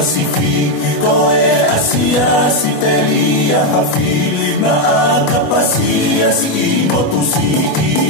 Pasifiko e asia si teria hafi na akapasia si motusi.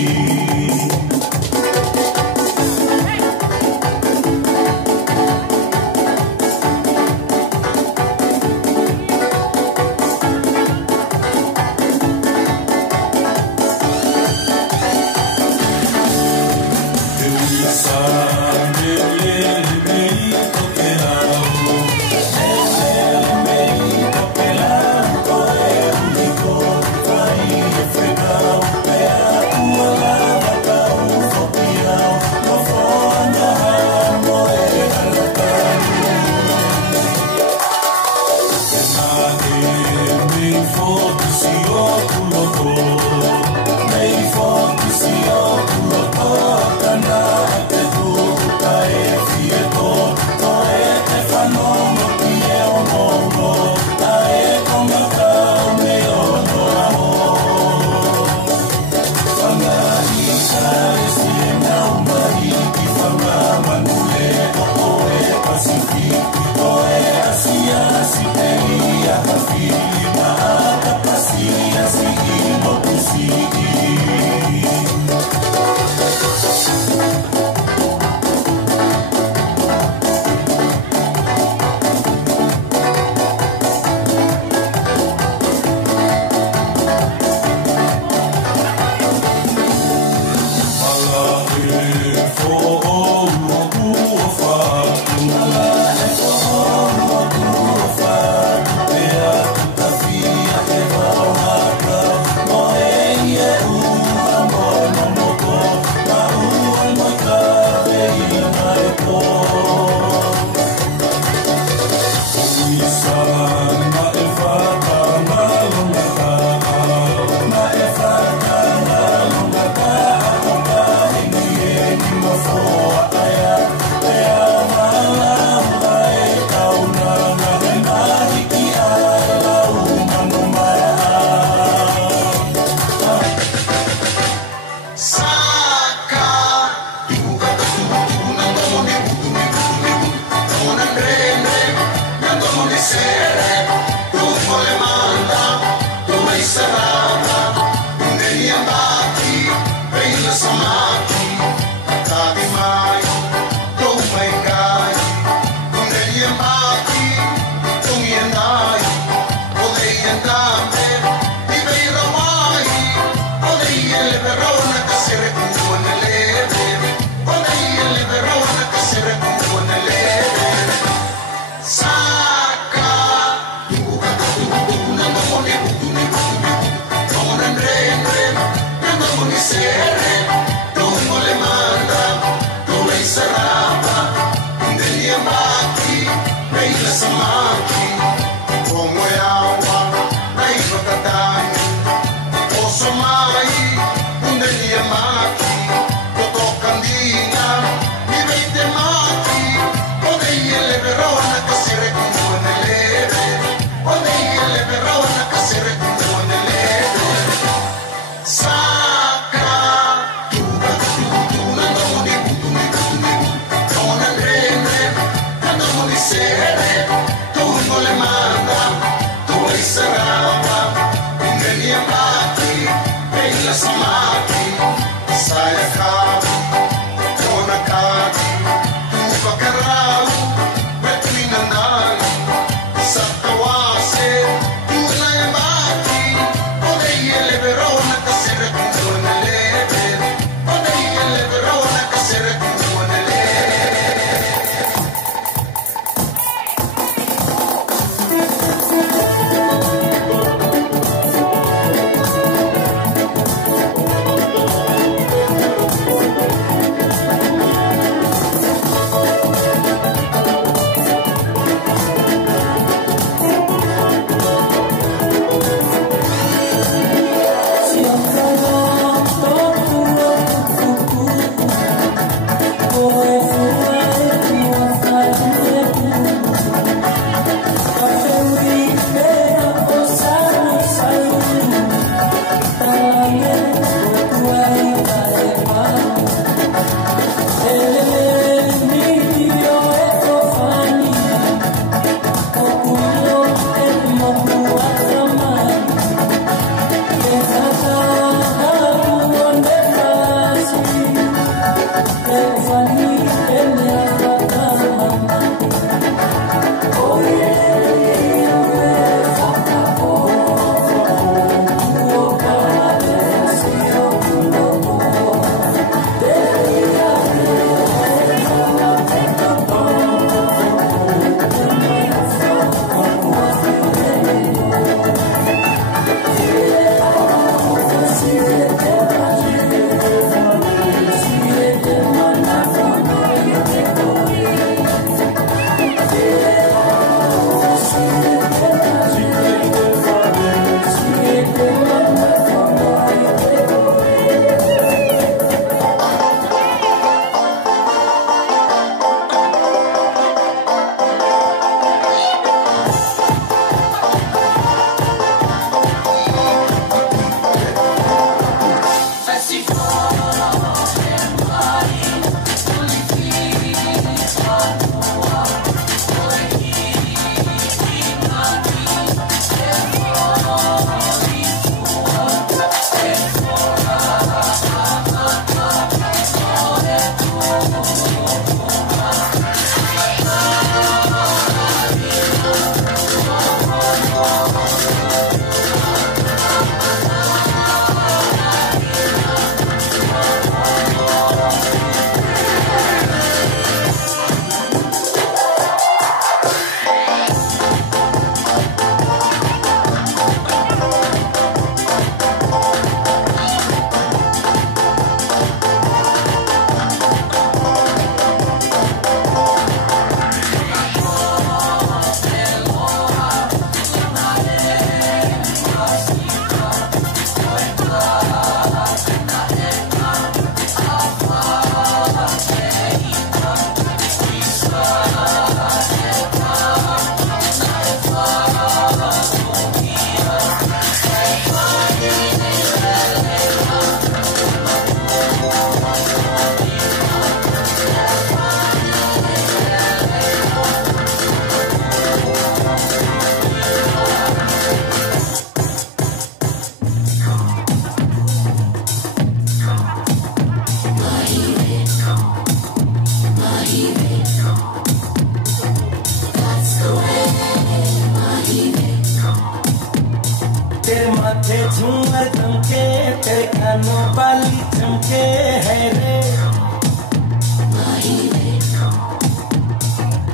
तुझे झूमर दमके तेरे कानों वाली चमके है रे,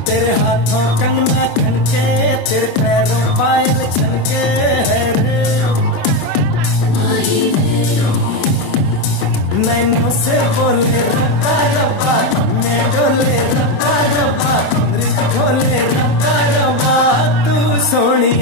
तेरे हाथों कंगना खनके तेरे पैरों पायल छनके है रे, नैनों से बोले रब्बा रब्बा मैं डोले रब्बा रब्बा रिश्क खोले रब्बा रब्बा तू Soni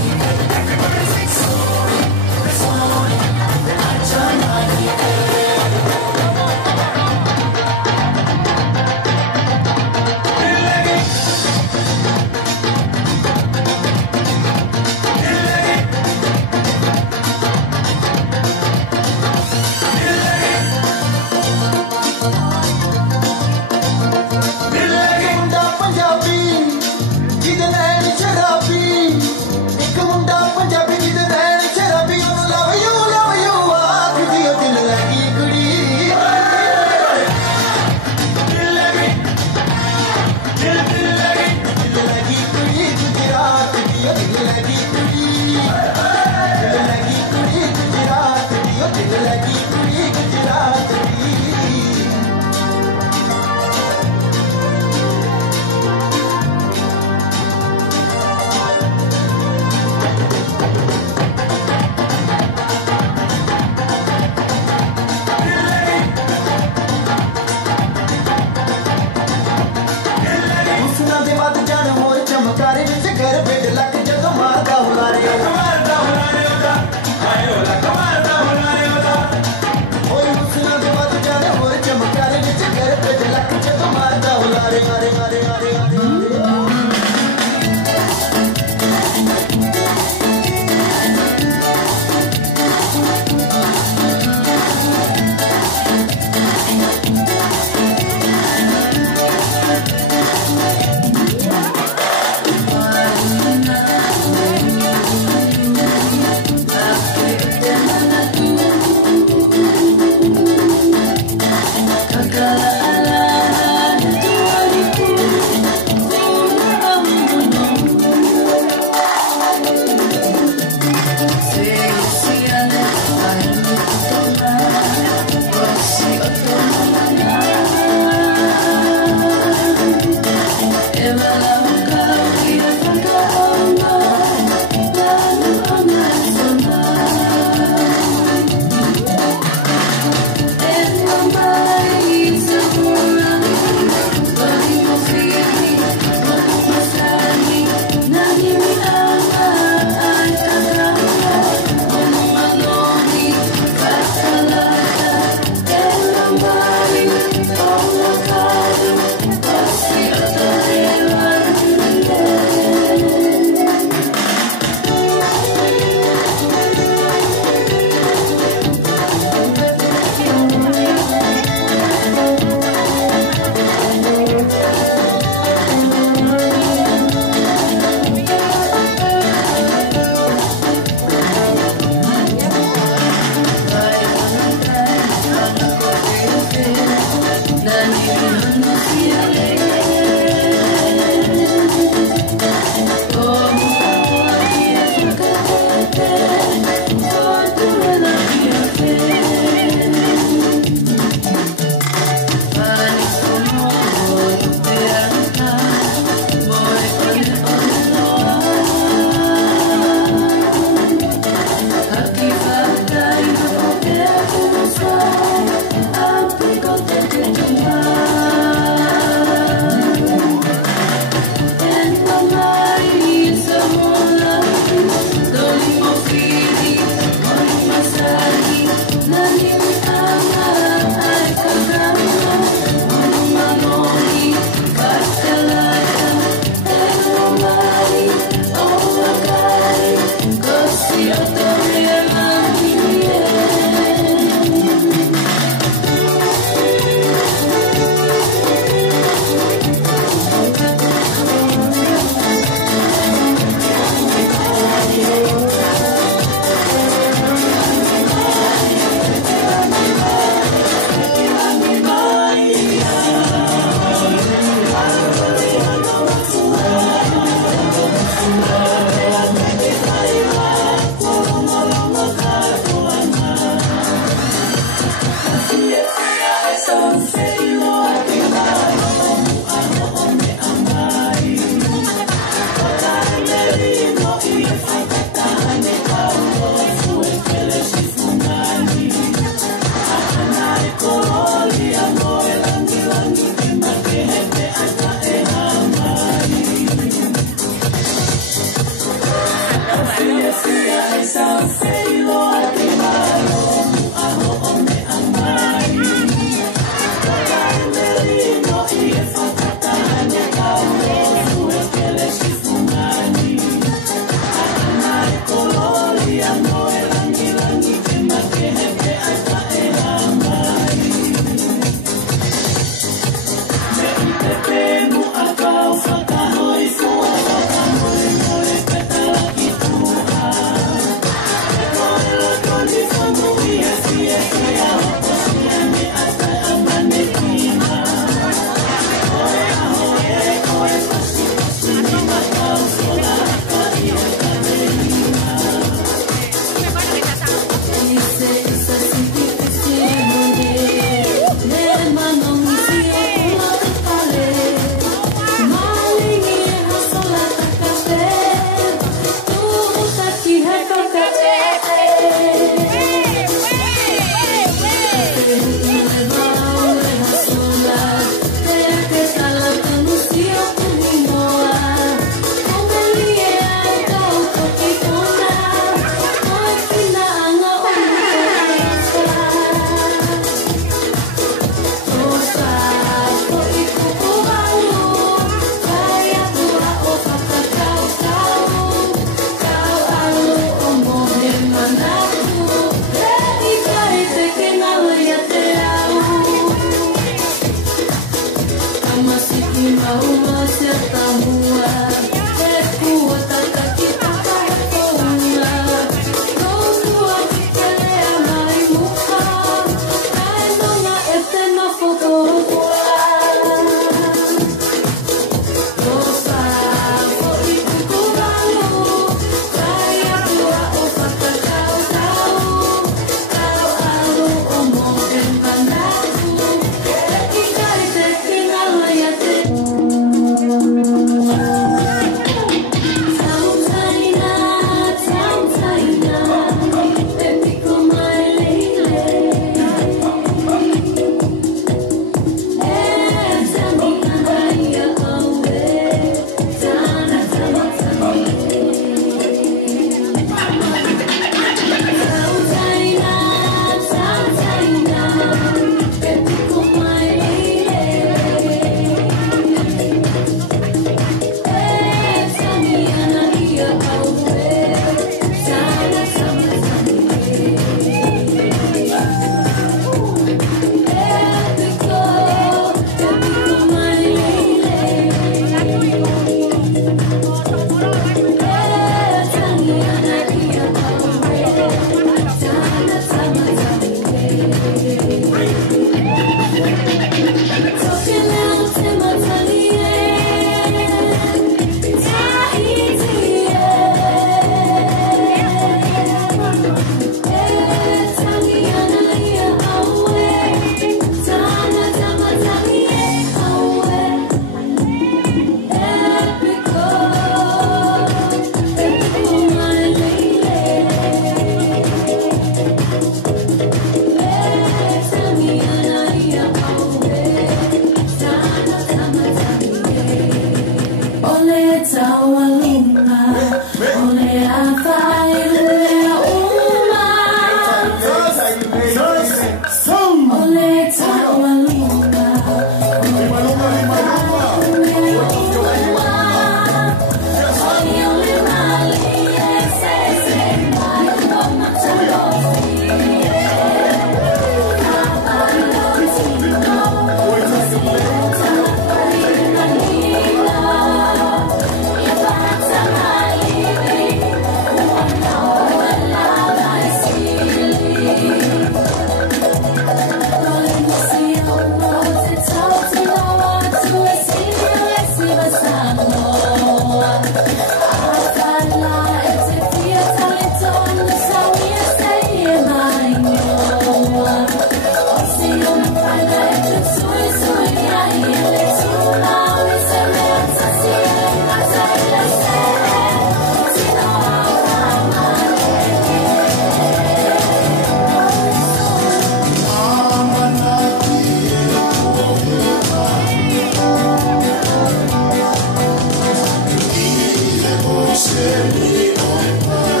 Send me on fire.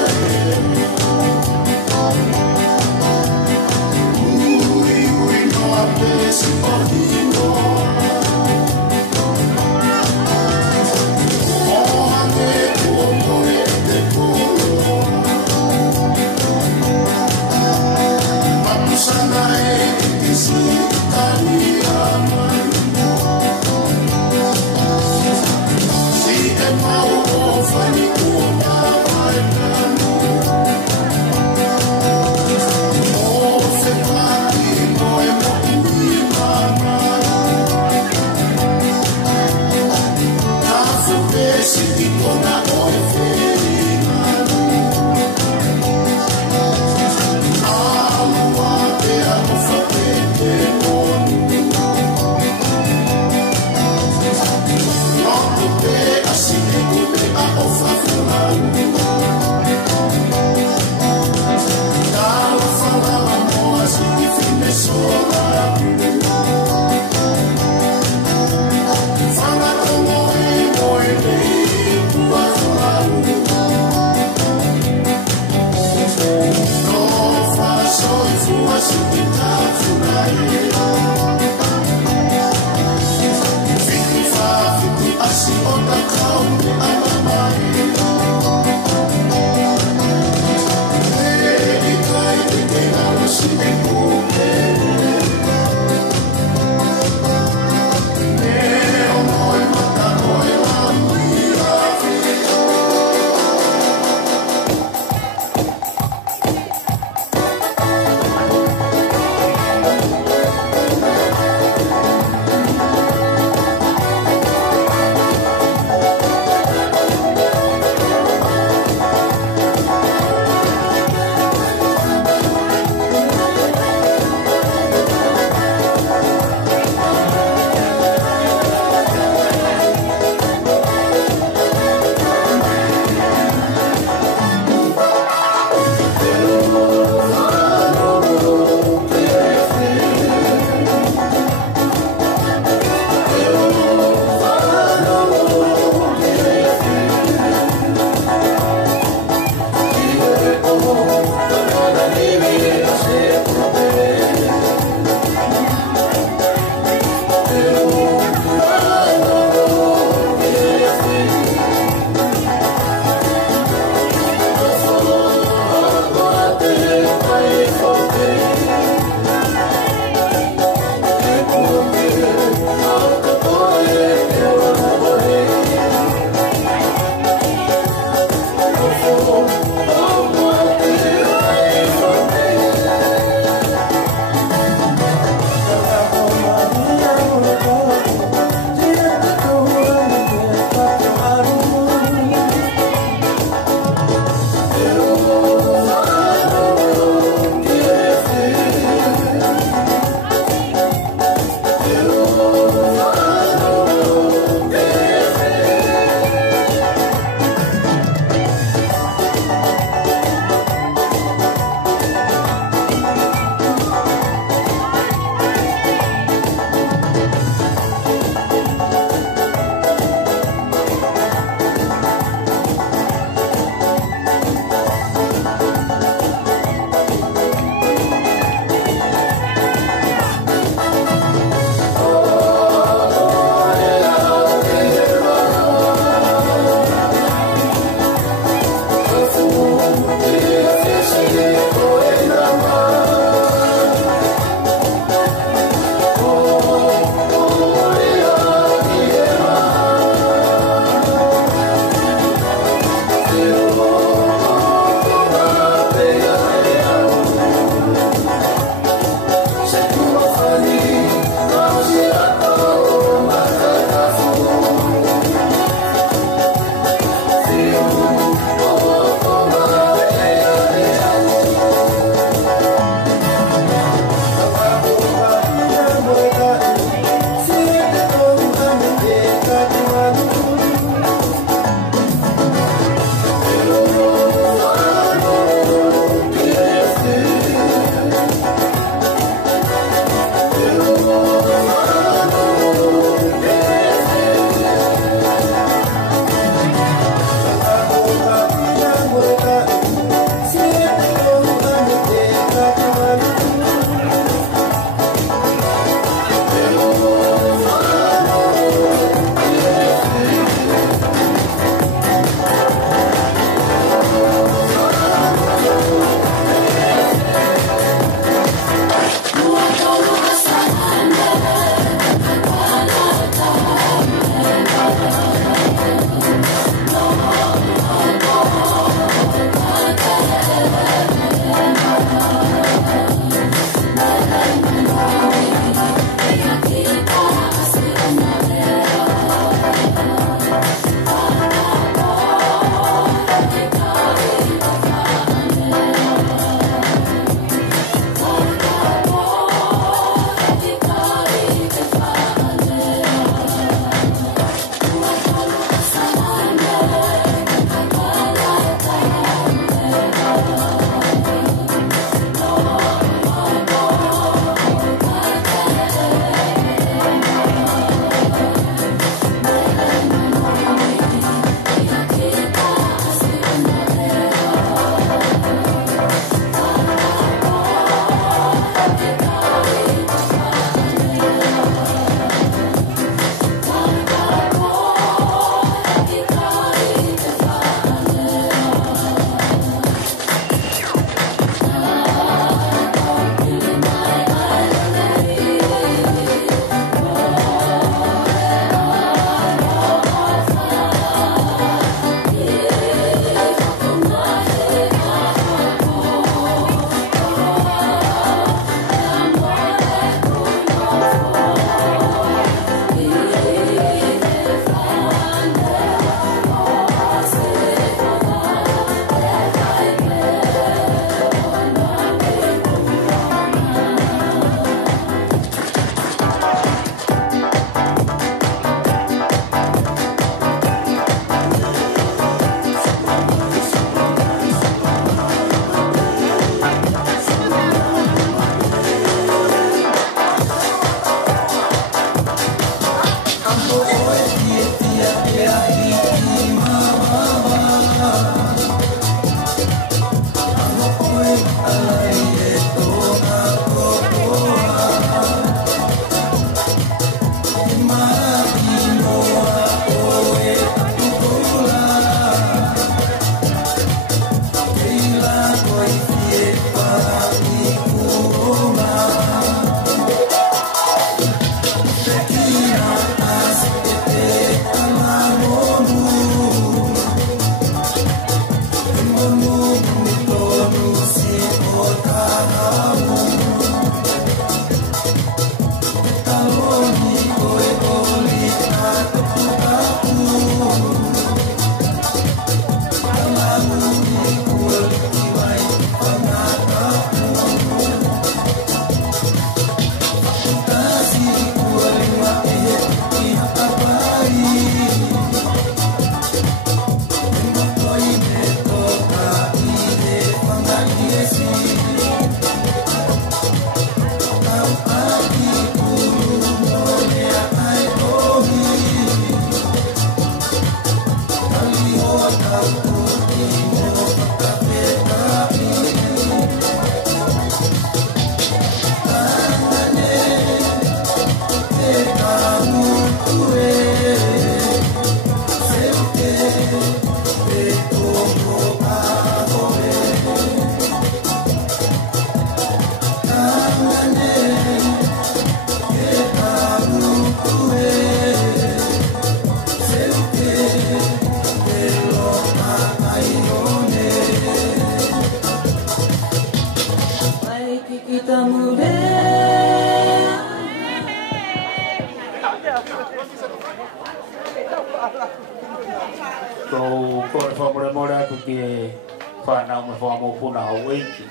whanau me whamau puna hau eiti.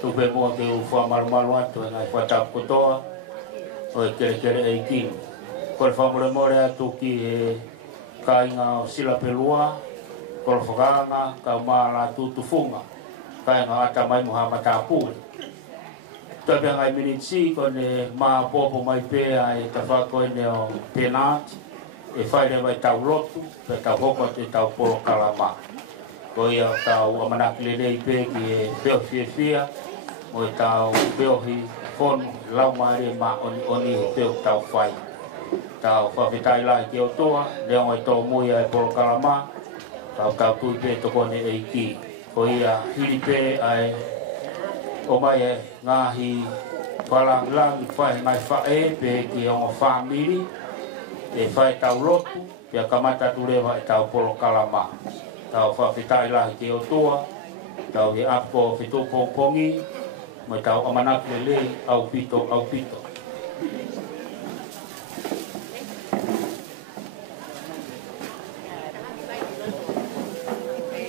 Tupe mua ke u whamarumaru atu e ngai whatap kotoa o e kere kere e kino. Kore whamure more atu ki e kainga o sila pelua, kore whakanga ka maala tutufunga, kainga ata mai muhama tāpuri. Tupe ngai minitsi kone maa popo mai pēa e tawhako ene o penati, e whaere mai tau lotu, pe tau hoko te tau polo kalama. Ko ia tau amanakile nei pē ki e peo fia, mo e tau peo hi whonu, lau maare ma oni peo tau whai. Tau whawhitai lai ki o toa, leo ai tō muia e polo kalama, tau tui pē tokone e ki. Ko ia hiri pē ai o mai e ngahi whalangi whai ngai whae pē ki o whamiri, e whai tau lotu, pia kamata turewa e tau polo kalama. Tau whawhitai lahi ki o toa, tau he apo whito pongpongi, mai tau amanaki le au pito.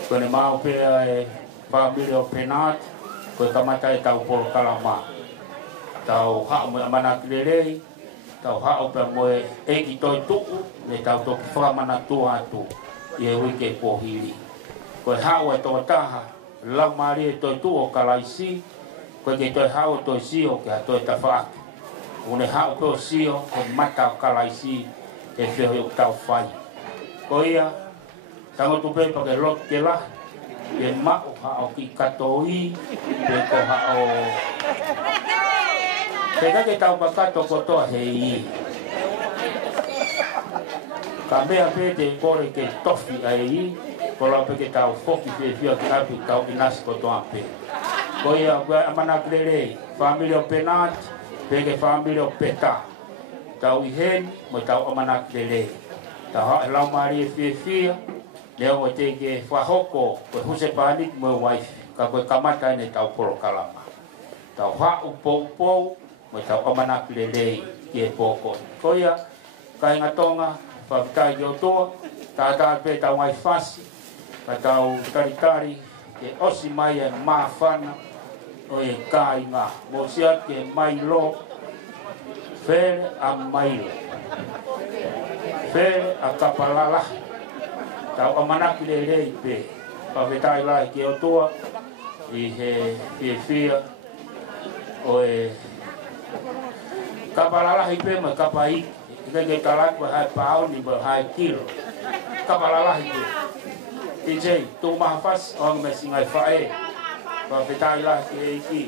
Kone mau pēa e whamiri o penat, koe kamata e tau polo kalama. Tau hao mo amanaki le, tau hao pe moe eki toi tuku, le tau toki whamana tua atu, i e wike pohiri. Koe hao e toa taha, lau maari e toi tu o kalaisi, koe ke toi hao toi sio ke a toi tawhaki. Une hao toi sio, koe mata o kalaisi, e whio i tau whai. Koe ia, tangotu pepa ke lot ke la, e mao hao ki katoi, e ko hao... Pega ke tau makato kotoa hei. Ka mea pete kore ke tofi ai, kola peke tau foki pe fio ki api tau inasi kotoa pe. Ko ia amanak lere, familio penat, peke familio peta. Tau ihen, mo tau amanak lere. Tau hae lau maari e fia, leo mo teke whahoko, koe huse panik mo waifi, ka koe kamata ene tau polo kalama. Tau hau pou, mo tau amanak lere ki e poko. Ko ia, kai ngatonga, whapitai ki o toa, tātā pe tau ngai whasi, ka tau taritari, ke osi mai e mawhana, o e kai ngā, mo siat ke mailo, where a mailo, where a kapalala, tau amanaki le rei pe, whapitai lai ki o toa, i he fia, o e kapalala hi pe ma kapai, Kaya talak bahai pau ni bahai kilo. Kapalalahi tu. TJ, tu mahfaz orang mesingai fae. Bapetailah ki.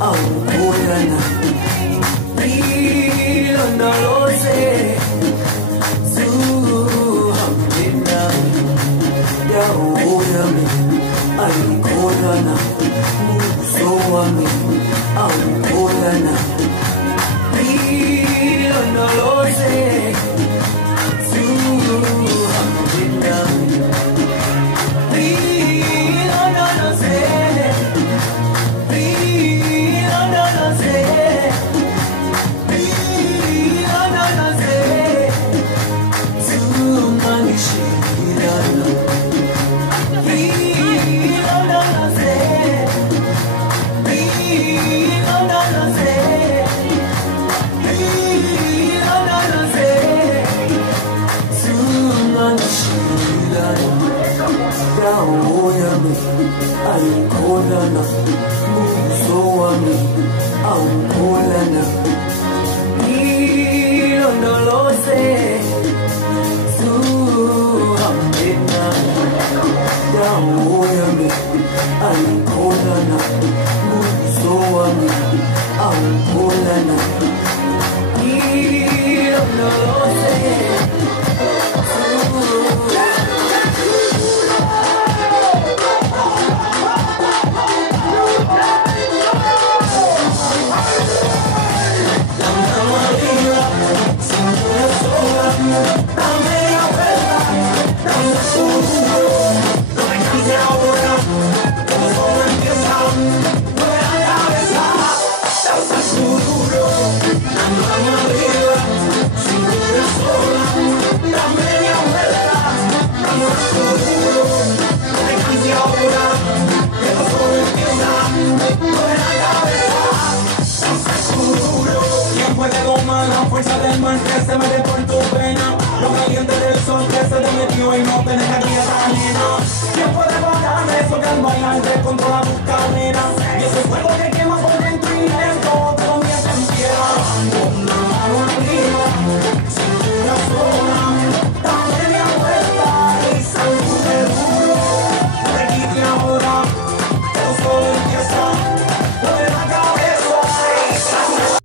aukulana hilo nalose zuhamina yauyami alikulana musowami aukulana hilo nalose zuhamina Aukulana, musowami, aukulana, hilo nalose, zuhamina, yauyami, aukulana, musowami, aukulana, hilo nalose. Fuerza del mar que se mete por tu pena, lo caliente del sol que se te metió y no te deja tierra ajena. ¿Quién puede parar eso que al bailarte controla tus cadenas? Y ese fuego que quema por dentro y lento te convierte en piedra. Con la mano arriba, cintura sola, da media vuelta y sacude duro. No te quite ahora, pero solo empieza. Mueve la cabeza y sacude.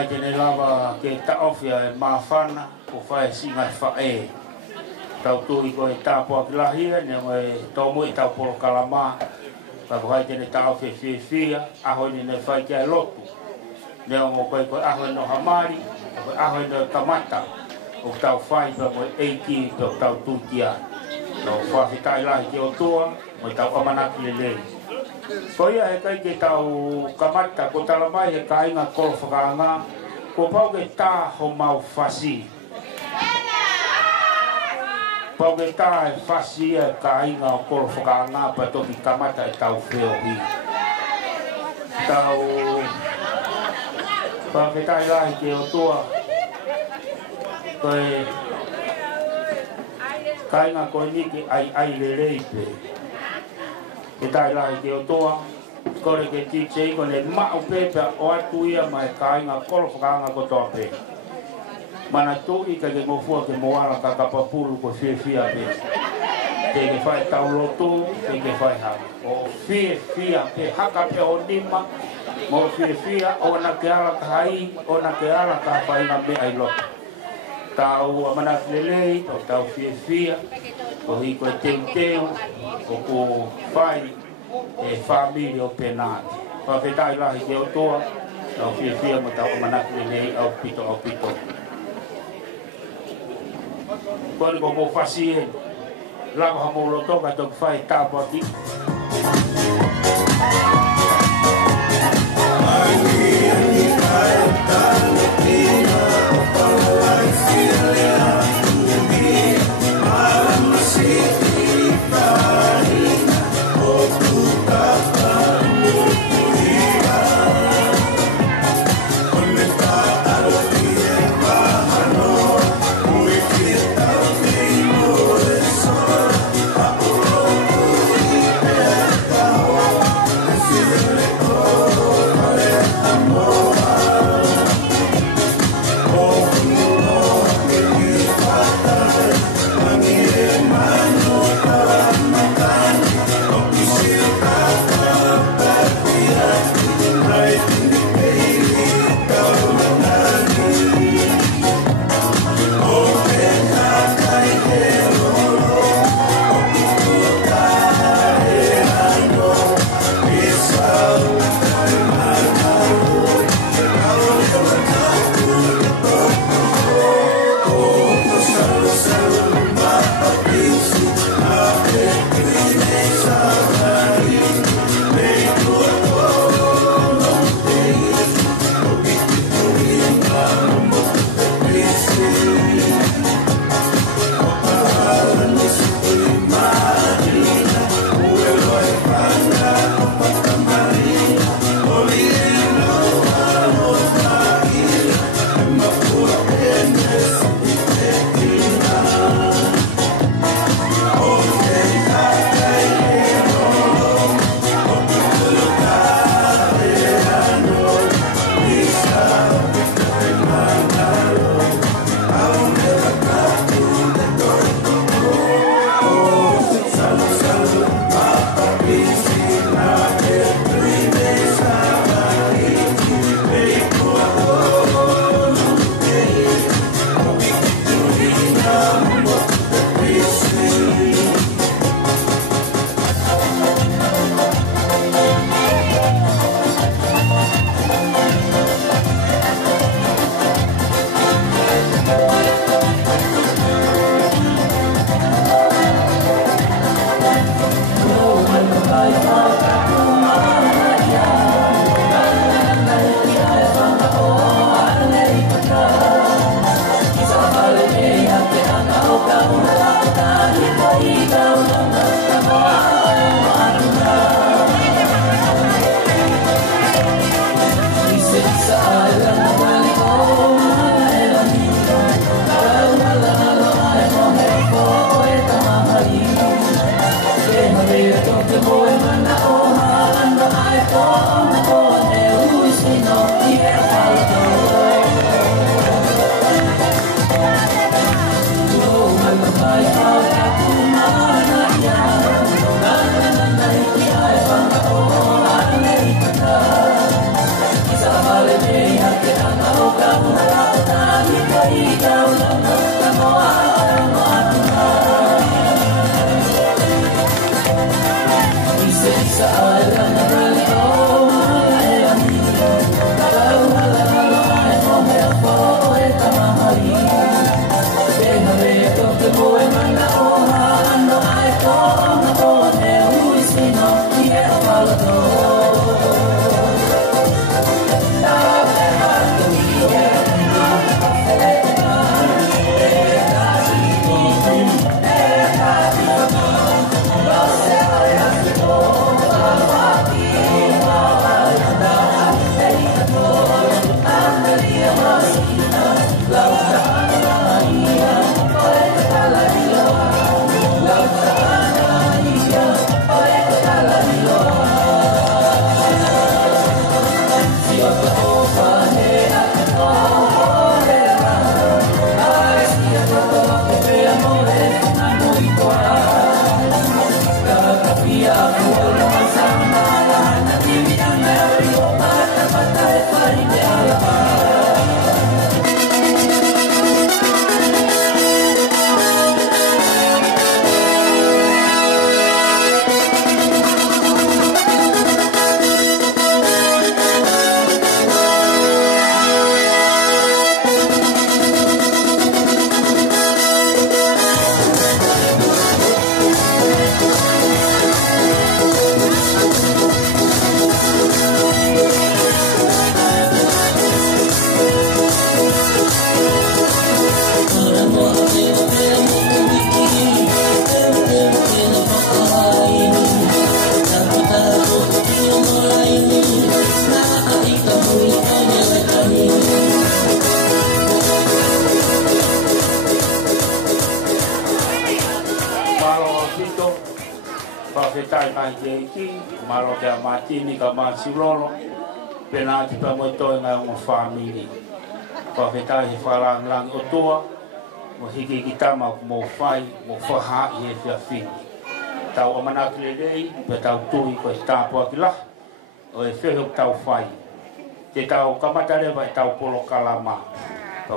hai tene lava ke taofia e mawhana o whae singa e whae. Tau tui ko e tāpua ki lahia, ne mo e tōmu e tau polo kalama. Kako hai tene taofia whiwhia, aho ni ne whai kia lotu. Ne o mo koe koe aho no hamari, koe aho no tamata. O tau whai pa mo e eiki to tau tuikia. No whawhitai lahi ki o tua, mo e tau amanaki le lei. Ko ia he kai ke tau kamata ko talamai he kainga kolo whakaanga ko pau ke tā ho mau whasi. Pau ke tā e whasi e kainga o kolo whakaanga pa toki kamata e tau wheo hi. Tau pau ke tai lahi ke o tua koe kainga koe niki ai le reipe. Ke tai lahi ke o toa, kore ke titsei kone mao pepe o atu ia mai kainga kolo whakaanga ko toa pe. Mana tui ka ke ngofua ke moala ka kapapuru ko whiwhia pe. Te ke whai tau lotu, te ke whai hau. O whiwhia pe haka pe o nima, mo whiwhia o na ke ala ka hai, o na ke ala ka whainga me ai lotu. Tau amana lelei, o tau whiwhia, o hiko e teu, o ko whai e whamiri o penati. Whawhetai lahi ke o toa, au whiwhia mo tau manaki nei au pito. Kore ko mo whasi e, lako hamolo toka tok whai tāpoti. Whawhetai mai te iki, maro te amatini ka māsilolo, pena ati pa moitoi ngai o whamiri. Whawhetai he whalangi o toa, mo hiki ki tama mo whai, mo whaha i he whiawhini. Tau amanaki le rei, pe tau tui koe tāpua ki lah, o e wheho tau whai. Te tau kamatarewa e tau polo kalama.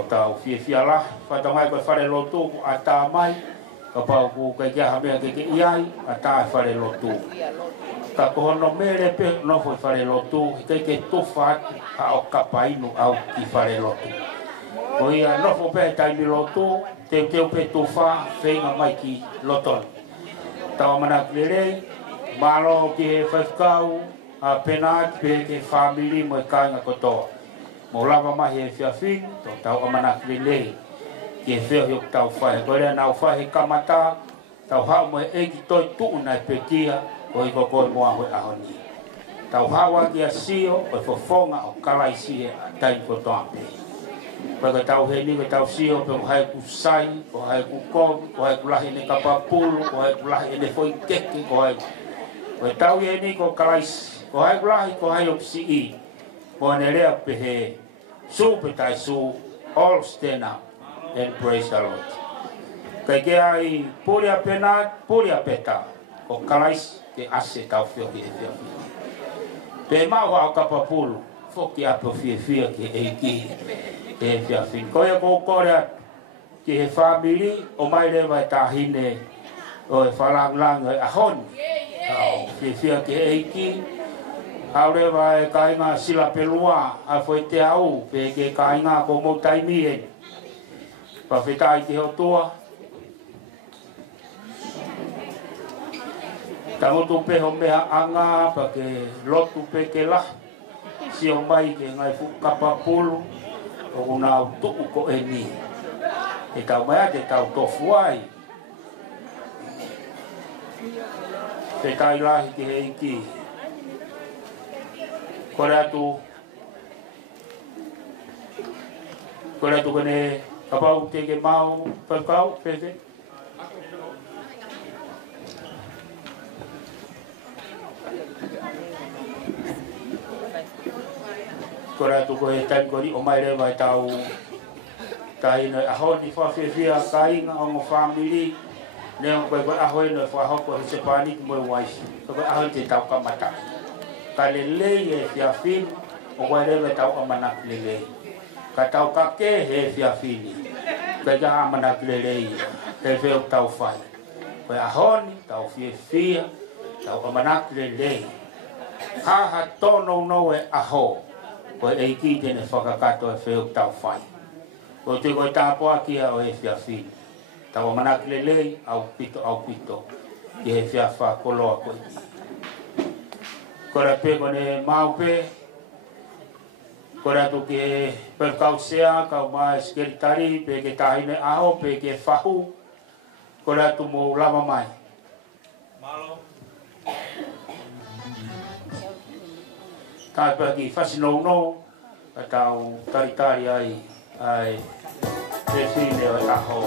Tau whiawhia lah, whatangai koe whare loto a tā mai, ka pau ku kai kia hamea ke iai a tae whare lotu. Ka kohono mere pe no foi whare lotu, kai ke tofa a o kapainu au ki whare lotu. Ko ia nofo pe taimi lotu, te teo pe tofa whenga mai ki loton. Tau manak lerei, malo ki he whaifkau, a penat pe ke whamiri mo e kainga kotoa. Mo lava mai he whiawhin, tau amanak lerei. Ke wheo hiok tau whahe. Koe rea nau whahe kamata, tau hao mo e eki toi tuu nai pekia, ko i koe moa hoi ahoni. Tau hao aki a sio, ko i fofonga o kalai sihe a taim kotoa pe. Koe ka tau he ni, ko tau sio, pe ko hae ku sai, ko hae ku kogi, ko hae ku lahi ne kapapulu, ko hae ku lahi ne foi keke, ko hae. Koe tau he ni, ko kalai, ko hae ku lahi, ko hae o psi i. Ko ne rea pe he, su pe tai su, all stand up. And praise the Lord. Kai ke ai puria penat, puria peta. O kalais ke ase tau whio ki e whiawhia. Pe mau hao kapapulu, whoki apo whiawhia ki eiki e whiawhia. Koe ko korea ki he whamiri, o mai rewa e tahine o e whalanglanga e ahon. Whiawhia ki eiki. Hau rewa e kainga sila pelua, a whoi te au, pe ke kainga ko mo taimi e. Whawhetai ki heo toa. Tangotu peho mea anga, pa ke lotu pe ke lah. Sio mai ke ngai whukapapulu, o unau tuku ko e ni. E tau mea te tau tofu ai. Whetai lahi ki he iki. Kore atu kone kapau te ke mau whakau, pepe. Kora tu ko e taim kori o mai rewa e tau taina ahoni whawhiawhia kainga o mo whamiri. Neo koe koe ahoi no whahoko he sepani ki moe waisi. Koe ahoi te tau kamata. Ka lelei e whiawhin o koe rewa e tau amanak lelei. Ka tau ka ke he whiawhini. Pega mana kilelei, e veo tau fai. Koe ahoni, tau fia, tau amana kilelei. Ha tono no e aho. Koe e ki tene whakakato e veo tau fai. Koe te koe tāpoa kia o e fia fini. Tau amana kilelei, au pito. I he fia wha koloa koe. Koe pe kone maupe. Koe tu ke perkau sea, kau mai skeritari, pe ke tahine aho, pe ke whahu. Koe tu mo lama mai. Malo. Tai pa ki whasino a tau taritari ai te whine o aho.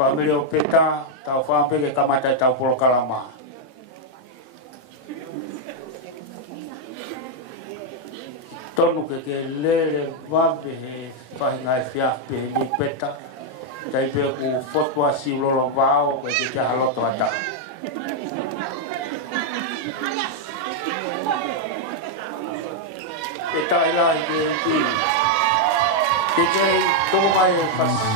Família o peta, tau whampe ke kamatai tau polo kalama. Tonu ke lele whampe he whahinga e whiawpe he ni peta. Tai pe ku fotua si ulolo vao ke te haloto ata. E tai lai ke kini. Ke kei tō mai e whasi.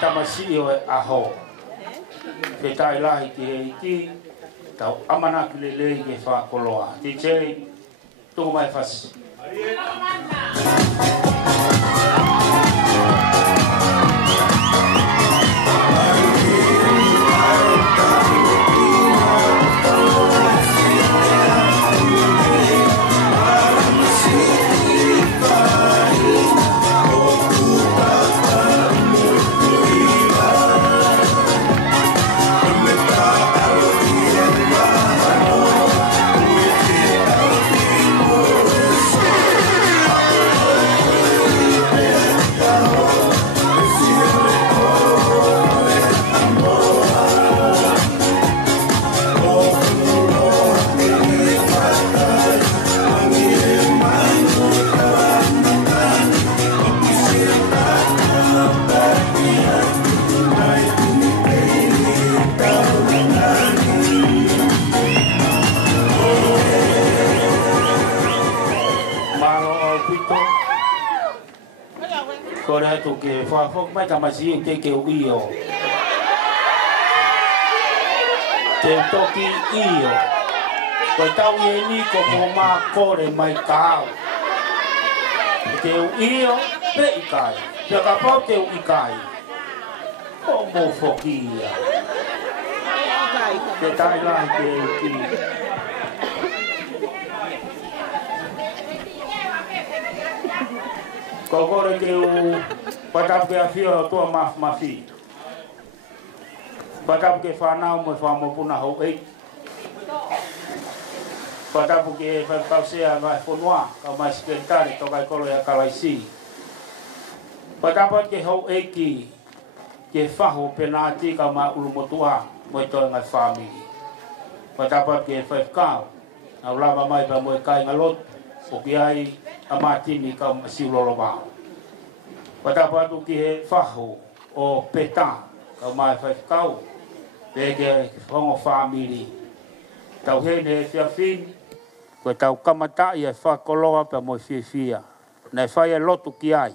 Tamasio e aho. Ke tai lahi ki he iki, tau amana ki le lei ke whakoloa. Te tei, tuku mai whasi. Kore tu ke whafok mai tamasi ke ke uio. Te toki io. Koe tau ie ni ko mo mā kore mai kāu. Te uio pe ikai. Te kapau te uikai. O mo fokia. Te tai lai te uki. Ko kore ke u patap ke afio tua mafi. Patap ke whanau mo whamopuna hau ei. Patap ke whapausea vai whanua ka mai sekretari tokai kolo ya kalaisi. Patap ke hau ei ki ke whaho penati ka mai ulumotua mo toi ngai whamiri. Patap ke whaikau au lava mai pa mo kai ngalot o ki ai amatini ka siulolo wao. Patapatu ki he whaho o peta ka mai whaikau peke hongo whamiri. Tau hene he whiawhini koe tau kamata i e whakoloa pa mo whiawhia. Nei whai e lotu ki ai.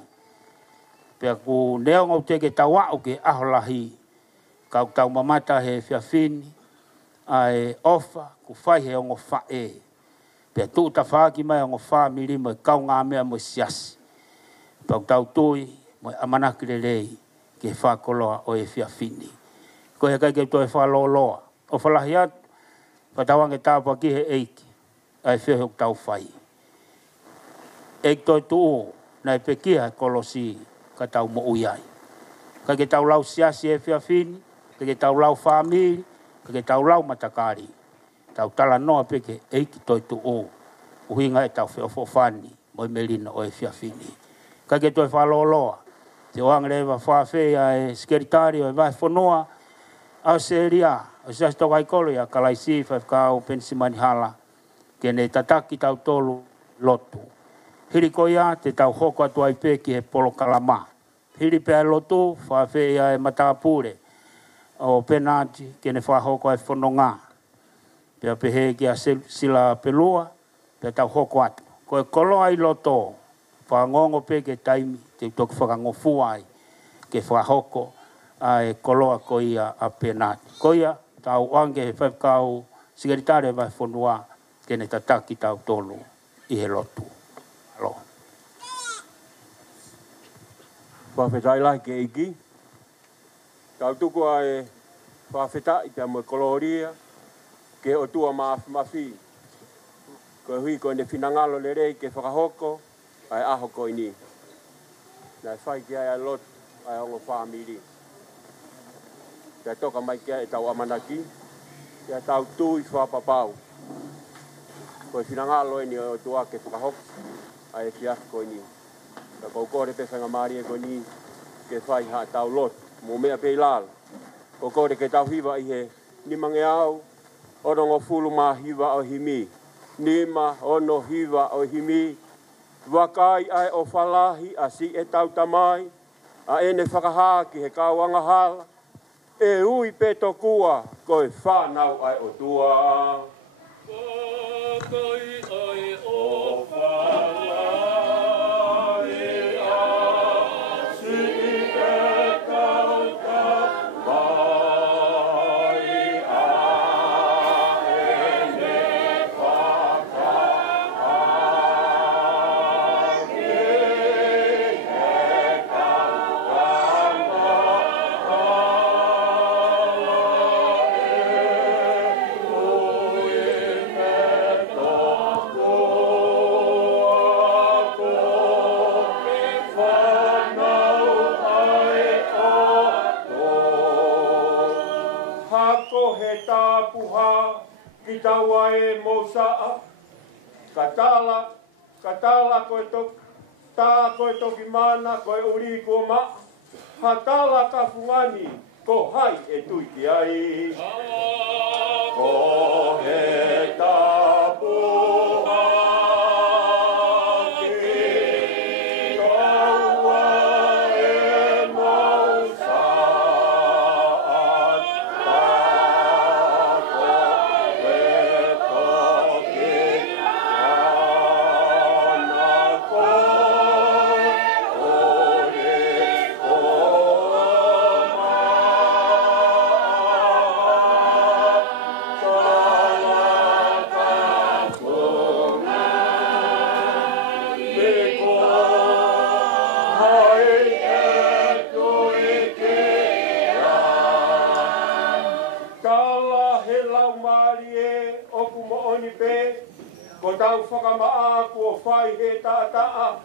Pea ku neongo teke tau au ke aholahi. Kau tau mamata he whiawhini ai ofa ku whai he ongo whae. Pea tu ta whaaki mai ongo whamiri mo kau ngā mea mo siasi. Pau tau tui mo amanaki le rei ke whakoloa o e whiawhini. Ko he kai ke toi whaloloa. O whalahi atu, patawange tāpua ki he eiki, ai whiahok tau whai. Eik toi tuu, nai pekia kolosi ka tau mo uiai. Kai ke tau lau siasi e whiawhini, kai ke tau lau whamiri, kai ke tau lau matakari. Tau tala noa peke eiki toi tuu, uhinga e tau whiawhofani, moi melina o e whiawhini. Kai ke toi whaloloa, te oangere wa whawhea e skeritari o e vai whanua, A seria, sa sto kai kolo ya kalaisi fa ka o pensimani hala ke ne tataki tau tolu lotu. Hiri ko ia te tau hoko atu ai pe ki he polo kalama. Hiri pe lotu fa fe ia e matapure o penati ke ne fa hoko ai fononga. Pe pe he ki a sila pelua pe tau hoko atu. Ko e kolo ai loto fa ngongo pe ke taimi te tok fa ngofu ai ke fa hoko ai koloa ko ia a penati. Ko ia tau ange he whakau sigaritare vai whanua ke ne tataki tau tolu i he lotu. Alo. Whawhetai lai ke iki. Tau tuku ai whawhetai te mo koloria ke o tua mafi. Ko hui ko ne whinangalo le rei ke whakahoko ai aho ko ini. Nai whai ki ai lotu ai ongo whamiri. Te toka mai kia e tau amanaki, te tau tui whapapau. Ko e whinangalo e ni o tua ke whakahok, a e fiaf ko ni. Ka kou kore pe whanga maari e ko ni, ke whai ha tau lot, mo mea pe ilala. Ko kore ke tau hiva i he, ni mange au, orongo fulu ma hiva o himi. Nima ono hiva o himi, wakai ai o whalahi a si e tau tamai, a ene whakaha ki he kauanga hala, e ui pe tokua, koe whanau ai o tua. Wakai ai o whalahi a si e tau tamai, a ene whakaha ki he kauanga puha ki taua e mousaa. Katala koe toki, tā koe toki mana, koe uri ko ma. Hatala ka fungani, ko hai e tuiki ai. Ko he tapuha ki taua e mousaa. Ko tau whakamaa kua whai he tātaa,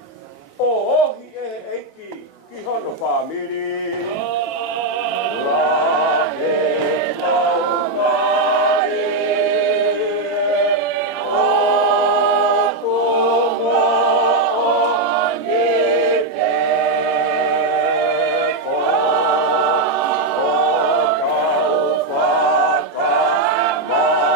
o ohi e eiki ki hono whamiri. Rahe tau mai o kuma oni te koa, o kau whakamaa.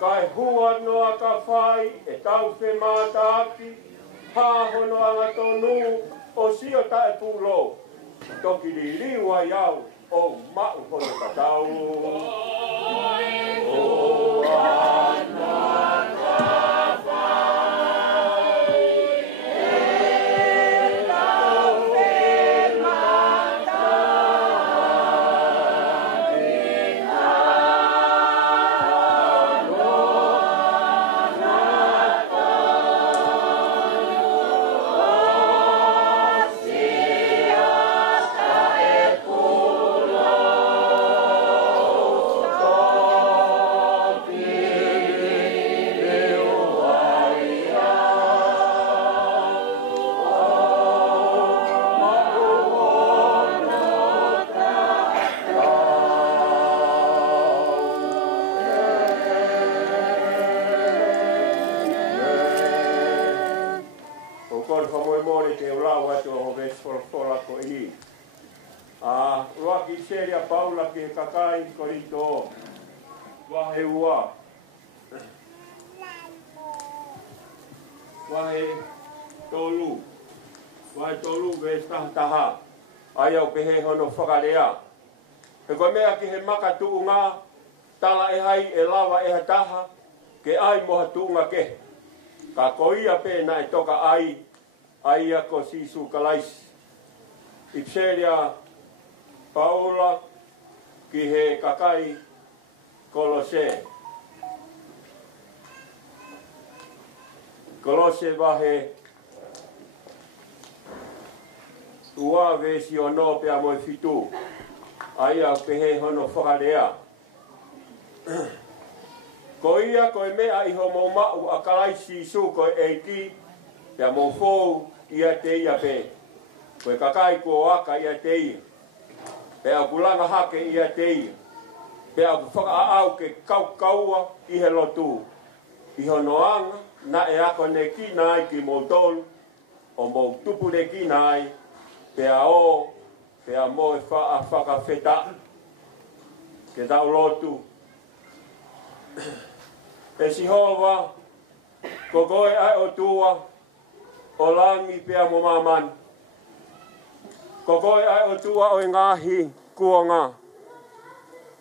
Kai hua noa ka whai e tau whe mātāki, hāhono anga tonu o sio tae pūlo. Toki li liwa iau o mau hono ka tau. O ana ka whai e tau whe Ipseria Paula ke kakai korito. Wahe ua. Wahe tolu. Wahe tolu ve taha. Ayau pehe hono whakarea. He koe mea ki he maka tuunga. Tala e hai e lawa e hataha. Ke ai moha tuunga ke. Ka koia pēna e toka ai. Aia ko sisu kalaisi. Ipseria Paula ki he kakai Kolose. Kolose wahe ua vesi o no pea moi fitu. Aia pehe hono whakarea. Ko ia koe mea iho mo mau a kalaisi su koe eiki. Pea mo fou ia te ia pe. Koe kakai kua waka ia te ia. Pea kulanga hake ia te ia. Pea ku whakaau ke kaua i he lotu. Iho noanga na e ako ne ki nai ki mo tolu. O mo tupu ne ki nai. Pea o, pea mo e whakawheta. Ke tau lotu. E si hova, ko koe ai o tua, o langi pea mo mamani. Ko koe ai o tua o ngahi kuonga.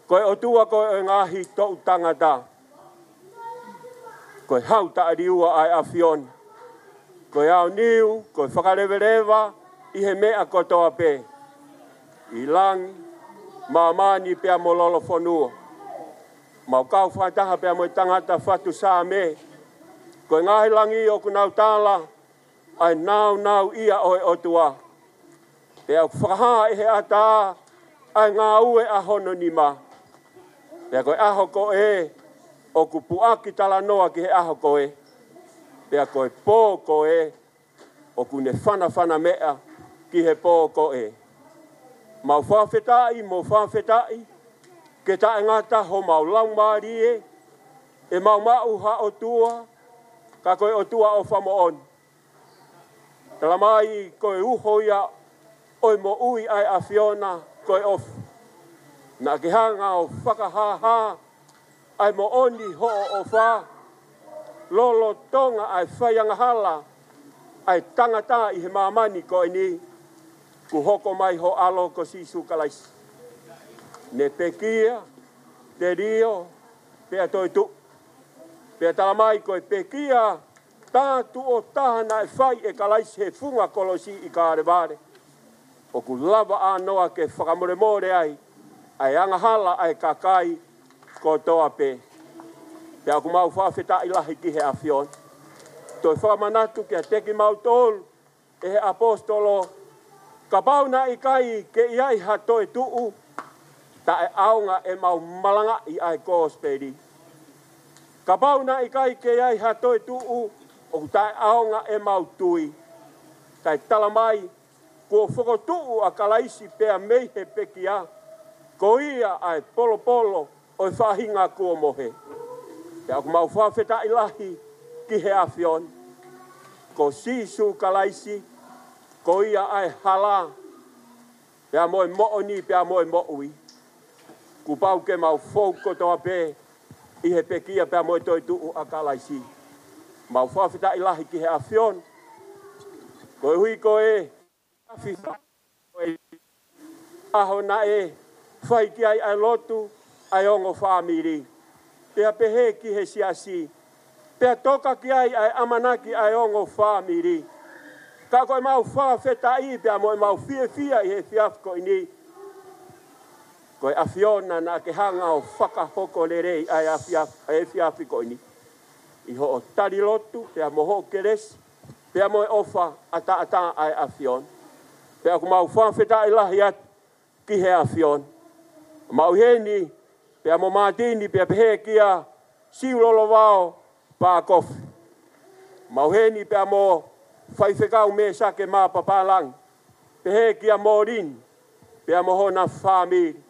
Koe o tua koe o ngahi tau tangata. Koe hauta ariua ai awhion. Koe au niu, koe whakarewerewa, i he mea kotoa pe. I langi, mamani pea mo lolo whanua. Mau kau whaitaha pea mo tangata whatu sā me. Koe ngahi langi o kunau tāla, ai nau ia oe o tua. Pea whakaha e he ata, ai ngā ue a hono ni ma. Pea koe aho ko e, o ku puaki tala noa ki he aho ko e. Pea koe pō ko e, o ku ne whana mea ki he pō ko e. Mau whawhetai, mo whawhetai, ke tae ngata ho mau lau maari e mau ha o tua, ka koe o tua o whamoon. Tala mai koe uho ia, oi mo ui ai a Fiona, koe ofu. Na ke hanga o whakahaha, ai mo oni ho o wha, lolo tonga ai whaianga hala, ai tangata i he mamani koe ni, ku hoko mai ho alo ko sisu kalaisi. Ne pekia, te rio, pea toi tu. Pea tala mai koe pekia, tātu o tahana e whai e kalaisi he funga kolosi i kāreware. O ku lava anoa ke whakamoremore ai, ai angahala ai kakai ko toa pe. Pea ku mau whawheta i lahi ki he awhion. Toi whakamanatu ke a teki mau tolu, e he apostolo, ka pauna i kai ke iai ha toi tuu, ta e aunga e mau malanga i ai kōsperi. Ka pauna i kai ke iai ha toi tuu, o ta e aunga e mau tui. Tai tala mai, kua whakotuu a kalaisi pea mei he pekia, ko ia ai polo, o i whahinga kua mohe. Pea ku mau whawheta i lahi ki he awhion. Ko sisu kalaisi, ko ia ai hala, pea moe mooni, pea moe moui. Ku pau ke mau fouko toa pe, i he pekia pea moe toi tuu a kalaisi. Mau whawheta i lahi ki he awhion. Koe hui koe, awhiwha, koe aho na e, whai ki ai lotu, ai ongo whamiri. Pea pehe ki he siasi. Pea toka ki ai amanaki ai ongo whamiri. Ka koe mau whawheta i, pea moe mau fia i he fiafko ini. Koe awhiona na ke hanga o whakahoko le rei ai fiafiko ini. Iho o tari lotu, pea moho keresi, pea moe ofa ata ai awhion. Pea ku mau whawheta i lahi atu ki he awhion. Mau heni, pea mo mātini, pea pehe kia siulolo wao pā kofi. Mau heni, pea mo whaiwhekau me sake mā papalang. Pehe kia morin, pea mo hona whamiri.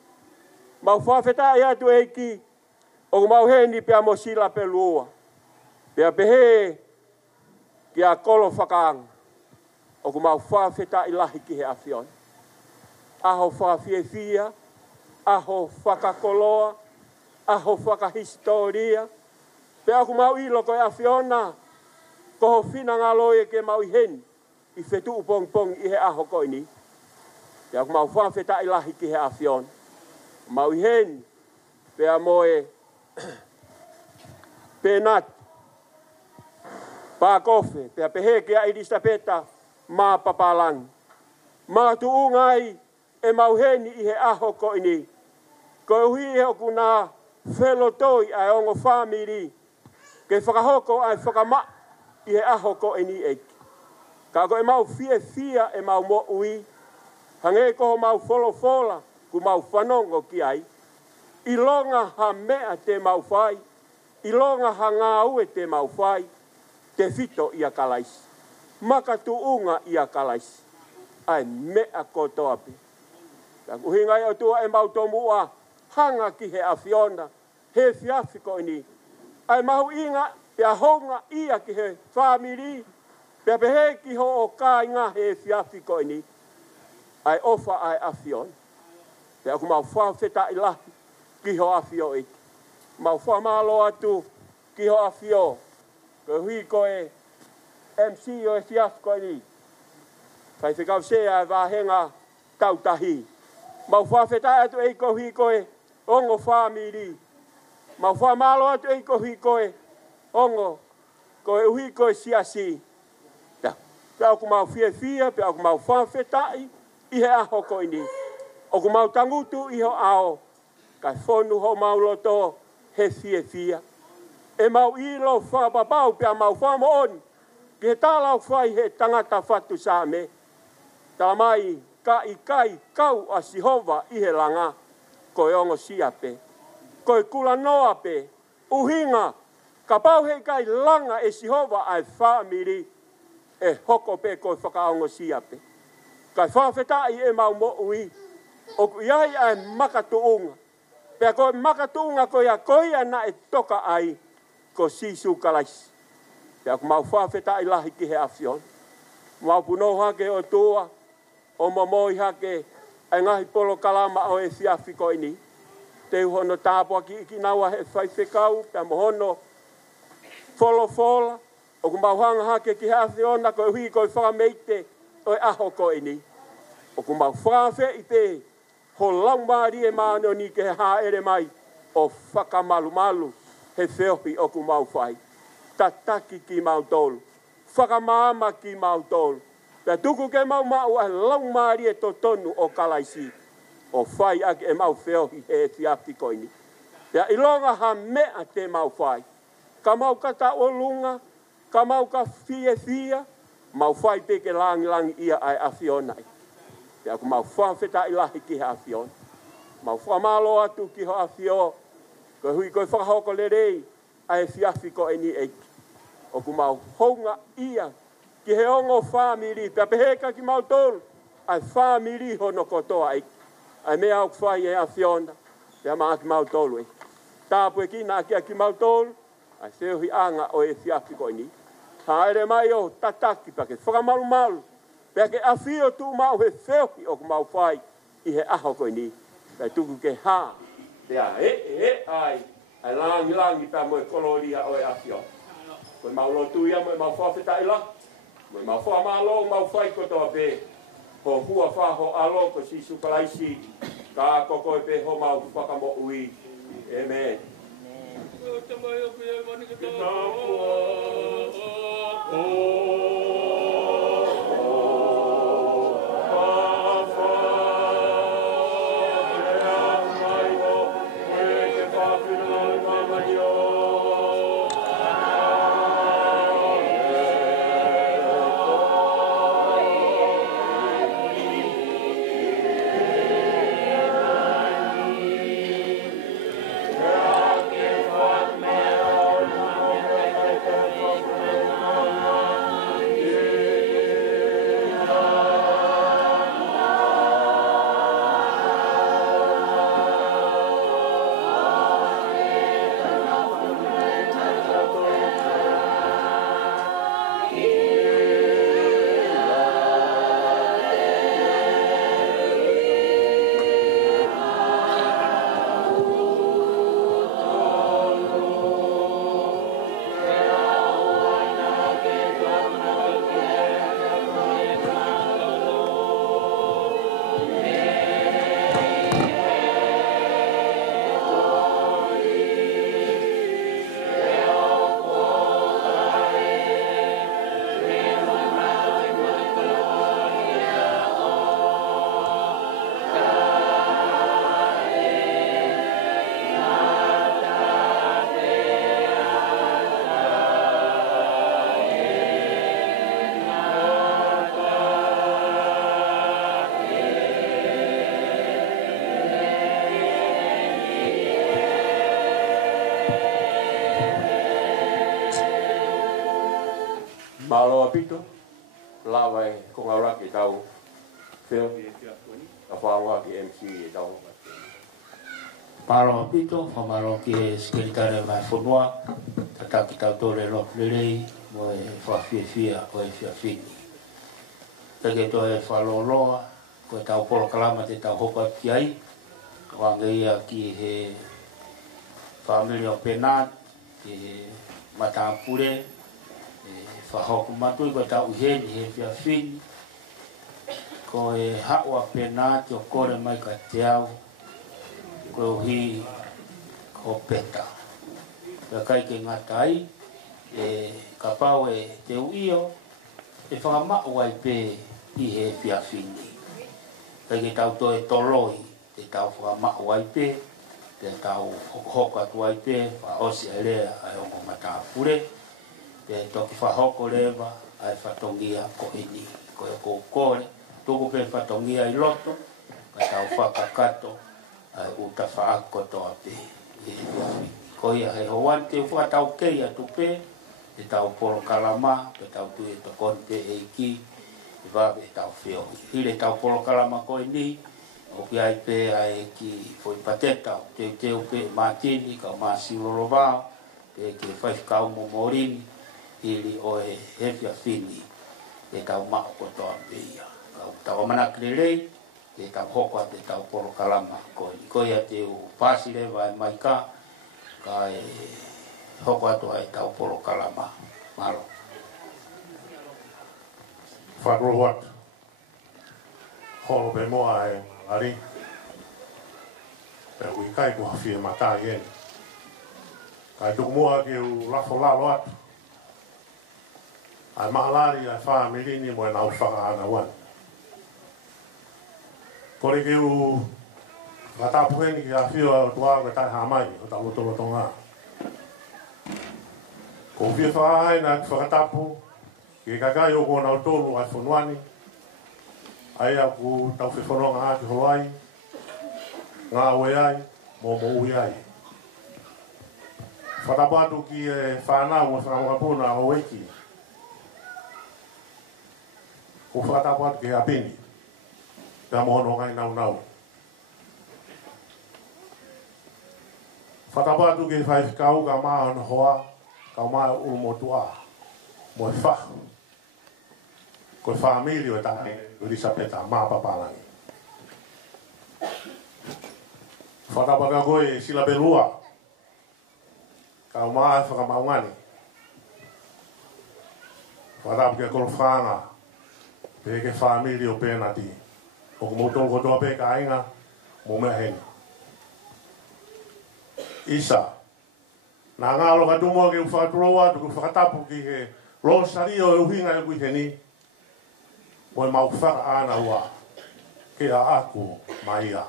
Mau whawheta i atu eiki, o mau heni pea mo sila pelua. Pea pehe kia kolo whakaanga. O mau whawheta i lahi ki he awhion. Aho whawhiefia, aho whakakoloa, aho whakahistoria. Pea ku mau ilo koe a Fiona, ko ho fina ngā loe ke mau i hen, i whetu upong pong i he aho koe ni. Pea ku mau whawheta i lahi ki he a Fiona. Mau i hen, pea moe, penat, pā kofe, pea pehe ke a irista peta, mā papalang. Mā tuungai e mau heni i he aho koe ni. Ko hui e oku nā whelotoi ai ongo whamiri, ke whakahoko ai whakama i he aho koe ni eki. Ka koe mau fia e mau mo ui, hange koho mau wholofola ku mau whanongo ki ai. I longa ha mea te mau whai, i longa ha ngā ue te mau whai, te fito i a kalaisi. Maka tuunga i a kalaisi. Ai mea kotoa pe. Ka kuhingai o tua e mau tomua, hanga ki he a Fiona, he fiafi koe ni. Ai mahu inga, pia honga ia ki he whamiri, pia pehe ki ho o kā inga he fiafi koe ni. Ai ofa ai a Fiona. Pia ku mau whawheta i lahi ki ho a Fio eki. Mau whamalo atu ki ho a Fio. Ko hui koe MC o e fiafi koe ni. Kai whikau sea e wāhenga tautahi. Mau whawheta atu e ko hui koe ongo whamiri. Mau whamalo atu e ko hui koe ongo koe hui koe siasi. Pea ku mau fia, pea ku mau whawhetai i he aho koe ni. O ku mau tangutu i ho ao. Kai whonu ho mau loto he fia. E mau ilo whapapau pea mau whamo oni. Ki he tālau whai he tangata whatu sa me. Tā mai kai kau a Sihova i he langa. Koe ongo siape. Koe kula noa pe. Uhinga. Ka pau hei kai langa e Sihova ai whamiri. E hoko pe koe whakaongo siape. Kai whawhetai e mau mo ui. O ku iai ai makatuunga. Pea koe makatuunga koe a koe ana e toka ai. Ko sisu kalaisi. Pea ku mau whawhetai lahi ki he a Fiona. Mau puno hake o tua. O mamoi hake ai ngahi polo kalama o e fiafi koe ni. Te uhono tāpua ki iki naua he whaiwhekau. Pea mohono wholofola. O ku mau hanga hake ki he a Fiona koe hui koe whakameite o e aho koe ni. O ku mau whawhe i te ho laumari e maano ni ke he haere mai o whakamalu he whiohi o ku mau whai. Tataki ki mau tolu. Whakamama ki mau tolu. Pea tuku ke mau e laumari e to tonu o kalaisi. O whai ake e mau whiohi he fiafi koe ni. Pea ilonga ha mea te mau whai. Ka mau kata o lunga. Ka mau ka fia. Mau whai peke langi ia ai a Fiona. Pea ku mau whawheta i lahi ki he a Fiona. Mau whamalo atu ki ho a Fiona. Ko hui koe whakahoko le rei ai fiafi koe ni eiki. O ku mau honga ia ki he ongo whamiri. Pea peheka ki mau tolu ai whamiri hono kotoa eiki. Ai mea au kwhai e a Fiona. Pea maa ki mau tolu eiki. Tāpu e kina ki mau tolu. Ai whiohi anga o e fiafi koe ni. Haere mai o tataki pa ke whakamalu. Pea ke a whio tu mau he whiohi o ku mau whai i he aho koe ni. Pea tuku ke haa. Pea ai langi pea moe koloria o e a Fiona. Koe mau lotu ia moe mau whawheta ila. Moe mau whamalo mau whai kotoa pe. Ho hua whaho alo ko si sukalaisi. Ka koko e pe ho mau whakamo ui. Amen. Rock and roll, Malo apito. Lava e kongaura ki tau. Feo ki a wharoa ki MC e tau. Paro apito, whamaro ki e skeritare mai whanua. Tata ki tau tore lo lerei, mo e whawhiawhia o e whiawhini. Peke to e whaloloa, ko e tau polo kalama te tau hopa ki ai. Wanga ia ki he whamiri o Penat, ki he Matapure, whahoku matui ko e tau uheni he whiawhini. Ko e hawa Penat o kore mai ka te au. Ko hi ko peta. Ka kai ke ngatai ka pau e te uio e whakamau ai pe i he whiawhini. Kai ke tau to e toloi te tau whakamau ai pe te tau hoko atu ai pe whaosi ai rea ai ongo Matapure te toki whahoko lewa ai whatongia ko ini ko e kōkore toko pe whatongia i loto ka tau whakakato ai uta whaako toa pe ko ia he hoan te whakatau kei atu pe te tau polo kalama te tau tue to konte e ki e wawe e tau whio hire tau polo kalama ko ni o ki ai pe ai ki foi pateta te teu pe matini ka masi lorovao te ke whai kau mo morini ili o e hefia fini te tau mako ko toa pe ia ka tau manakirelei te tau hoko te tau polo kalama ko ia te u pasire vai mai ka e hoko atu ai tau polo kalama malo Whakrohuat holo pe moa e ari pe ui kai ku hawhi e mata i eni kai tuku moa ki u lafo lalo atu ai mahalari ai wha mirini mo e nau whaka ana wan kore ki u whatapuheni ki a whio a tua ke tai hamai o ta loto loto ngā ko whio whaai na whakatapu ki kakai o kona o tolu ai whanuani ai a ku tau whewhanonga a ki Hawaii ngā ue ai mo ui ai whatapatu ki e whanau o whakamapuna o eki ko whatapatu ki a pini ka mohono ngai nau nau whatapatu ki whai kau ka maa no hoa ka maa uru motua mo e whahu ko e whamiri o tae urisa peta maa papalangi whatapaka koe sila belua ka maa e whakamaungani whatapaka ke kolo whanga pe ke whamiri o penati o ko motong ko toa pe ka inga mo mea heni isa na ngalo ka tumo ke whakatoroa tuku whakatapu ki he rosari o uhinga e kui heni o e mau whaka ana ua ke a aku maia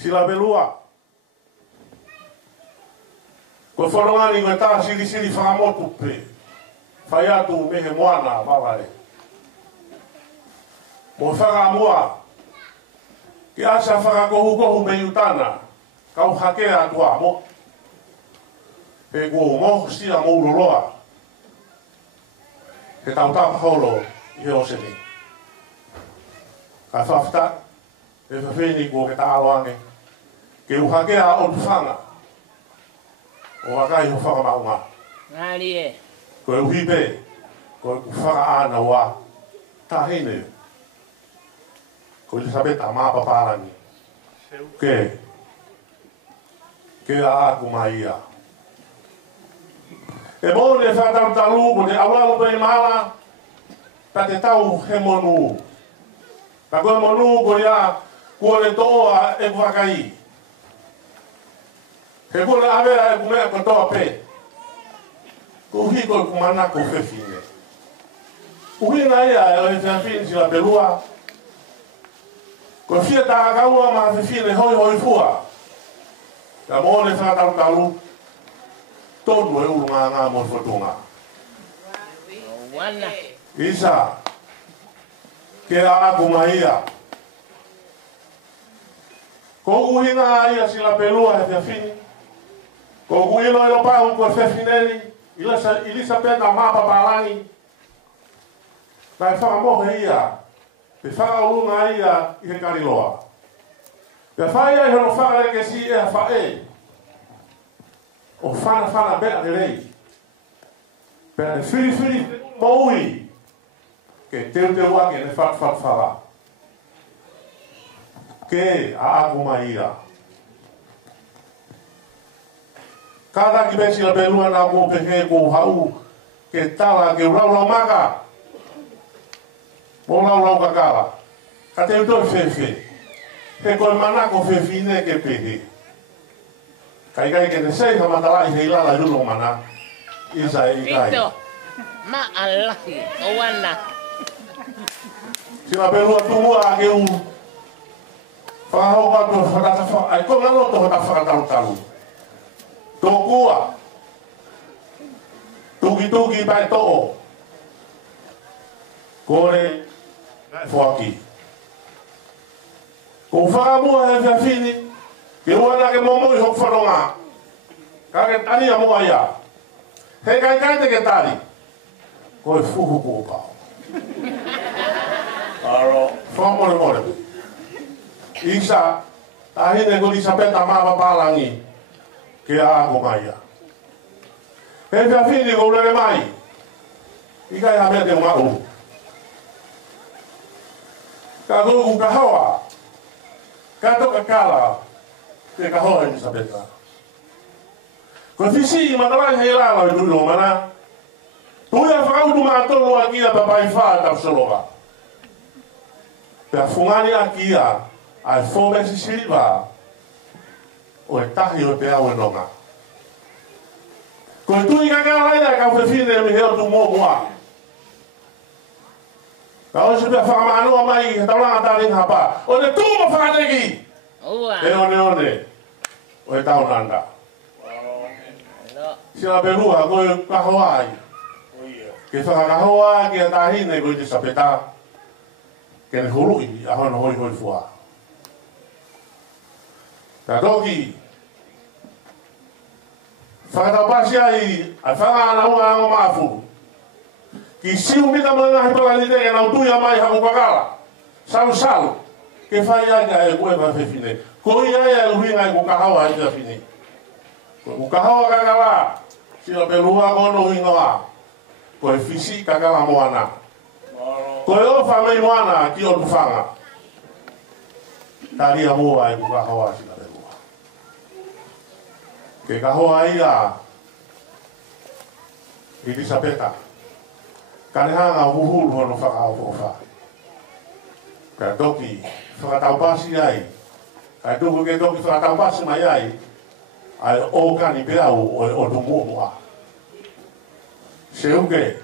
sila belua ko whanongani koe tā siri siri whakamotu pe whai atu me he moana waware mo whakamua ki asa whakakohu me utana kau hakea atua mo e ko mo sia mo loloa he tau tapa holo i he oseni ka whafta e whawheni ko ke ta awange ke uhakea o tufanga o wakai ho whakamaunga Ngāri e. ko e uhipe ko e whaka ana wa ta hene ko i sabe ta maa paparani ke a aku maia e mone whataru talu ko te awalo pe mala ta te tau he monu ta koe monu ko ia kuole toa e wakai he kuole avea e kumea ko toa pe ko hiko kumana ko fefine uhina ia e te afini sila pelua ko fia ta kaua ma fefine hoi hoi fua ka mone whataru talu tonu e uru ngā mo whatunga Wana. isa ke a aku maia ko uhinga ia sila pelua he te afini ko uino e lo pau ko fefine Elisabeth Amapa Balangi. Vai whakamohe ia. Te whakaurunga ia i he kariloa. Te whaia i hono whakareke si e a whae. O whana bea de rei. Pera de whiri maui. Ke te wake ne whara. Ke a aku mai ia. Kada ki besi la belua na ko pehe ko hau. Ke tala ke lau maka. Mo lau kakala. Ka te uto fefe. He koe mana ko fefine ke pehe. Kai ke ne sei ha matala i heila la rulo mana. Isa e kai. Vito, ma alahi, o wana. Sila belua tua ke u. Whakahau watu whakatafa. Ai ko ngalo to hata whakataru. Tokua. Tuki pai to'o. Kore ngai whaki. Ko whakamua he whiawhini. Ke uana ke momo i hok whanonga. Ka ke tani a moa ia. He kai te ke tari. Ko e fuhu ko pao. Aro. Whamore. Isa. Tahine ko Elisabeth Amapa Balangi. Ke a ako mai ia. He whiawhini ko urere mai. Ika e hamea te umau. Ka gogu ka hawa. Ka toka kala. Te ka hoa Elisabeth. Ko fisi i matarai hei lala i tuno mana. Tui a whakautu mātolo a kia papai whaa tau sologa. Pea fungani a kia. Ai fōmesi silva. O e tahi o te au e nonga. Ko e tui kakaraina ka whiwhine mi heo tu mō mua. Ka o se pia whakamanoa mai he tauranga tāring hapa. O ne tūma whakateki. E one. O e taunanda. Sila perua ko e kahoai. Ke whakakahoa ki a tāhine ko i te sapeta. Ke ne hurui a hono hoi fua. Ka toki. Whakatapasi ai a whakaana ua ango maafu. Ki siu mita mga hipalani te e nau tuia mai haku kakala. Salu. Ke whai ai ka e koe whawhewhine. Ko i ai e luhinga e kukahawa i te whini. Kukahawa kakala. Sila pelua kono hingoa. Ko e fisi kakala moana. Ko e o whamei moana ki o tufanga. Taria mua e kukahawa sila. Ke kahoa ia Elisabeta. Kanehanga uhuru hono whakaawofa. Ka toki whakataupasi ai. Ka tuku ke toki whakataupasi mai ai. Ai o kani peau o tumuomua. Se uke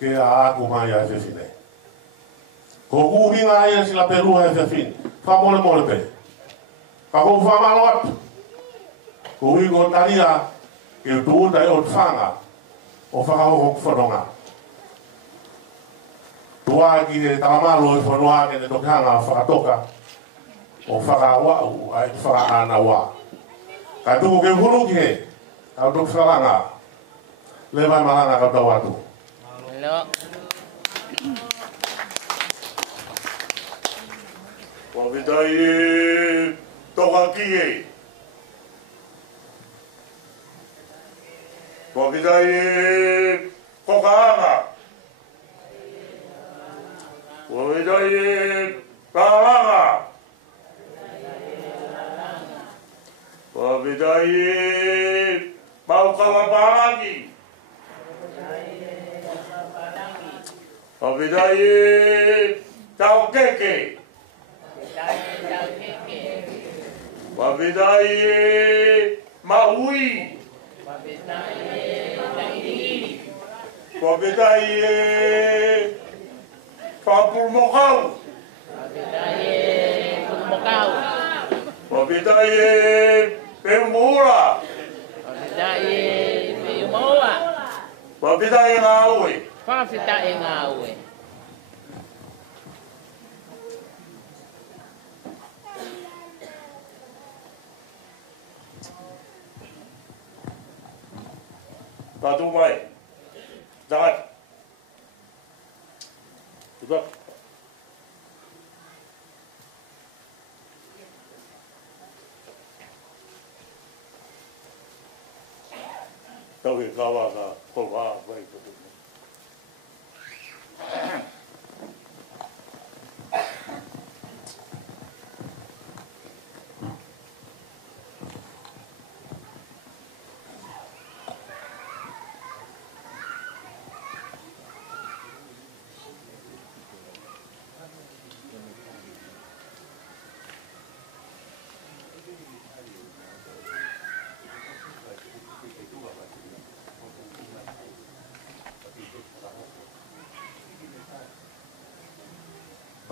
ke a aku mai ai whiwhine. Ko kuhinga ai sila perua e whiwhine. Whamole pe. Ka kou whamalo atu. Ko hui ko taria ke tuunda e o tfanga o whakahoho whanonga. Tua ki e takamalo e whanoa ke ne tokihanga whakatoka o whakawau ai whakaana wā. Ka tuku ke huru ki he, kau tuk whalanga, le vai malanga kau tau atu. Wawitai e toka ki e. Wawitai e kokaanga. Wawitai e kalanga. Wawitai e paukalapalangi. Wawitai e taukeke. Wawitai e mahui. Wawitai e papulmokau. Wawitai e peumura. Wawitai e ngaue. Wawitai e ngaue. Tatu mai. Jangan. Juga. Tahu ke kawan ka kolwa baik tu.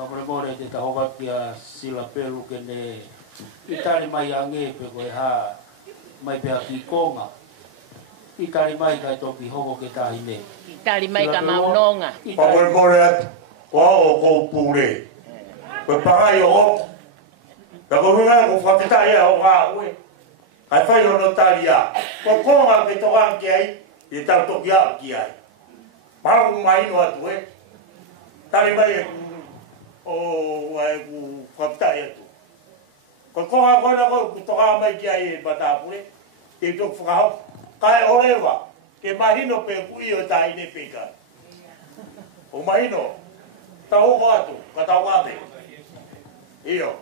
Pamore te tahoka kia sila pelu kene itari mai ange pe koe ha mai pe aki konga itari mai kai toki hoko ke tahine itari mai ka maunonga Pamore at wao ko pure. Ko parai o. Ta ko nga ko fakita ya o ga we. Ai fai o notaria. Ko konga ke toka ki ai e ta to kia ki ai. Pa mai no atu e. Tari mai o ai ku fakta ya tu. Ko konga ko na ko toka mai ki ai bata pure. E to fukao. Kai orewa. Ke mahino pe ku io ta ine peka. O mahino. Tau ko atu, ka tau ate. Iyo.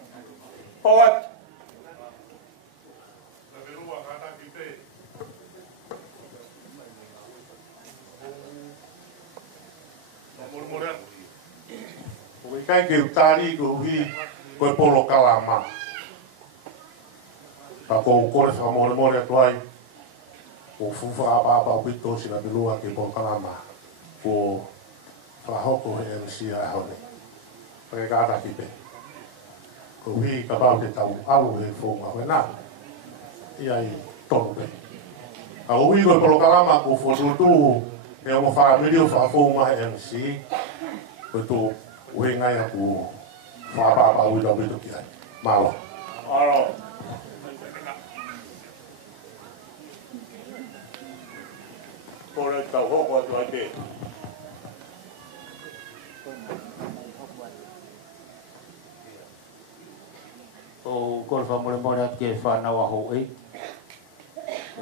Pawat. Kai ke utari ko hui ko polo kalama. Pa ko ko sa mo mo re tuai. O fufa apa bito sina bilua ke polo kalama. Ko hoko he MC a hone. Pake kata kipe. Ko hui ka pao te tau au he whonga hoi nā. Ia i tonu pe. A hui koe polo kalama ko whonutu e o mo whakamerio whakawhonga he MC. Koe tō ue ngai a ku whakapapa ui tau bito ki ai. Malo. Aro. Kore tau hoko atu ai pe. o kor famole mora ke fa na wa ho e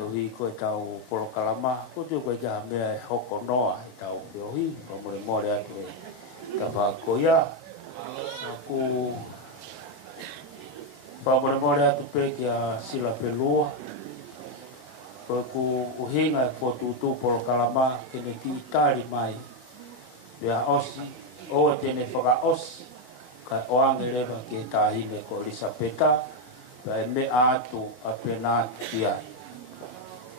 o hi ko tau polo kalama ko tu ko ja me hoko no ai tau o hi famole mora ke ka fa ko ya ku famole mora tu pe ke sila pelua ko ku hinga ko tu polo kalama ke ne ki tari mai ya osi o tene foka osi ka oangere ba ke tahine ko Elisabeta ba me atu a pena kia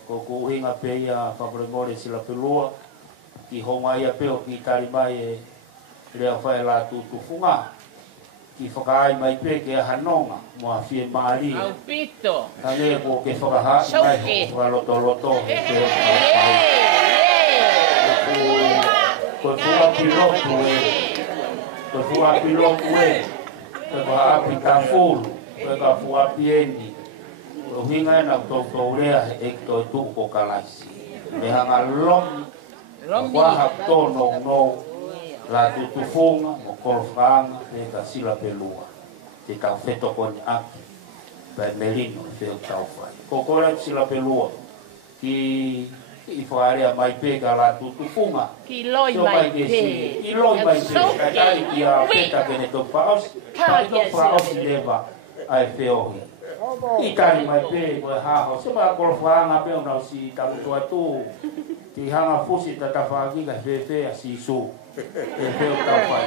ko ku hinga pe ia fabremore sila pelua ki honga ia pe o ki tari mai e lea fai la tu funga ki whakaai mai pe ke hanonga mo a fie maari au pito tange ko ke whakaha mai ho loto ko tua piloto e ko fua piloto e ko api kafulu ko fua pieni o hinga na to lea e to tu ko kalasi me hanga lom ko ha tono no la tu funga mo korfanga e ka sila pelua te ka feto kon aki per melino fe tau fai ko kora sila pelua ki i whaarea mai pega la tutu funga. Ki loi mai pe. Ki loi mai pe. Ka tari ki a peta kene tō paos. Ka tō paos lewa ai whiohi. I tari mai pe koe haho. Se maa koro whaanga pe o nau si tamu toa tō. Ti hanga fusi ta tawhaaki ka whewhea si su. E whio tau whai.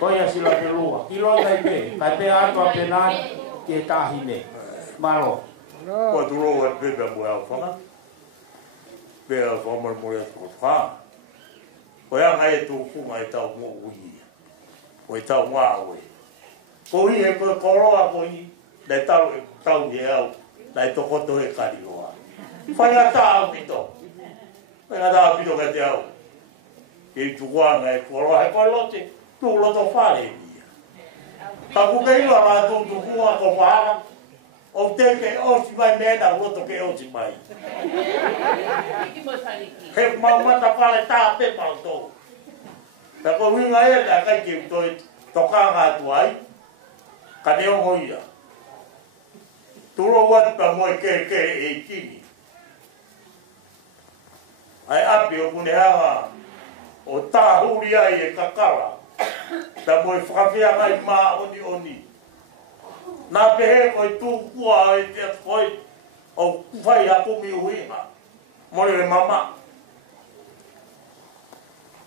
Koe a sila pelua. Ki loi mai pe. Kai pe atua penani ke tahine. Malo. Koe turo e pepe mua au whanga. Pea whamar mo ea tō wha. Ko ea ngai tō funga e tau mo ui. Ko e tau ngā oe. Ko i e koe koroa ko i. Nei tau he au. Nei tokoto he kari oa. Whai a tā au pito. Whai a tā au pito ka te au. E tukuanga e koroa he koe lote. Tū loto whare mia. Ka kuke iwa rā tō tukunga ko whara. o te ke o si mai mena roto ke o si mai. He mamata pale tā pe pao tō. Ta ko winga e la kai ke toi toka ngā tuai. Ka neo hoia. Turo watu ka moe kere e kini. Ai api o kune hanga o tā huri ai e kakara. Ta moe whakawhia ngai mā oni. Nā pehe koi tūkua e te koi o kuwhai a kumi uhinga. Mori e mama.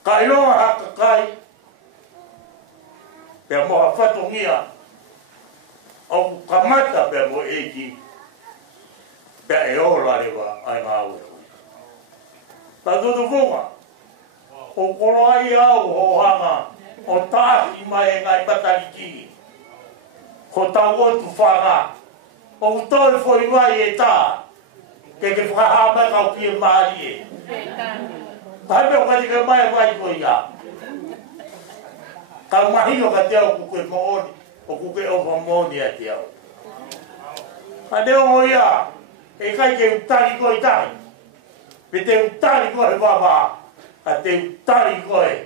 Ka ilonga haka kai. Pea moha whatongia. O kamata pea mo eiki. Pea e ola rewa ai ngā ue. Ta tutu wunga. O koro ai au ho hanga. O tāhi mai e ngai batari ki. Ko tau otu whanga. O utoi fwoi mai e tā. Ke whakaha mai kau pia maari e. Tāpe o kati ke mai ko ia. Ka mahino ka te au kuke mooni. O kuke o whamoni a te au. Ka neo mo ia. E kai ke utari koe tai. Pe te utari koe wawa. Ka te utari koe.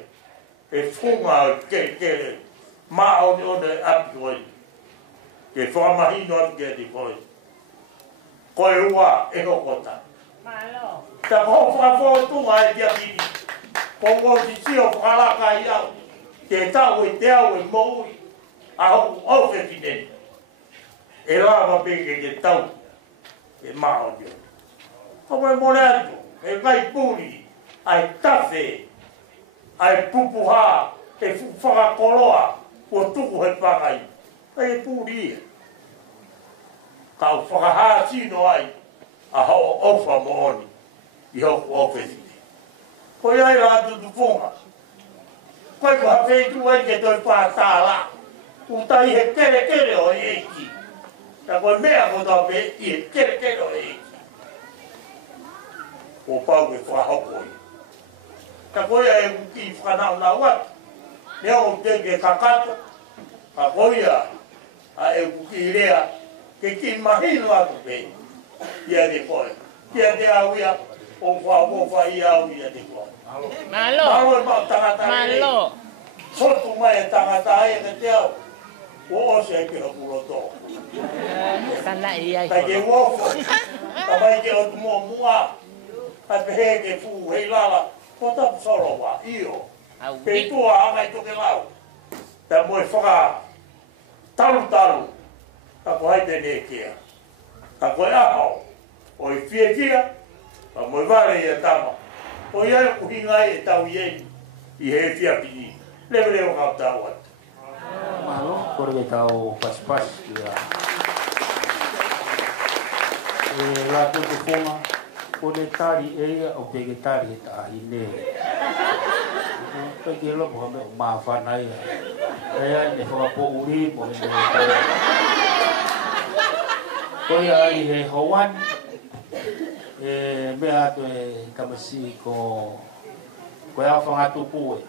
E whunga o ke maa one api koe. Ke whamahino atu ke te koe. Koe ua e hokota. Malo. Ta ko whakafotunga e te apini. Ko si sio whakalaka i au. Te tau e te au e moui. A hoku au whewhineni. E rāma peke ke tau. E mao dio. Koe mone atu. E ngai puri. Ai tawhe. Ai pupuha. E whakakoloa. Ko tuku he pakai. E puri e. Kau whakaha sino ai. A hao ofa mooni. I hoku au whewhine. Koe ai rātu tu whonga. Koe ko hawhetu ai ke toi pātāla. Utai he kere o eiki. Ta koe mea ko tape i he kere o eiki. O pau ke whahokoi. Ta koe ai ki whanau na watu. Nea o te ke kakato. Ka koe a e kuki rea. Ke ki mahino atu pe. Ia te koe. Ia te auia. O wha i au ia te koe. Malo. Malo e mau tangata e rei. Malo. Sotu mai e tangata e ke te au. O ose e ke hapuro tō. Kana i ai. Kai ke wofo. Ta mai ke o tumo mua. Kai pehe ke fu hei lala. Ko tapu soro wa. Io. Pe tua angai toke lau. Ta moe whaka. Taru. Ta ko haite ne kia. Ta koe ahau. O i fie kia. Ta moe vare i a tama. O iai kuhingai e tau iei. I he fia pini. Lewe kau tau atu. Malo, kore ke tau pas ia. E la tuku whonga, kore tari eia o peke tari e tahi ne. Peke lopo hame o mawhanai a. Ea ne whakapo uri mo ne tau. Koe ai he hauan. E mea atu e kamasi ko koe a whangatupu e.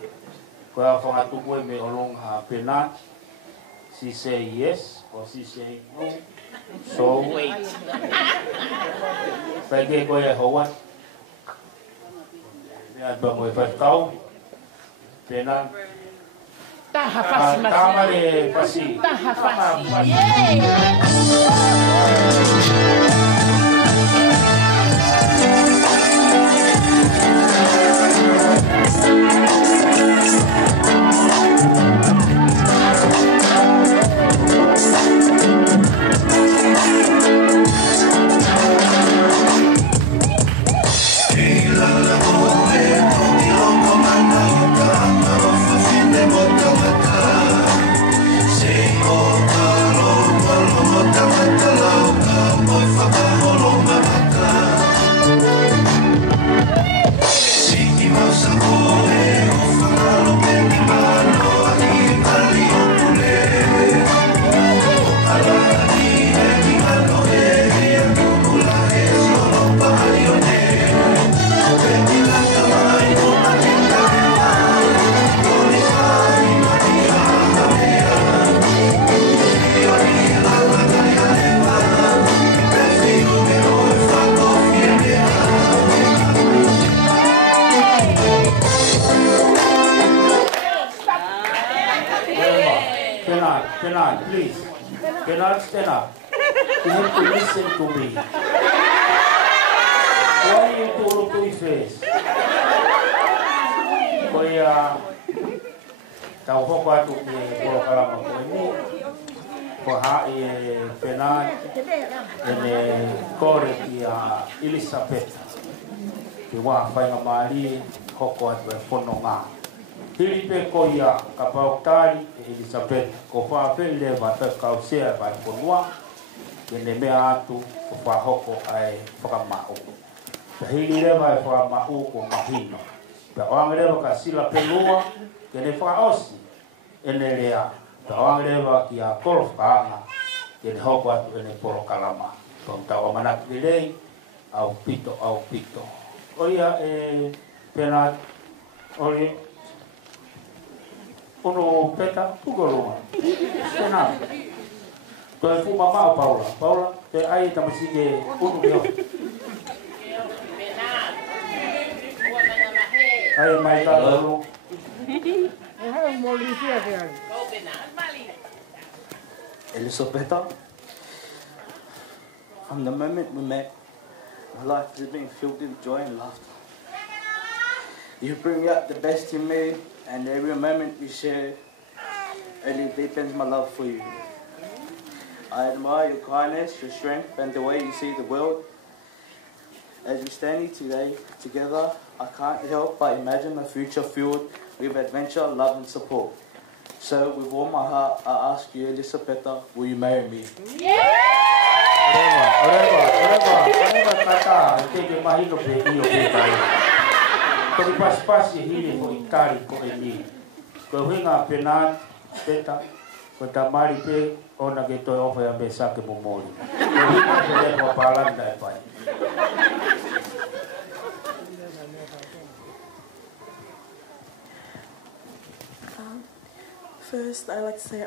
Koe a whangatupu e me olong a pena. She say yes or she say no. So Wait. Pege koe e hauan. Mea atu mo e whatkau. Pena. Taha fasi masi. Tama e fasi. Taha fasi. Sei o karo, kalo mota mata. Penat, stand up. You have to listen to me. Why you do look to his face? Kaya tau hoko atu ke polo kalama ko ini. Ko hai Penat ene kore ki a Elizabeth. Ki wa whainga maari hoko atu e whono ngā. Hiri pe ko ia ka pautari Elizabeth ko whawhi lewa te kausea vai ponua kene mea atu ko whahoko ai whakamau. Ka hiri lewa e whakamau ko mahino. Ka oang lewa ka sila pelua kene whakaosi ene lea. Ka oang lewa ki a kolo whakaanga kene hoko atu ene polo kalama. Kong tau amanaki lei au pito. Oia Penat ori Uno peta tugoluma. Senang. Kau fu mama Paula. Paula, te ai tamasige uno yo. Ai mai kalau. Elizabeth, from the moment we met, my life has been filled with joy and laughter. You bring out the best in me, and every moment we share only deepens my love for you. I admire your kindness, your strength, and the way you see the world. As we stand here today together, I can't help but imagine a future filled with adventure, love, and support. So, with all my heart, I ask you, Elizabeth, will you marry me? Oreva, kata, ke mahino pe iyo pe tai. Ko pas hiri ko itari ko eli. Ko hinga Penat peta ko tamari pe ona ke to ofa ya besa ke momori. Ko hinga pe ko palan dai pai. First, I'd like to say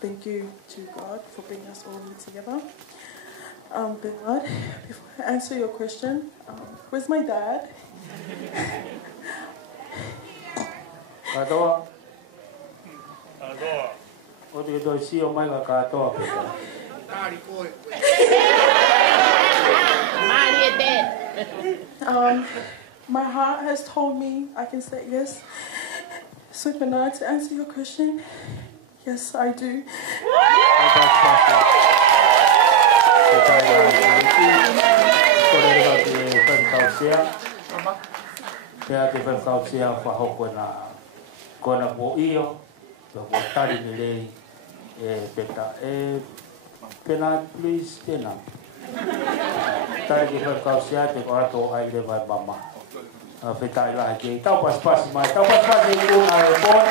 thank you to God for bringing us all here together. Bernard, before I answer your question, where's my dad? Katoa. O te doi si o mai ka katoa peta. My heart has told me I can say yes. So Bernard, to answer your question, yes, I do. Pea te whakausia whahoko na kona po iyo, to ko tari ni lei peta. Penat, please, Penat. Tari te whakausia te ko ato ai le vai mama. Peta ila ke tau pas mai, tau pas e kuna e bon.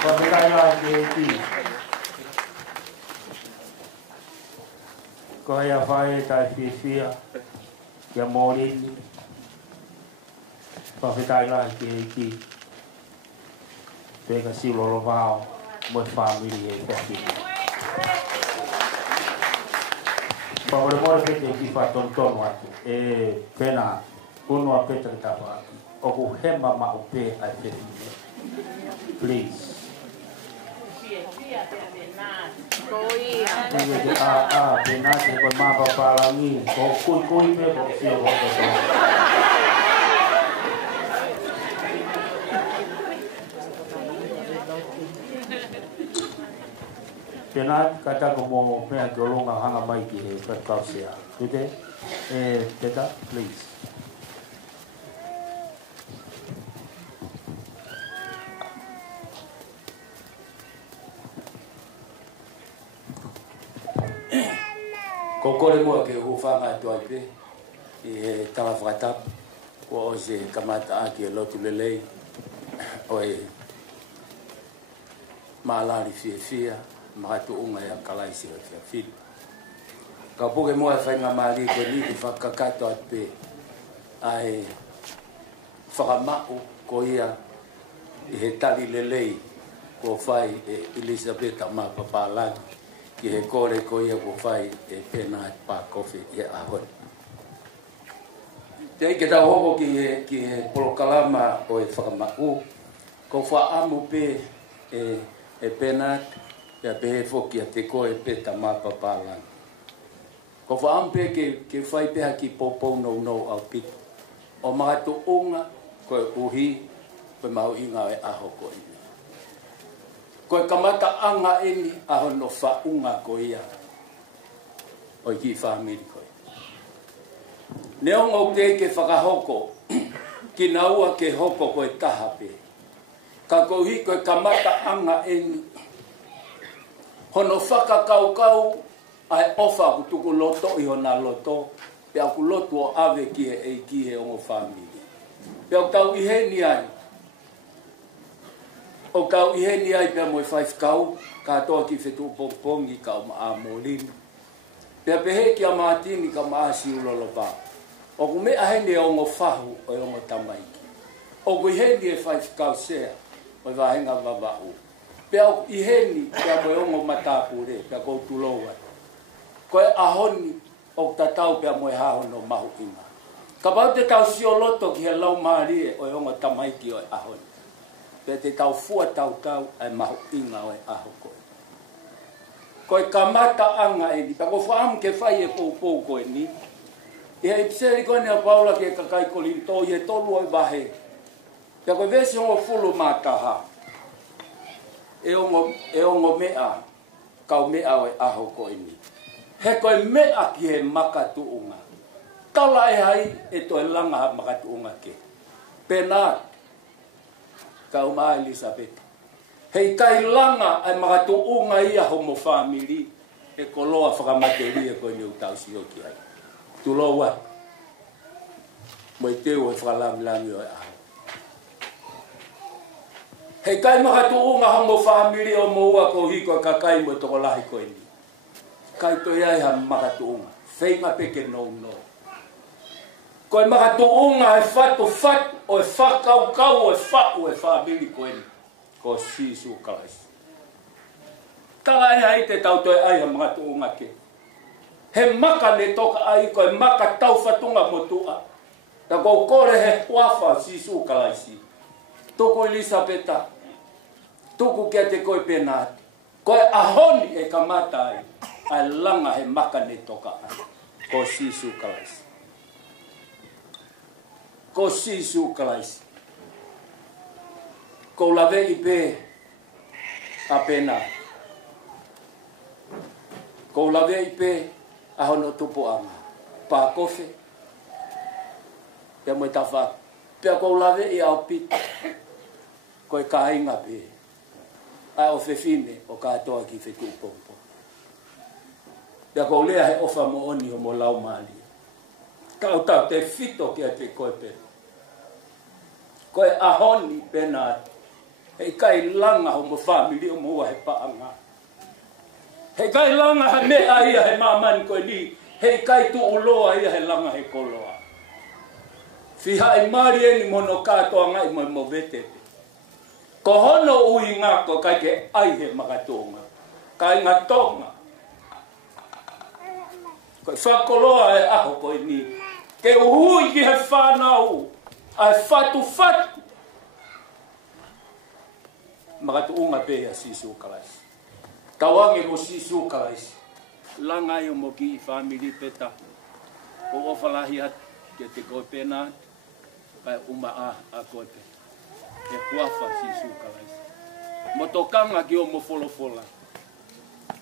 Ko peta ila ke ti. Ko ia vai tai fia. Kia morini. Pawhitai lai ke iki. Peka si lolo vao. Moi family e peki. Pawhore more pete ki whatontono atu. Pena unua peta ki tawa atu. Oku hema ma upe ai peki. Please. Penat e koe mapa palangi. Ko kui pe ko si o Penat kata ko mo mea ki olonga hanga mai ki he whakausia. Tute? Peta, please. Ko kore mua ke hufanga atu ai pe. I tawa whakatap. Ko o se kamata a ki e lotu lelei. O e maalari fia. Mahatu unga ya kalaisi wa fia. Ka puke mua e whainga maali ko ni ki whakakato atu pe. Ai whakamau ko ia i he tali lelei. Ko whai Elizabeth ma papalagi. Ki he kore ko ia ko whai Penat pa kofi i ahon. Te ke tau hoko ki he polokalama o e whakamau. Ko wha amu pe Penat Ya pe foki te koe peta mapapala. Ko whaampe ke whai peha ki popo no au pit. O mahatu unga koe uhi koe mau inga e aho koe. Koe kamata anga eni aho no whaunga koe ia. O ki whamiri koe. Neongo ke whakahoko ki naua ke hoko koe tahape. Ka kohi koe kamata anga eni hono whakakaukau ai ofa ku tuku loto i hona loto pe aku loto o ave ki e ongo family. Pe au tau i heni ai. O kau i heni ai pe moi 5 kau ka toa ki whetu popongi ka o maa molin. Pe pehe ki a maatini ka maa si ulolopa. O ku mea heni e ongo whahu o ongo tamaiki. O ku heni e 5 kau sea o vahenga vavau. Pea i heni pea moe ongo matapure, pea kou tuloua. Koe ahoni o tatau pea moe haho no mahu inga. Ka pau te tau sioloto ki he lau maarie o ongo tamaiki o ahoni. Pea te tau fua tau ai mahu inga o aho koe. Koe kamata anga e ni, pea ko whaamu ke whai e pou koe ni. I hei piseri koe nea paula ke kakai kolinto i e tolu o vahe. Pea koe vesi ongo fulu mataha. E ongo mea, kau mea o aho koe ni. He koe mea ki he makatuunga. Tala e hai e toi langa ha makatuunga ke. Pena, kau maa Elisabeth. Hei kai langa ai makatuunga ia homo family. E koloa whakamateri e koe ni utau sio ki hai. Tuloa. Moi teo e whakalamlangi o aho. Hei kai makatuunga homo family o moua ko hiko kakai mo toko lahi koe ni. Kai to iai ha makatuunga. Whainga peke no. Koe makatuunga e fatu o e whakaukau o e whau e family koe ni. Ko sisu kalaisi. Tala e hai te tau toi ai ha makatuunga ke. He maka ne toka ai koe maka tau whatunga motua. Ta kou kore he wafa sisu kalaisi. Toko Elisabeta, toko kia te koe penati. Koe ahoni e kamata ai, ai langa he maka ne toka ai. Ko sisu kalaisi. Ko sisu kalaisi. Ko lave i pe a penati. Ko lave i pe a hono tupu anga. Pa kofe. Pea moi tawha. Pea ko lave i au pita. Koe ka inga pe. A o fefine o ka atoa ki whetu upompo. Pea ko lea he ofa mo oni o mo lau maali. Ka o tau te fito ki a te koe pe. Koe ahoni pena. Hei kai langa o mo family o mo he paanga. Hei kai langa he mea ia he mamani koe ni. Hei kai tu uloa ia he langa he koloa. Fiha i mari eni mono katoa ngai mo vetete. Ko hono ui ngā ko kai ke ai he makatonga. Kai ngā tonga. Ko whakoloa e aho koe ni. Ke uhui ki he whanau. Ai whatu. Makatuunga pēhea sisu kalaisi. Kawange ko sisu kalaisi. Langa i o moki i family peta. O ofalahi at ke te koe pena. Kai uma a koe peta. E kuafa sisu kalaisi. Motokanga ki o mo folofola.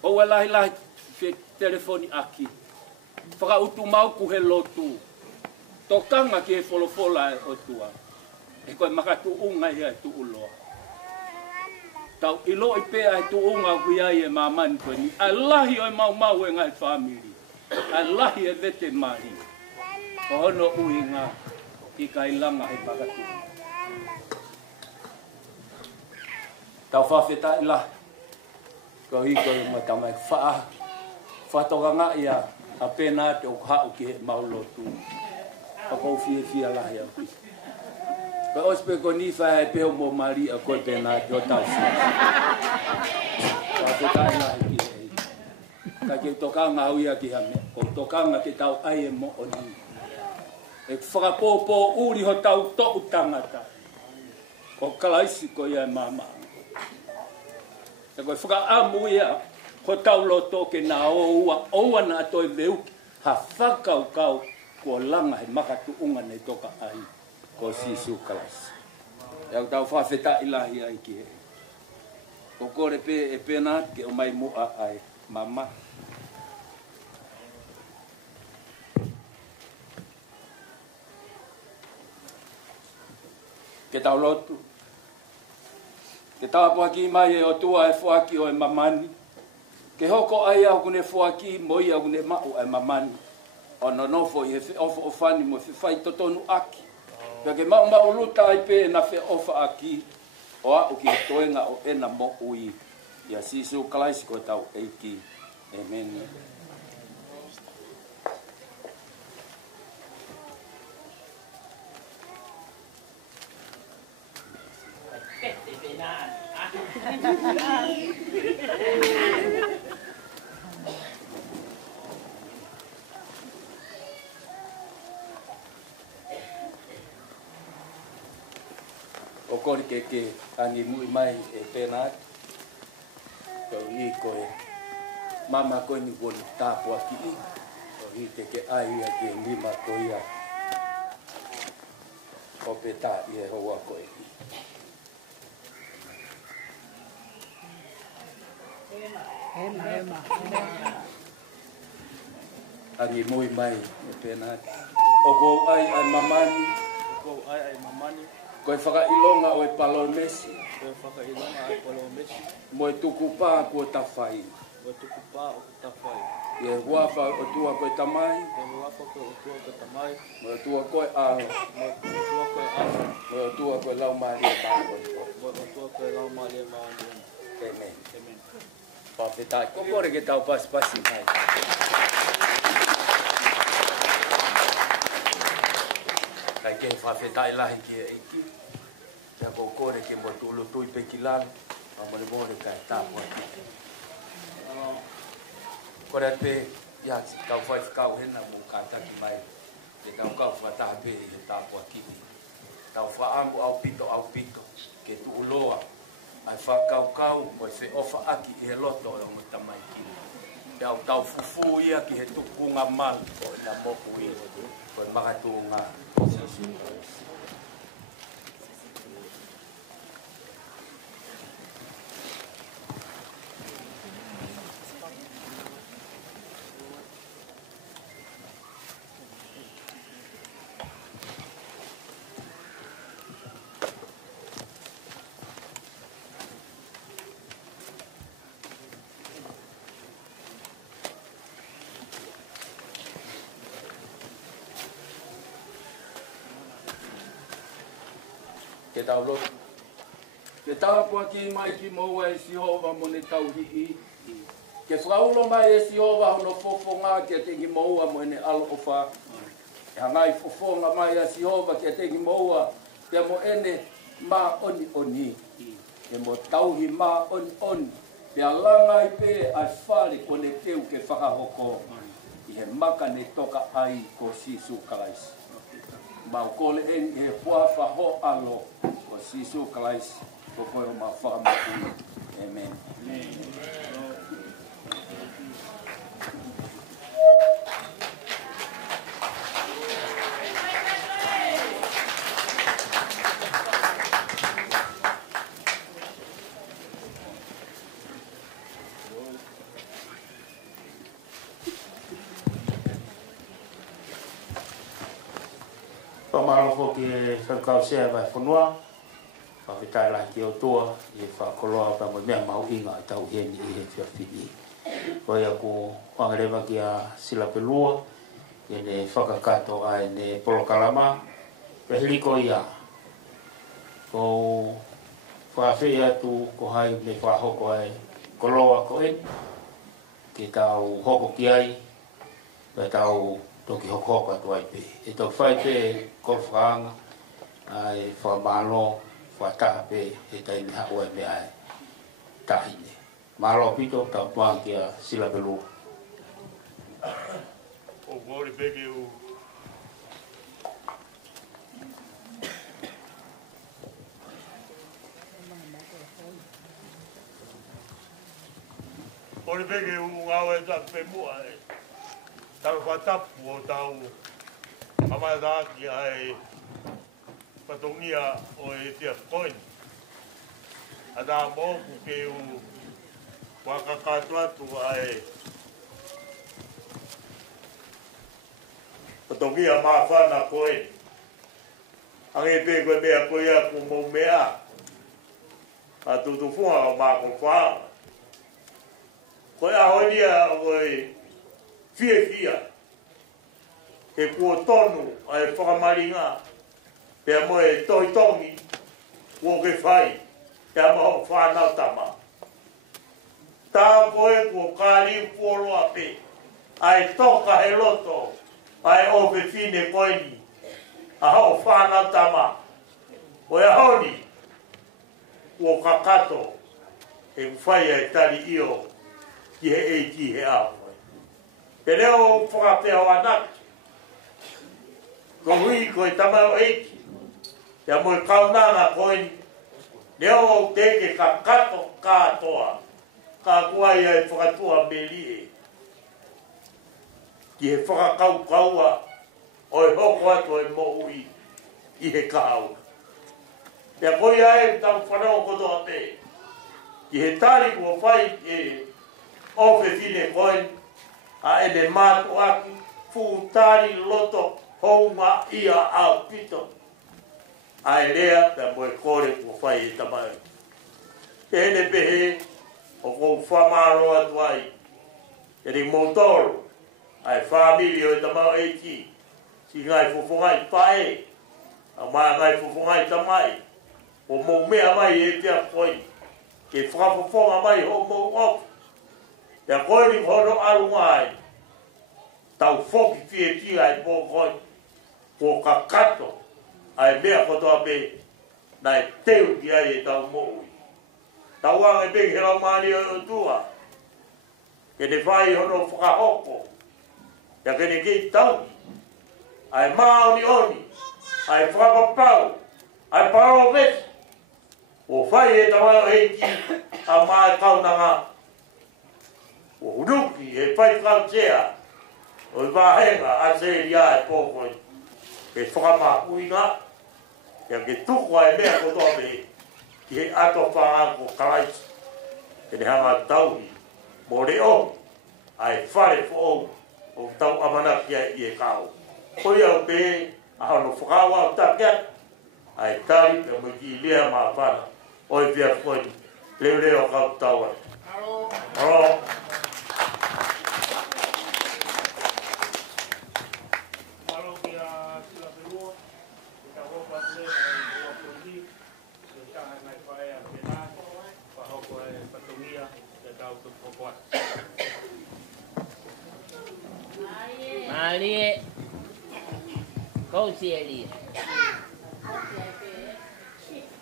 O e lahi fe telefoni aki. Whaka utu mau ku he lotu. Tokanga ki he folofola e o tua. E koe makatu unga ia e tu uloa. Tau ilo i pea e tu unga ku iai e mamani koe ni. A lahi o e mau e ngai family. A lahi e vete mari. O hono ui ngā i ka ilanga he pakatu. Tau whawheta ila. Ko hiko i matamai whatoka ngā ia a pēnā te o hau ki he maulotu. A kou fia lahi au ki. Ko ospe ko ni whae peo mo mari a koe pēnā te o tau fia. Whawheta ila he ki he. Ka ke tokanga au ia ki hame. Ko tokanga ke tau ai e mo o ni. E whakapōpō uri ho tau to'u tangata. Ko kalaisi ko ia e mama. E koe whakaamu ia, ho tau loto ke nā oua nā toi veu, ha whakau kau, kua langa he makatu unga nei toka ai, ko Sisu Kalaisi. Iau tau whawheta ilahi ai ki e. Ko kore pe e pena ke o mai mua ai, mama. Ke tau lotu. Ke tāpua ki mai e o tua e whuaki o e mamani. Ke hoko ai au kune whuaki moi au kune mau e mamani. O no nofo i he ofo o whani mo whai totonu aki. Pea ke mau luta ai pe na whi ofa aki. O au ki he toenga o ena mo ui. Ia Sisu Kalaisi ko tau eiki. Amen. O kori ke angi mui mai e pena ko i ko e mama ko ni ko tapu aki o i te ke ai a ke lima ko ia o peta i e hoa ko e angi mui mai e pena o ko ai mamani ko e whakailonga o e Palomesi. Ko e whakailonga o e Palomesi. Mo e tukupā kua tawhai. Mo e tukupā o tawhai. Ie huafa o tua koe tamai. Ko e huafa o tua koe tamai. Mo e tua koe ao. Mo e tua koe ao. Mo e tua koe lau maari e tākoi koe. Mo e tua koe lau maari e maari. Amen. Amen. Pāwhetai. Ko kore ke tau pasi mai. Kai ke whawhetai lahi ki e iki. Pea ko kore ke mo tulu tui pe ki lalu. Ma mo le more kai tāpua ki. Kore pe, ia tau whai whakau hena mo kātaki mai. Ke tau kau whataha pe i he tāpua ki. Tau whaamu au pito. Ke tu uloa. Ai whakau mo e whi ofa aki i he loto o mo tamai ki. Pea tau fufu ia ki he tukunga mal. O ina moku i. Ko e makatu ngā. Ke tau lotu. Ke tau pua ki mai ki maua e Sihova mo ne tau hii. Ke whaulo mai e Sihova hono fofo ngā ke tengi maua mo ne alo ofa. E hangai fofo ngā mai e Sihova ke tengi maua ke mo ene mā oni. Ke mo tauhi mā oni. Pe alangai pe ai whare ko ne teu ke whakahoko. I he maka ne toka ai ko Sisu Kalaisi. Mau kole en e huafa ho alo o Sisu Kalaisi ko koe o ma whakamaku. Amen. Pamalo ke whakau sea vai whanua. Whawhetai lai ki o toa. I whakoloa pa mo mea mau inga i tau heni i he whiawhini. Koi aku whangarewa ki a Silapelua. I ne whakakato ai ne Polokalama. Pehiliko ia. Ko whawhea atu ko hai ne whahoko ai koloa ko en. Ke tau hoko ki ai. Pe tau toki hoko atu ai pe. E tau whai pe kolwhanga, ai whamalo, whataha pe, e tai ni hao e me ai tahine. Malo pito tau tuang ki a Silapelua. O ngori peke u. le bege u ngau e tak pe mua e. Tau whatapu o tau amadaki ai patongia o e tia koin. A tā mōku ke u wakakatu atu ai patongia mawhana koin. Ange pe koe mea koe a ku mou mea. A tutufunga o mako whaa. Koe a hoinia koe fia. He kua tonu a e whakamaringa. Pea moe toitongi. Kua ke whai. Pea maho whanau tama. Tā koe kua kāri puoloa pe. Ai toka he loto. Ai ope fine koini. A hao whanau tama. Koe a honi. Kua kakato. He whai e tari io. Ki he e ki he a. Te reo whakapea wanaki. Ko hui koe tamau eiki. Te moe kaunanga koini. Reo teke ka kato katoa. Ka kuai e whakatua melie. Ki he whakakau kaua. O e hoko atu e mo ui. I he kahau. Te koi ae tau whanau kotoa te. Ki he tari kua whai e ofe fine koini. A ene mātu aki, fūtari loto, hounga ia au pito. A e rea, pia moe kore kua whai e tamai. Te ene pehe, o kou whamaro atu ai. E ri motoro, a e whamiri o e tamau e ki. Si ngai fufungai pae, a maa ngai fufungai tamai. O mou mea mai e tia koi. Ke whakafufonga mai ho mou ofu. Pea koe ni hono arunga ai. Tau foki fie tia ai pō koe. Ko kakato. Ai mea kotoa pe. Nai teu ki ai e tau moui. Tau anga e peki helau maari o tua. Ke ne whai hono whakahoko. Pea ke ne kei tau. Ai maoni oni. Ai whakapapau. Ai paro vesi. O whai e tawao heiki. A maa kaunanga. O uruki e whai kautea, o i wāhenga a se ria e pōkoi, e whakamakuinga, e ke tukua e mea kotoa me, ki he ato whaango karaisi, e ne hanga tauhi, mo reo, ai whare whoo, o tau amanakia i e kao. Koi au pe, a hano whakawa au takia, ai tari pe mo ki lea maa whana, o i whia koi, leo kau taua. Alo. Ali, kau si Ali.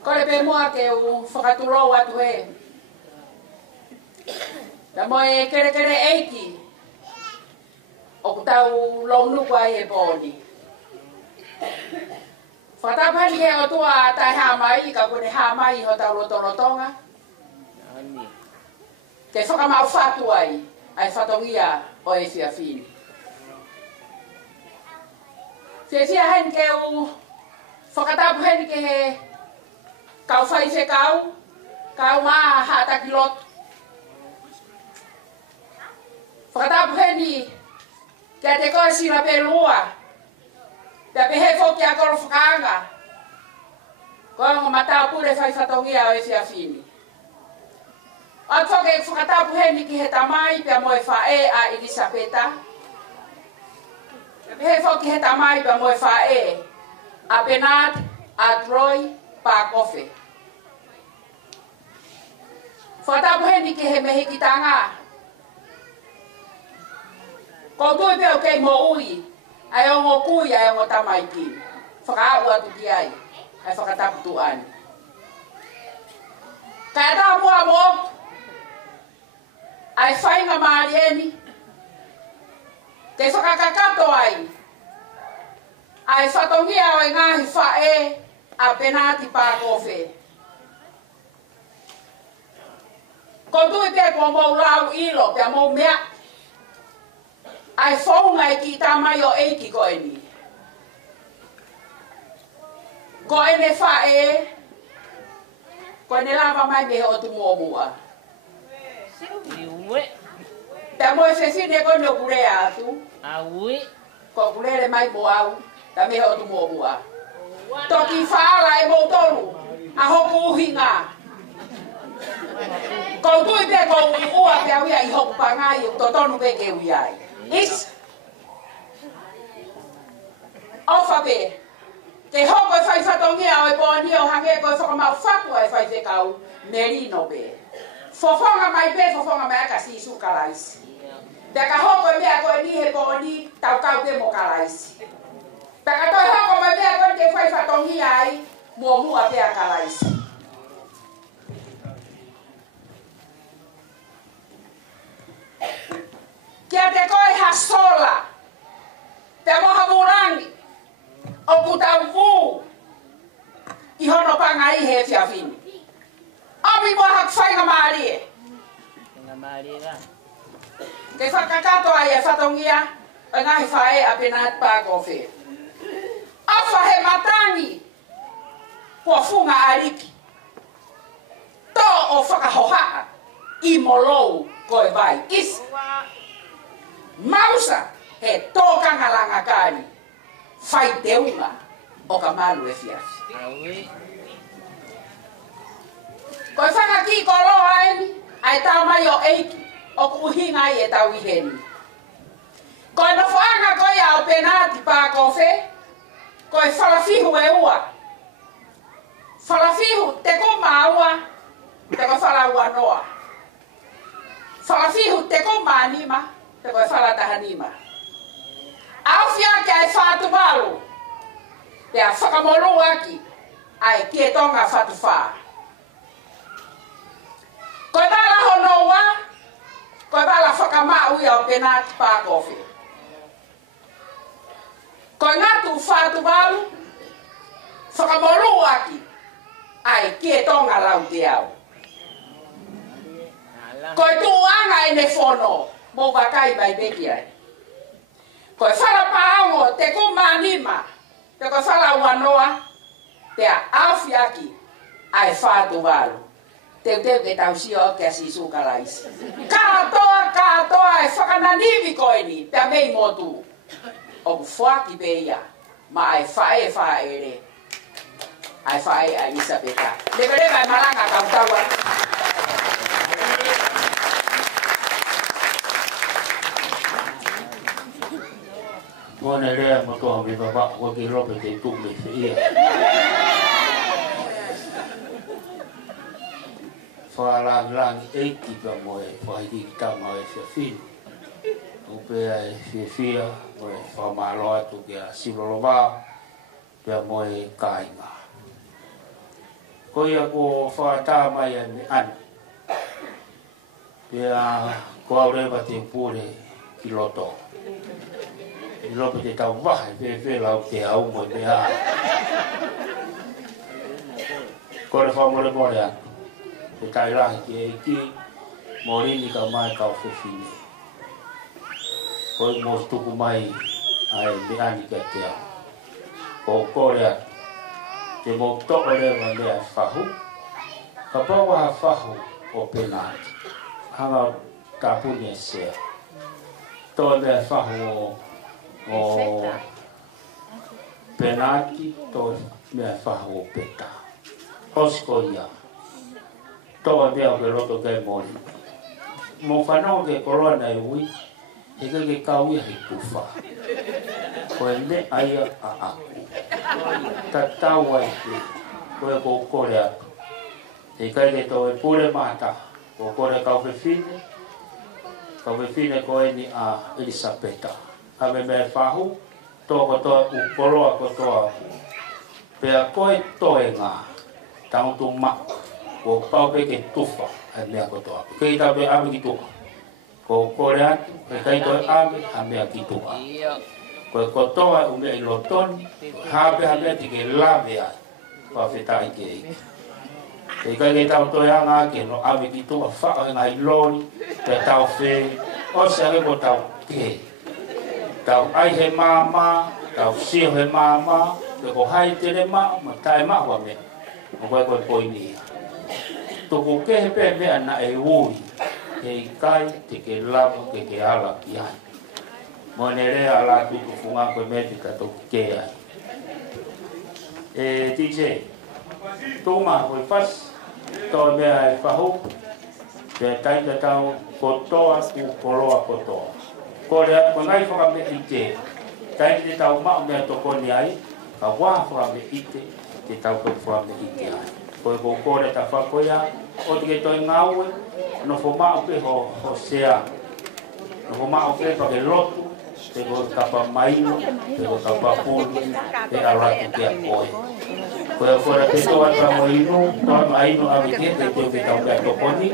Kore pe moa ke u whakaturo atu he. Ta moe kere eiki. O kutau lounu kwa e boni. Whatapani he o tua tai hamai, ka kone hamai ho tau rotonotonga. Te whakamau whatu ai whatongia o e whiawhini. Whiawhia hen ke u whakatapu hen ke he kau whai se kau maa hataki lotu. Whakatapu heni kia te koe sira pe lua. Te pehe whoki a koro whakaanga. Koe ngo matau pure whai whatongia o e whiawhini. At whake whakatapu heni ki he tamai pia moe whae a Elisabeta. Pehe whoki he tamai pia moe whae a Bernard a Troy pa kofe. Whakatapu heni ki he mehe ki tanga. Ko tui peo kei mo ui. Ai ongo kui ai ongo tamai ki. Whakaau atu ki ai. Ai whakatapu tu ani. Kaya tā mua mo. Ai whainga maarieni. Te whakakakato ai. Ai whatongia o ngahi whae a Benati Pākofe. Ko tui pe ko mau lau ilo pe mau mea. Ai fou ngai ki ta mai o eiki ko eni. Ko ene fa e. Ko ene lava mai me o tu mua mua. Ta mo se sine ko no kure atu. Aui. Ko kure le mai bo au. Ta me o tu mua mua. Toki fala e mo tolu. A hoku hinga. Ko tui pe ko ua pe au ia i hoku pangai o to tonu pe ke uiai. Is. Ofa pe. Ke hoko e fai whatongia o e pōni o hange ko e whakamau whakua e fai whekau merino pe. Fofonga mai pe, fofonga mai aka si su kalaisi. Peka hoko e mea ko e nihe pōni tau kau te mo kalaisi. Peka toi hoko mai mea ko e te fai whatongia ai mua mua pe a kalaisi. Kia te koe hasola, te moha murangi, o kutau i hono panga i he whiawhini. Omi moha kwhainga maarie. Whainga maarie ka. Ke whakakato ai e whatongia, e ngahi whae a penat pākowhi. Awha he matangi, kua funga ariki. Tō o whakahohaa, i molou koe vai. Is. Mausa he tōkanga langa kāri. Whai teunga o ka malu e whiawhi. Koe whanga ki ko loa eni, ai tau mai o eiki, o kuhinga i e tau iheni. Koe no whaanga koe au penati pākowhi, koe whalafihu e ua. Whalafihu te ko maua, te koe whalaua noa. Whalafihu te ko manima, te koe whalatahanima. Au whiake ai whātu walu, te a whakamolu aki, ai kie tonga whatu whaa. Koe wala honoa, koe wala whakamau i au penati pākowhi. Koe ngatu whātu walu, whakamolu aki, ai kie tonga lau te au. Koe tuanga e ne whono, mō wakai bai beki ai. Koe whala paongo te ko manima, te koe whala uanoa, te a awhiaki ai whātu walu. Teu ke tau sio ke si su kalaisi. Katoa e whakananiwi koe ni, te a mei motu. O fuaki beia, ma ai whae re. Ai whae a Isabeta. Levereva e malanga kautaua. Mone rea mo toa me baba ko ki rope te tume se ia. Whalang eiki pa mo e whaidi tama e whiawhinu. Upe ai whiawhia mo e whamalo atu ki a siloloba pia mo e kāinga. Ko ia ko whaata mai ane ane. Pia ko aureva te pure ki loto. I lope te tau wahe, whe lau te au mo te haa. Kore whamore more atu. Te tai rahi ki e ki, mo rini ka mai kau whiwhine. Koi mo stuku mai ai me ani ka te au. Ko kore atu. Te mo toko rewa mea whahu. Ka paua whahu o penati. Hanga kapuni e sea. Toi mea whahu o penati to mea whahu o peta. Osko ia. Toa mea o ke roto kei mori. Mo whanau ke korona i ui, he ke kau ia he tuwha. Koe me aia a aku. Ta tau ai te, koe ko kore atu. He kai ke tau e pure mata, ko kore kau whiwhine. Kau whiwhine koe ni a Elisabeta. Ame me whahu, tōko toa ukoroa ko toa. Pea koe toe ngā, tautu mak, ko pau peke tuwha, a mea ko toa. Kei tau pe ame ki tuwha. Ko kore atu, kai toe ame, a mea ki tuwha. Koe ko toa ume i lotoni, hape a mea tike lave ai, kwa whetai ke eiki. E kai ke tau toi anga ke no awe ki tua whao ngai lori, te tau whē, o se ake ko tau ke. Tau ai he māma, tau sio he māma, te ko hai tere mā, ma tae maua me, o koe koe poini ia. Toko ke he pē mea na e ui, ke i kai, te ke lava, ke ala ki ai. Mo ne rea la tuku funga koe me te katoku ke ai. E DJ, tōma koe pas, tō mea e whahu, te taita tau kotoa ku koroa kotoa. Korea, koe ngai whakame i te, taita tau mao mea tokoni ai, ka wā whakame i te tau koe whakame i te ai. Koe ko kore ta whakoia, o te ke toi ngaue, no fo mao pe ho sea, no fo mao pe pa ke lotu, te ko kapa maino, te ko kapa pulu, te aratu kia koe. Koe kora te toa ta mo inu, toa maino a mikia te teo ke tau kia tokoni,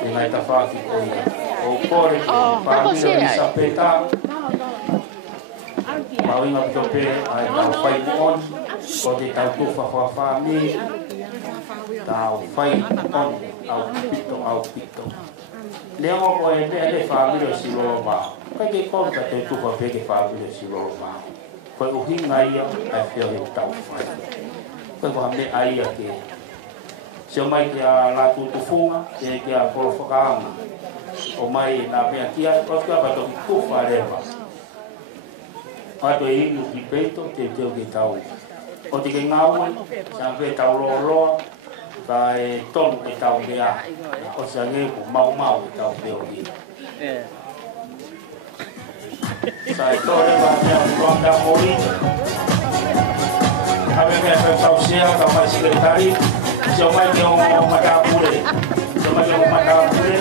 te ngai ta whaki koia. O kore te whaamiro i sapeta, mawinga pitope ai tau whai on, ko te tau tuwha whawhami, tau whai on, au pito. Leo ko e mea le whaamiro si loro mao. Kai ke konta te tuwha peke whaamiro si loro mao. Koe uhinga ia, ai whio he tau whai. Koe koha me aia ke. Seo mai ke a lātu tufunga, ke a koro whakaanga. O mai nā mea kia, o kia pato ki kuwha rewa. Pato e inu ki peito, te teo ke tau. O te ke ngaue, sa pe tau roa roa, ka e tonu ke tau mea. O sa ngeku mau mau ke tau peo ki. Sa e tore wa mea kuanga mori. Ame mea pe tau sea, ka mai sekretari. Seo mai ke o matapure. Seo mai ke o matapure.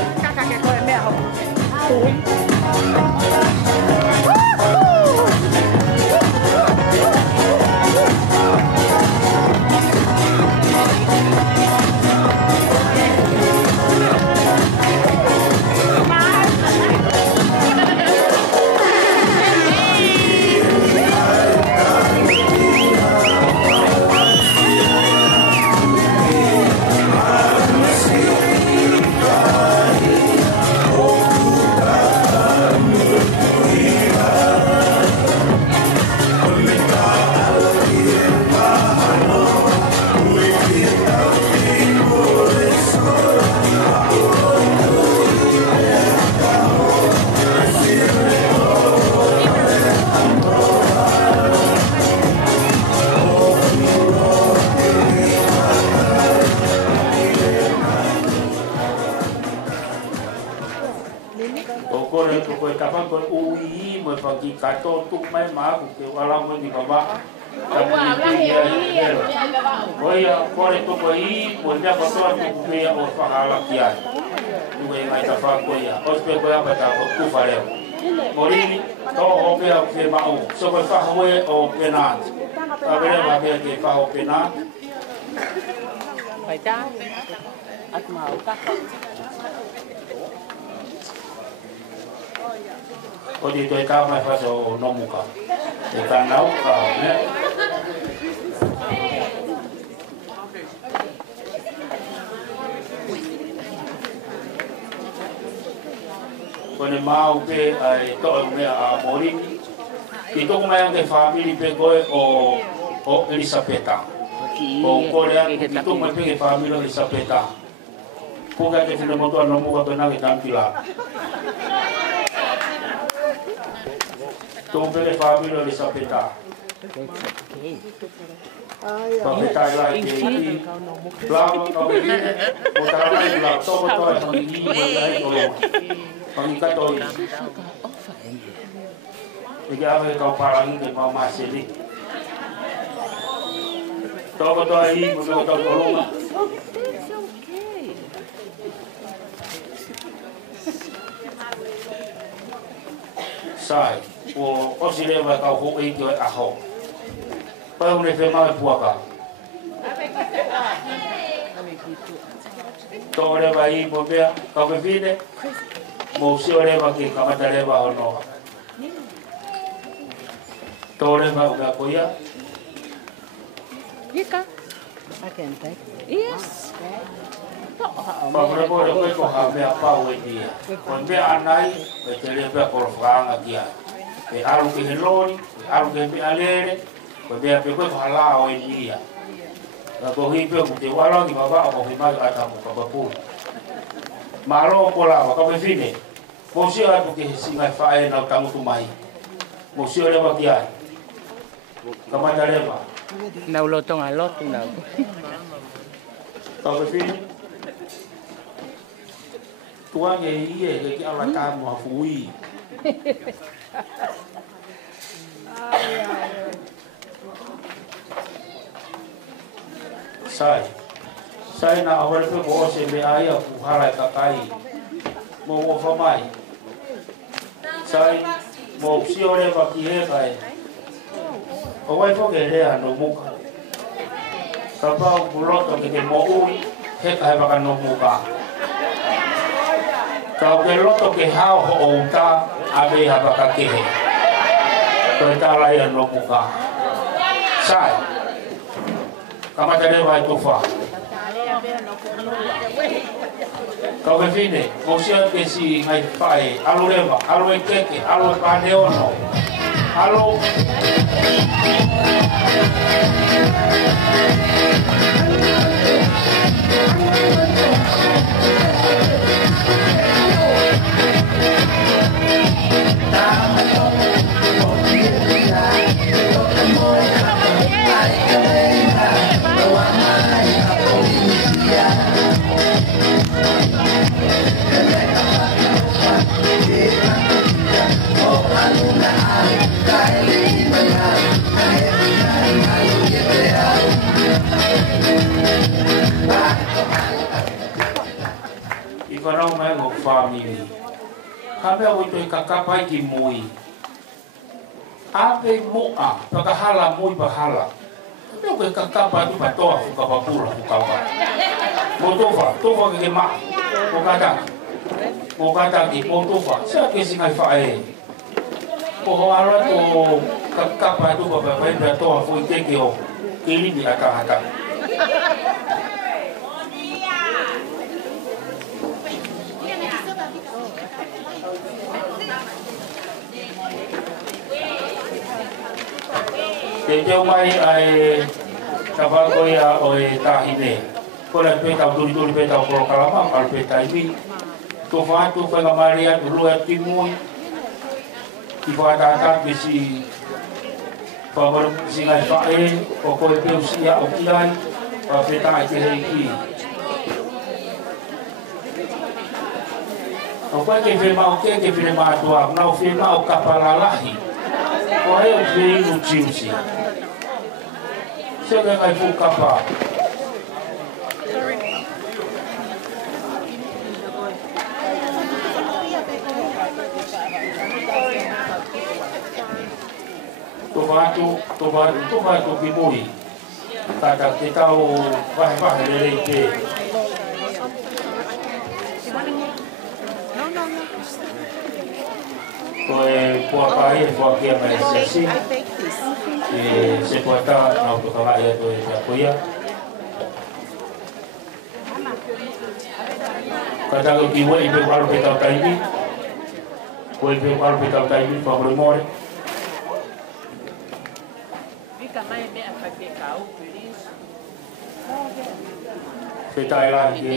Kato tuk mai ma ku ke wala mo ni baba oia kore to ko I mo dia ko to ku me o fahala kia tu e mai ta fa ko ia o spe ko ya ta ku fare morini to o pe o ke ma o so ko fa ho o penat a ver va be ke fa o penat vai ta at mau ka o di toi ka mai fa so no muka e ka nau ka ne kone mau pe ai to me a mori ki to mai ang family pe goe o Elisabeta o korea ki to mai pe family Elisabeta puga te fino moto no muka to na ke tampila Tōpere whāmiro le sapeta. Sapeta i lai te iti. Plāma kau e hine. Mo taranai ula tōko toa hangi i mo i ai o loma. Hangi katoi. E ke awe kau parangi ke mau maseli. Tōko toa i mo tōko tau kolonga. Sai. O si lewa kau ho e ki o e aho. Pai une whe mai puaka. Tō rewa I mo mea, kau me whine, mo si o rewa ki kamata rewa o noa. Tō rewa o mea koia. Yes. Pamre mo ko ko ha me apa we dia. Ko me anai be tele be ko franga dia. Be alu ke heloni, alu ke be alere, ko be pe ko hala we dia. La ko hi pe te wala ni baba ko hi ma ata ko ba pu. Malo ko la ko be fine. Mo si atu ke singa fae na tangu tu mai. Mo si ole wa dia. Kamata leva. Na ulotong alot na. Ko be fine. Tuang ye ye ke ala ka mo fui. Sai na awal pe ko se be ai ku hala ka kai. Mo fa mai. Sai mo si ore va ki he kai. O wai fo ke le ano mo ka. Ka pa ku lo to ke mo ui he kai va ka no mo ka. Ka ke lo to ke ha ho o ta abe ha va ka ke he. Ko ta la ya no mo ka. Sai. Kamata le vai to fa. Kau ke fine, o sia ke si ngai fae, alo leva, alo e keke, alo e pande ono. Alo. Ikarau mai go family. Kabe o to kakapai ki mui. Ape moa, pakahala mui bahala. Kabe o kakapa tu patoa ka papura ka ka. Motofa ke ma. Mo kata ki motofa. Sa ke singai fae. Ko hoara to kakapa tu pa pa toa foi ke o. Kili ni ata. Teu mai ai tabago ya o tahine. Ko la pe tau turi pe tau ko kalama al pe taimi. To fa tu fa Maria dulu timui. Ki fa ta bisi favor singa fae ko ko pe usia o kilai pa pe ta ke ki. O pa ke fe ma o ke fe ma tua na o fe ma o kapala lahi. Ko e o fe no chiusi. Chega aí pro capa. Tomato kimui. Kata kita vai leleke. Por pai, por que mais assim. Se pode estar na autocavalha do Jacuia. Kata ko kiwa ibe ko alo petau taimi. Ko ibe ko alo petau taimi pa memori. Vika mai me apape kau polis. Petai la ki.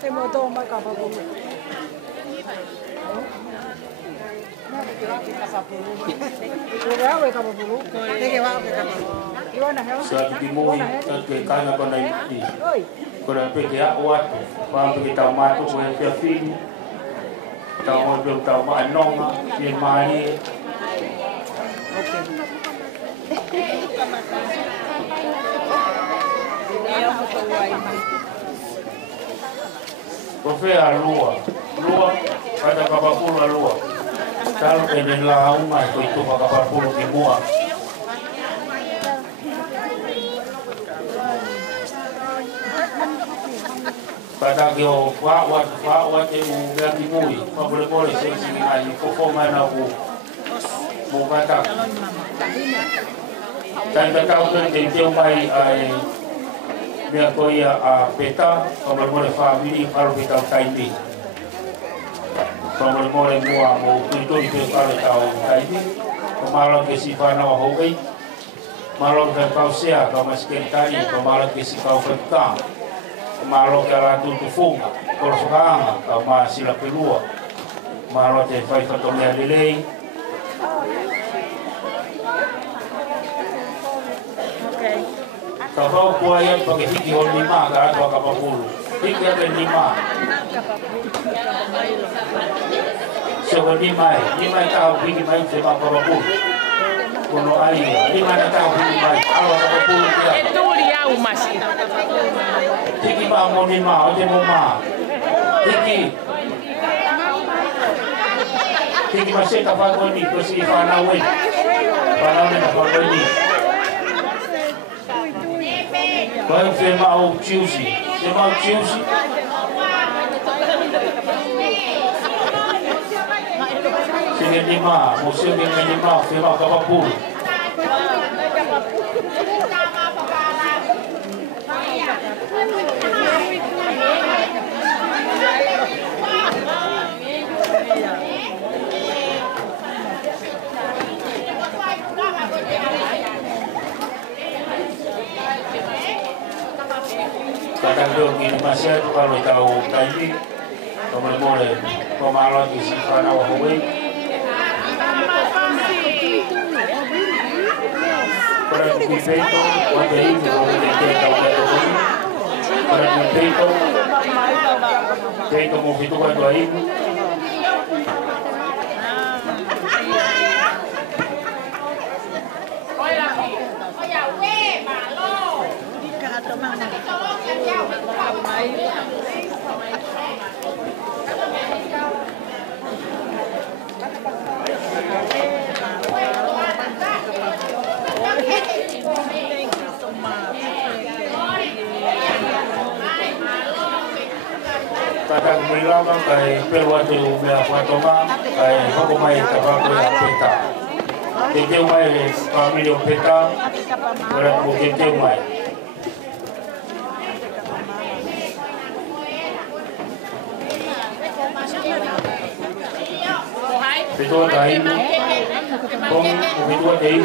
Te mo to ma ka pa ko. Suatu timui ke kana kona iti. Kona peke a watu. Pampu kita matu ko e fili. Tau mo pe tau ma nonga, ke mai. Kofe a lua kada kapapulu a lua. Kalau kena lau mai ko itu kapapulu ki mua. Kada ke o wa te u ga ki mui. Pa boleh sesi ai ko fo mai na u. Mo kata. Dan kata ke te mai ai Mea koia a peta, pamare family, paro peta taimi. Pamare mua mo tuitoi pe paro tau taimi. Pamalo ke si whanau a houei. Malo ke kau sea, kau maskentari, pamalo ke si kau whakang. Pamalo ke ala tutu funga, koro whakaanga, kau maa sila pelua. Malo te whai whatongia lelei. Kau kau kuaya pakai hiki hol lima ke atua kapapulu. Hiki ada lima. Sebab lima tahu hiki mai sebab kapapulu. Kono air, lima tahu hiki mai awak kapapulu dia. Itu dia masih. Hiki bangun lima, oje mama. Hiki masih kapal ni, kasi panawi. Panawi na kapal ni. Vai firmar o Chelsea. Firmar o Chelsea. Sige lima. Musim dengan lima. Firmar o Kapapul. Kadang dong ini masih tu kalau tahu tadi, kalau boleh pemalas di sana wahai. Kalau di situ, wajah itu boleh kita tahu ini. Kalau di situ, kita mau itu kan lain. Kadang bilang kay perwado mea fatoma kay hukumay tabago ya peta. Tete umay family peta, berat bukit umay. Itu tayo, kung itu tayo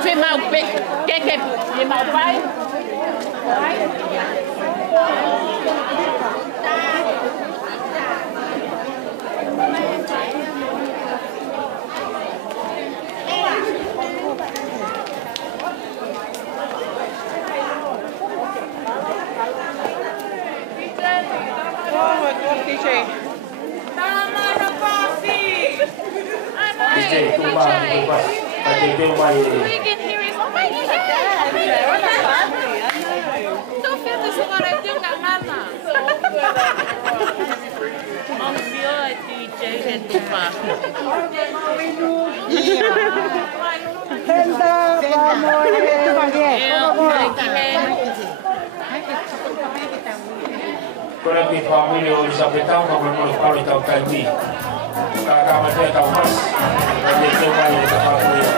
Você mal que mal pai? DJ, tumbang. Ada umay. Tô vendo isso agora de uma gana. Não viu a DJ retupa. Kalau di family orang sampai tahu kalau tahu tadi, kalau macam tahu mas, ada coba yang tak boleh.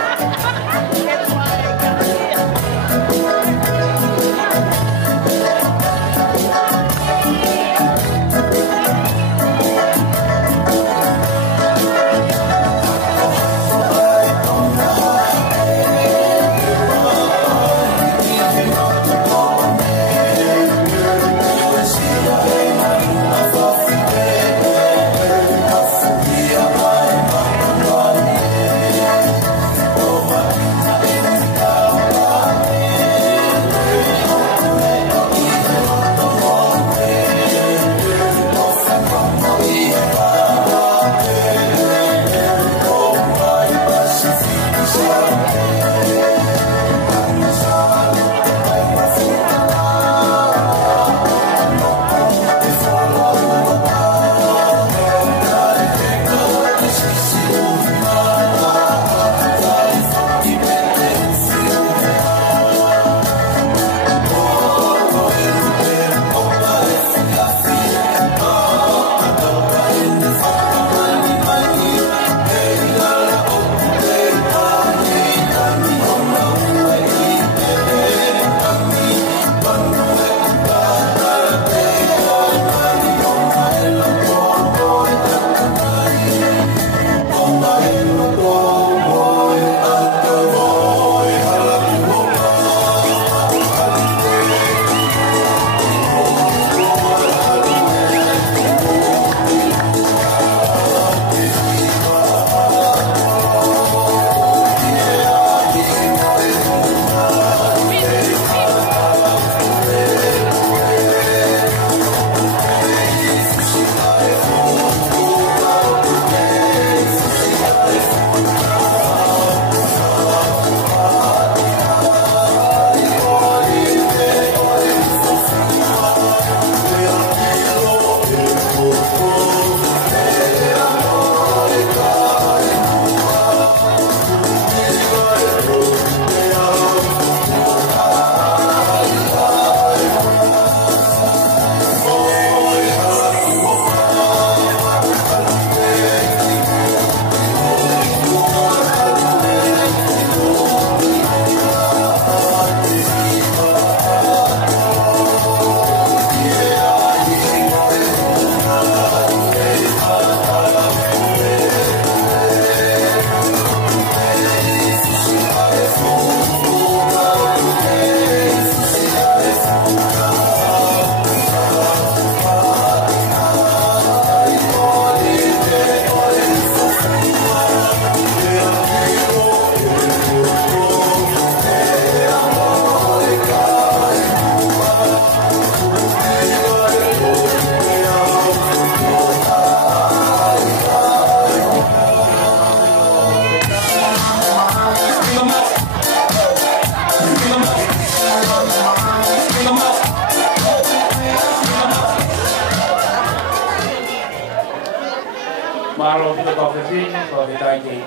malo kita kau fefini, kau kita ini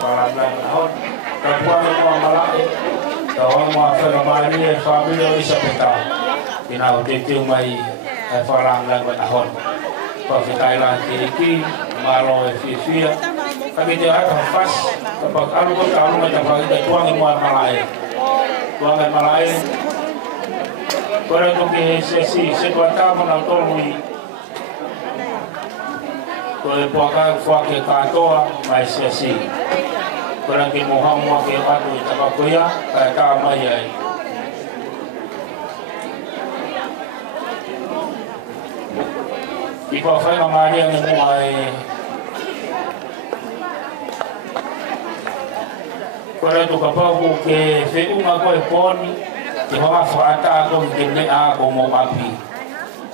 pelan-pelan tahun. Kapuan itu malai, kau mau fenomani family bisa peta. Kita udah mai pelan-pelan tahun. Kau kita ini malo fefia. Kami dia akan pas, sebab kalau macam kita tuang itu malai, tuangan malai. Kau itu ke sesi sesuatu menonton kau pakai pakai kantor masih sih. Kalau kita mau pakai batu cakap kuya, kata maya. Ibu saya kemarin yang mulai. Kalau tu kapau ke feu aku pon, kita mahu fata aku kini aku mau api.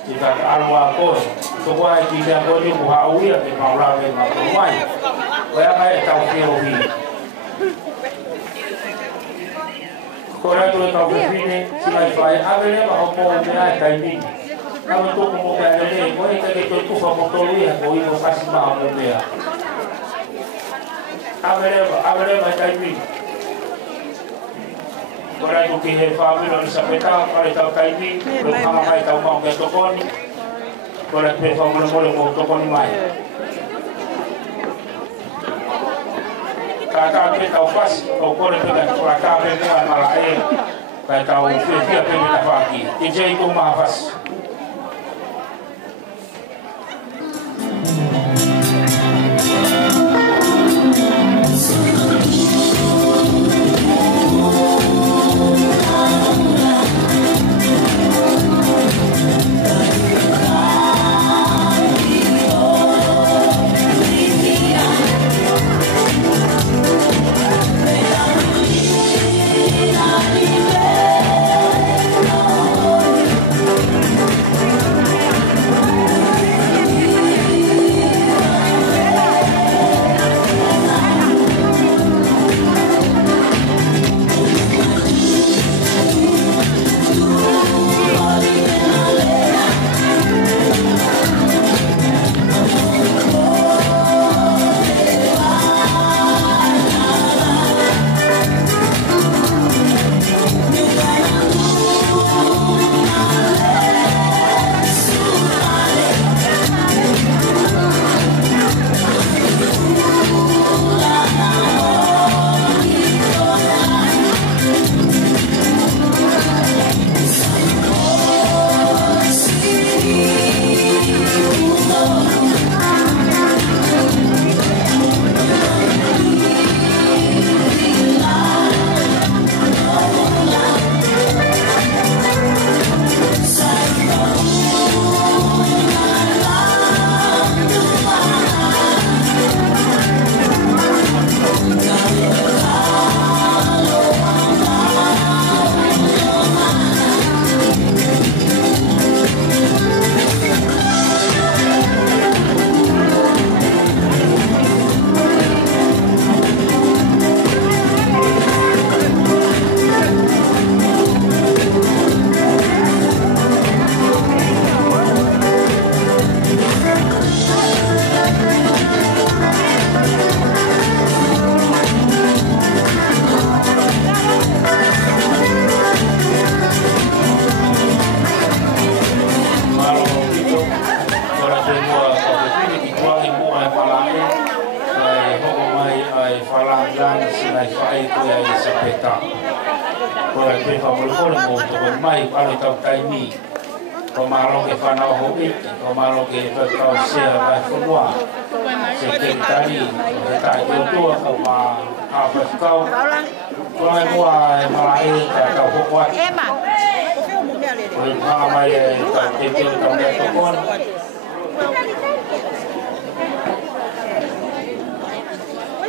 Jika alwa aku, semua tidak boleh buat uya di bawah memang rumai. Kaya kaya tahu kiri. Kalau tu tahu kiri, sila saya agaknya bahawa pon dia kaini. Kalau tu mau kaya ni, boleh kita tu fahamkan dulu ya, boleh kasih mahu dia. Agaknya kaini. Kalau itu kita family orang sepeda, kalau tahu kaini, kalau kita tahu mau ke tokon, kalau kita family boleh mau tokon mai. Kalau kita tahu pas, kalau kita tahu kalau kita malah kita tahu siapa yang kita pagi, jadi itu mahas.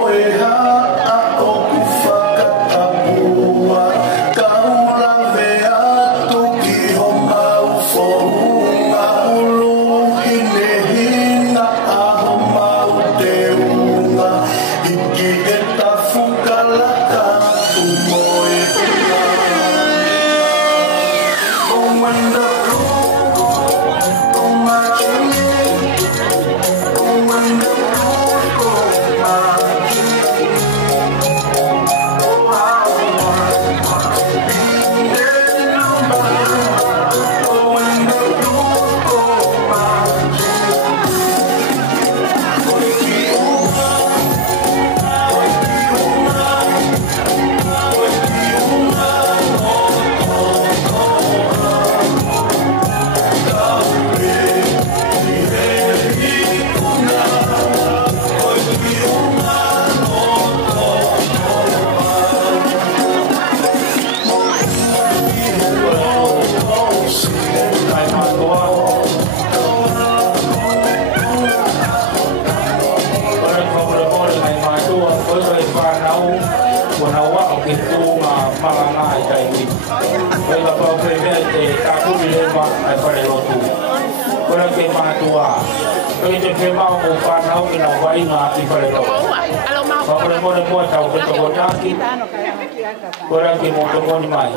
Oh, fema ai pare lotu. Kora ke matua. Kaya te fema o whanau ki na wainga i pare lotu. Whapare mone mua tau ke toko taki. Kora ke mo tokoni mai.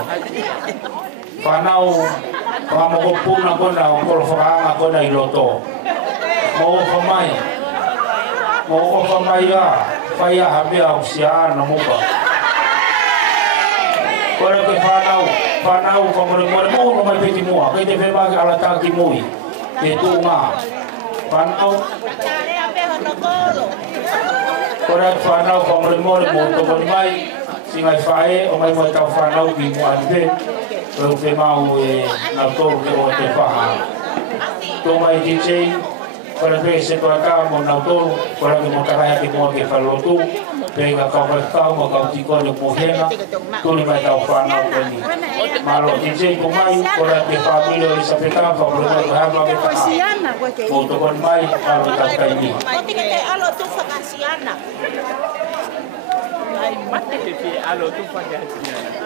Whanau whamoko puna kona o kolo whakaanga kona i loto. Mo o whamai. Mo o whamai a. Whai a hapea o siana muka. Kora ke whanau. Whanau whamore mone mo no mai peti mua. Kei te whema ki ala taki mui. Te tū ngā. Whanau. Kora ke whanau whamore mone mo tokoni mai. Singai whae o mai mo tau whanau ki mua anipe. Kau te mau e nau tōru ke o te whaha. Tō mai DJ, kora pe se toa kā mo nau tōru, kora ke mo takai ake mua ke whalotu, pe ka kau kau mo kau tikone mo hena, tūni mai tau whanau koni. Malo DJ ko mai, kora ke whamile o isa peka, whamile o ka hama ke whaha. Mo tokon mai, malo tau kaini. O tika te alo tu whakasiana. Ai mate te te alo tu whakasiana.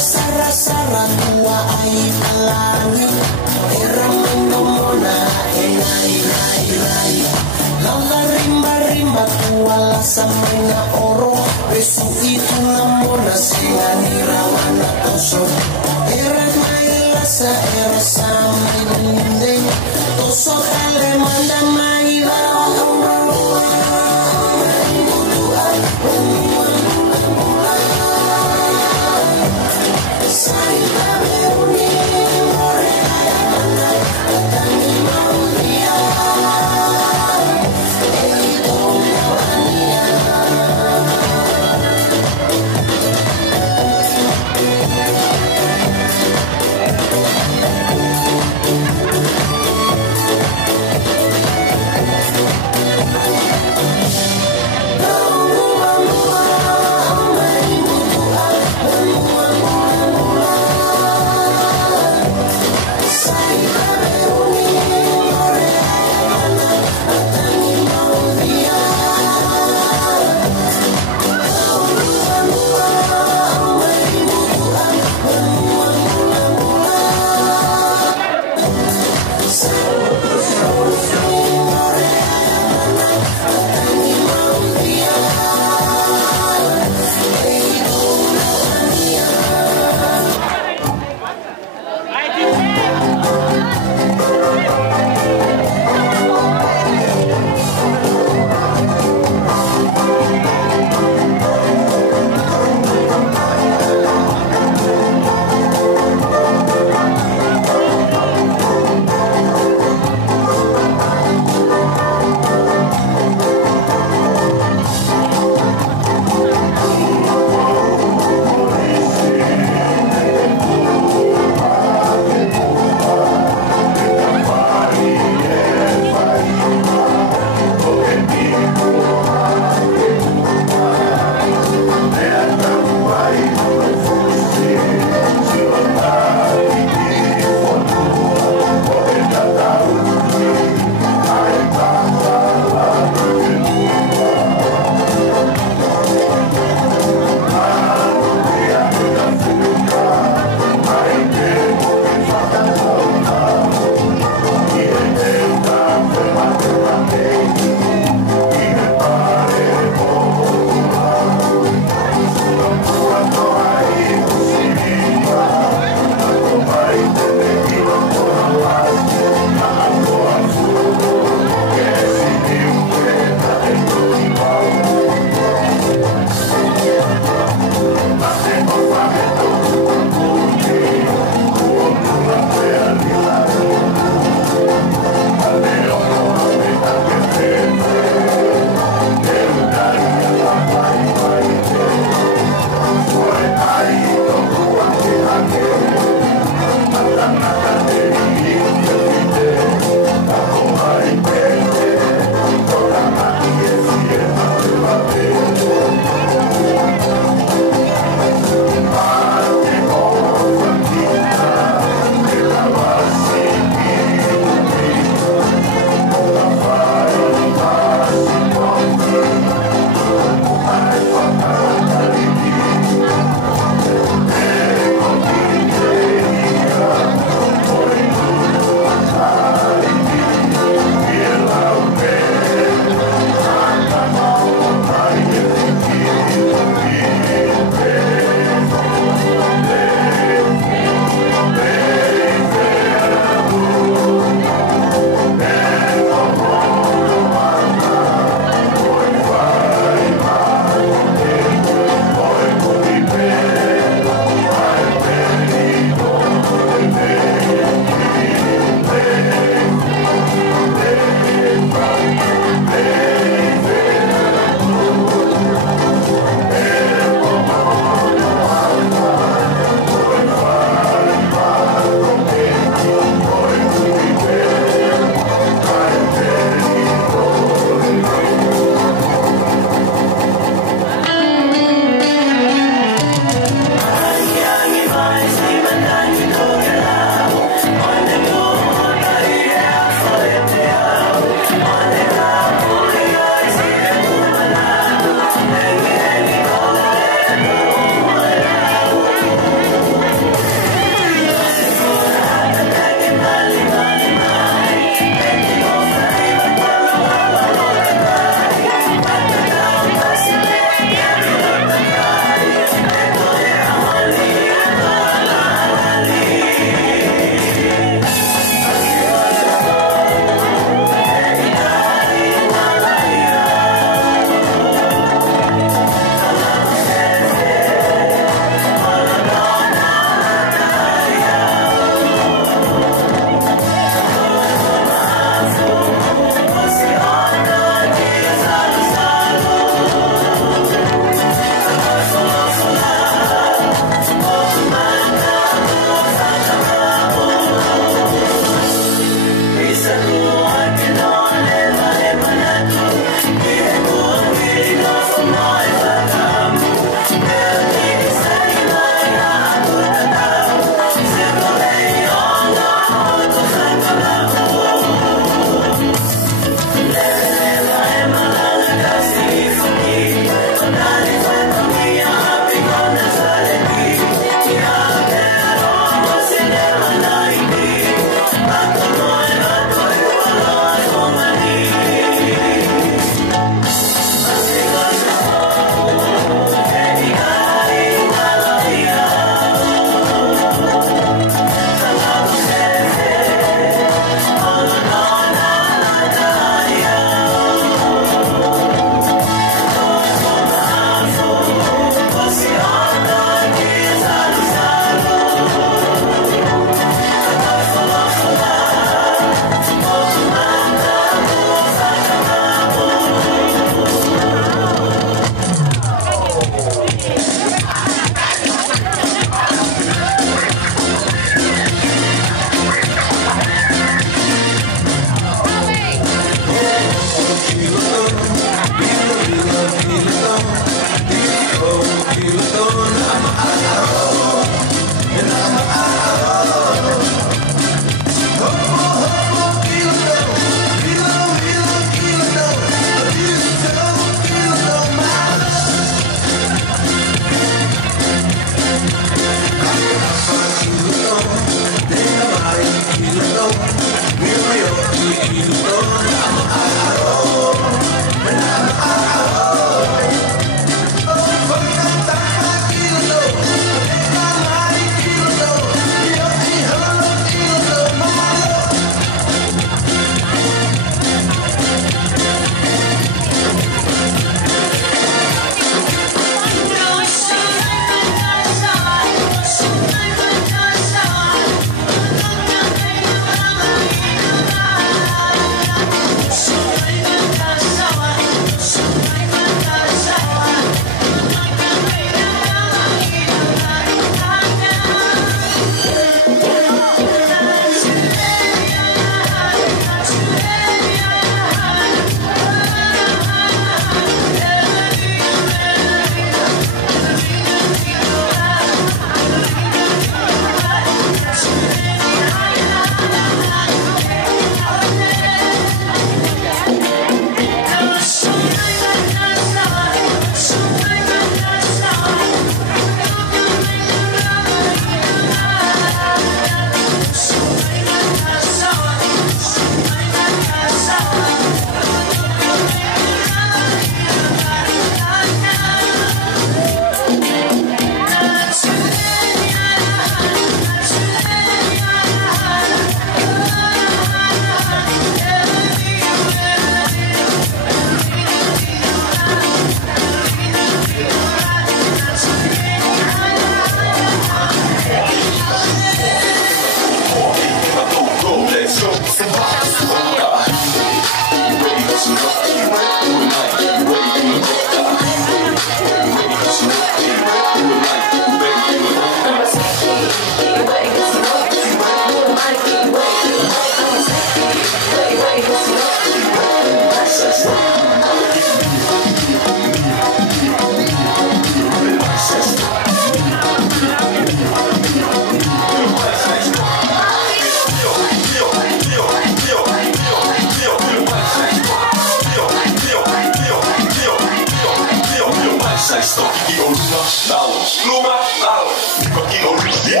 Tau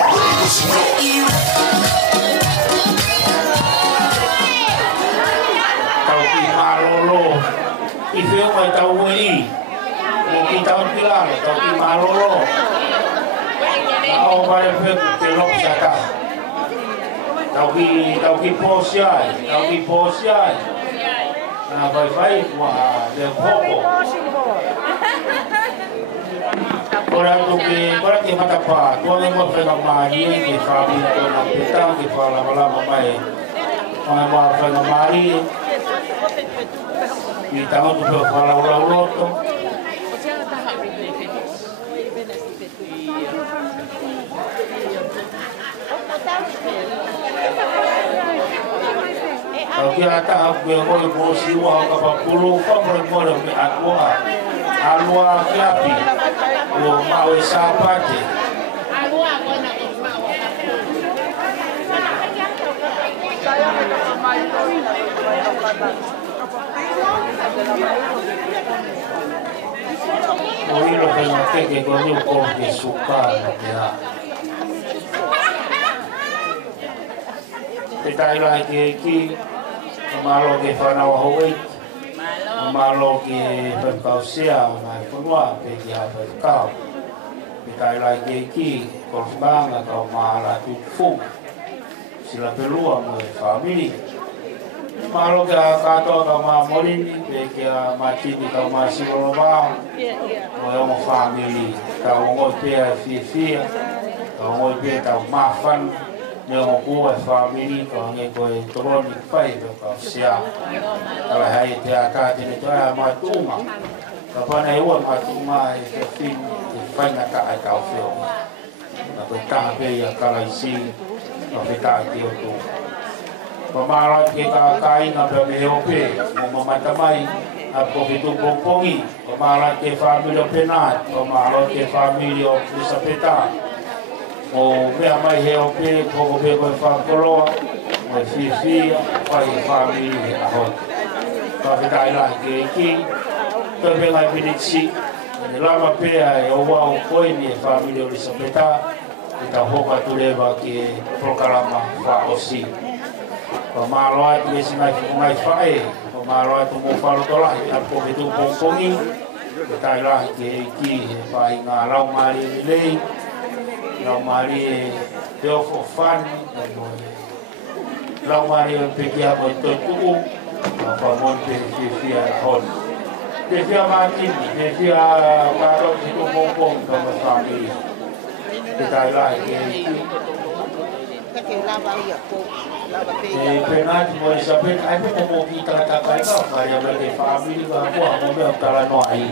ki malolo I feo mai tau wei Mo ki tau kilano tau ki malolo Tau vale feo ke lok sata Tau ki posiai Na vai wa de poco Ora que mata pa Tua mo pega mari que fa bi to na peta que fa la mai Ora mo pega mari I tau tu pe fa la loto Kalau kita tak boleh bosi wah kapal puluh, kapal boleh beragua, alua kiapi, lo mau siapa je? Alua kau nak mau saya nak main oh ini loh que kau ni kau que suka ya. Kita lagi Malo ke whanau hoi, malo ke whakausia, mai whanua, pe ki a whakau. Pikai lai ke ki, korfmanga kau maara tufu, sila pelua mo e whamiri. Malo ke a katoa kau maa morini, pe ki a matini kau maa silolo vāo, mo e omo whamiri, kau ngoi pea e fia, kau ngoi pea tau mawhan, Neo kua family ko nge ko toroni pai ko sia ala hai te ata te toa matuma ka pana e wa matuma e fin pai na ka ai ka feo na ko ta be ya kala isi no feta ti o tu pamara ke ka kai na be me o pe mo mata mai a ko fitu pompongi pamara ke family o penat pamara ke family o pisapeta o mea mai he o pe, koko pe koe whakoloa, o e whiwhia, whai e whamiri he ahoi. Whawhetai lahi ke ki, koe pe ngai piniksi, ne lama pea e o wau koe ni e whamiri o Elisabeta, e ta hoka tulewa ke prokarama whaosi. Wa māloa tu esi ngai whae, wa māloa tu mō whalotolahi, a koe tu pōpongi, whetai lahi ke ki, he whai ngā raumari e lei, Lau mari teo fofani, lau mari peki apa itu tuku, apa mon peki fia hon. Peki matini, peki karo situ pompong sama sami. Kita lagi. Penat mau disabet, aku mau kita katakan kau, karya bagi family aku mau bertala noai.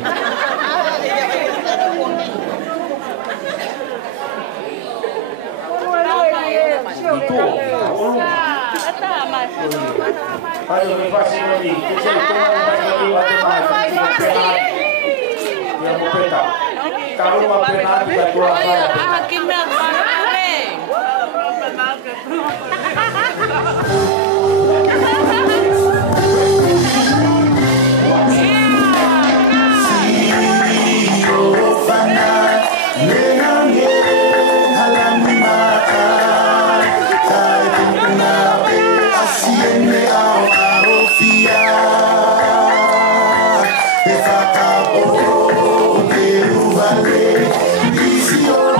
Itu, ayo lepas ini, kita lagi yang mau peta. Kalau mau peta kita keluar Easy on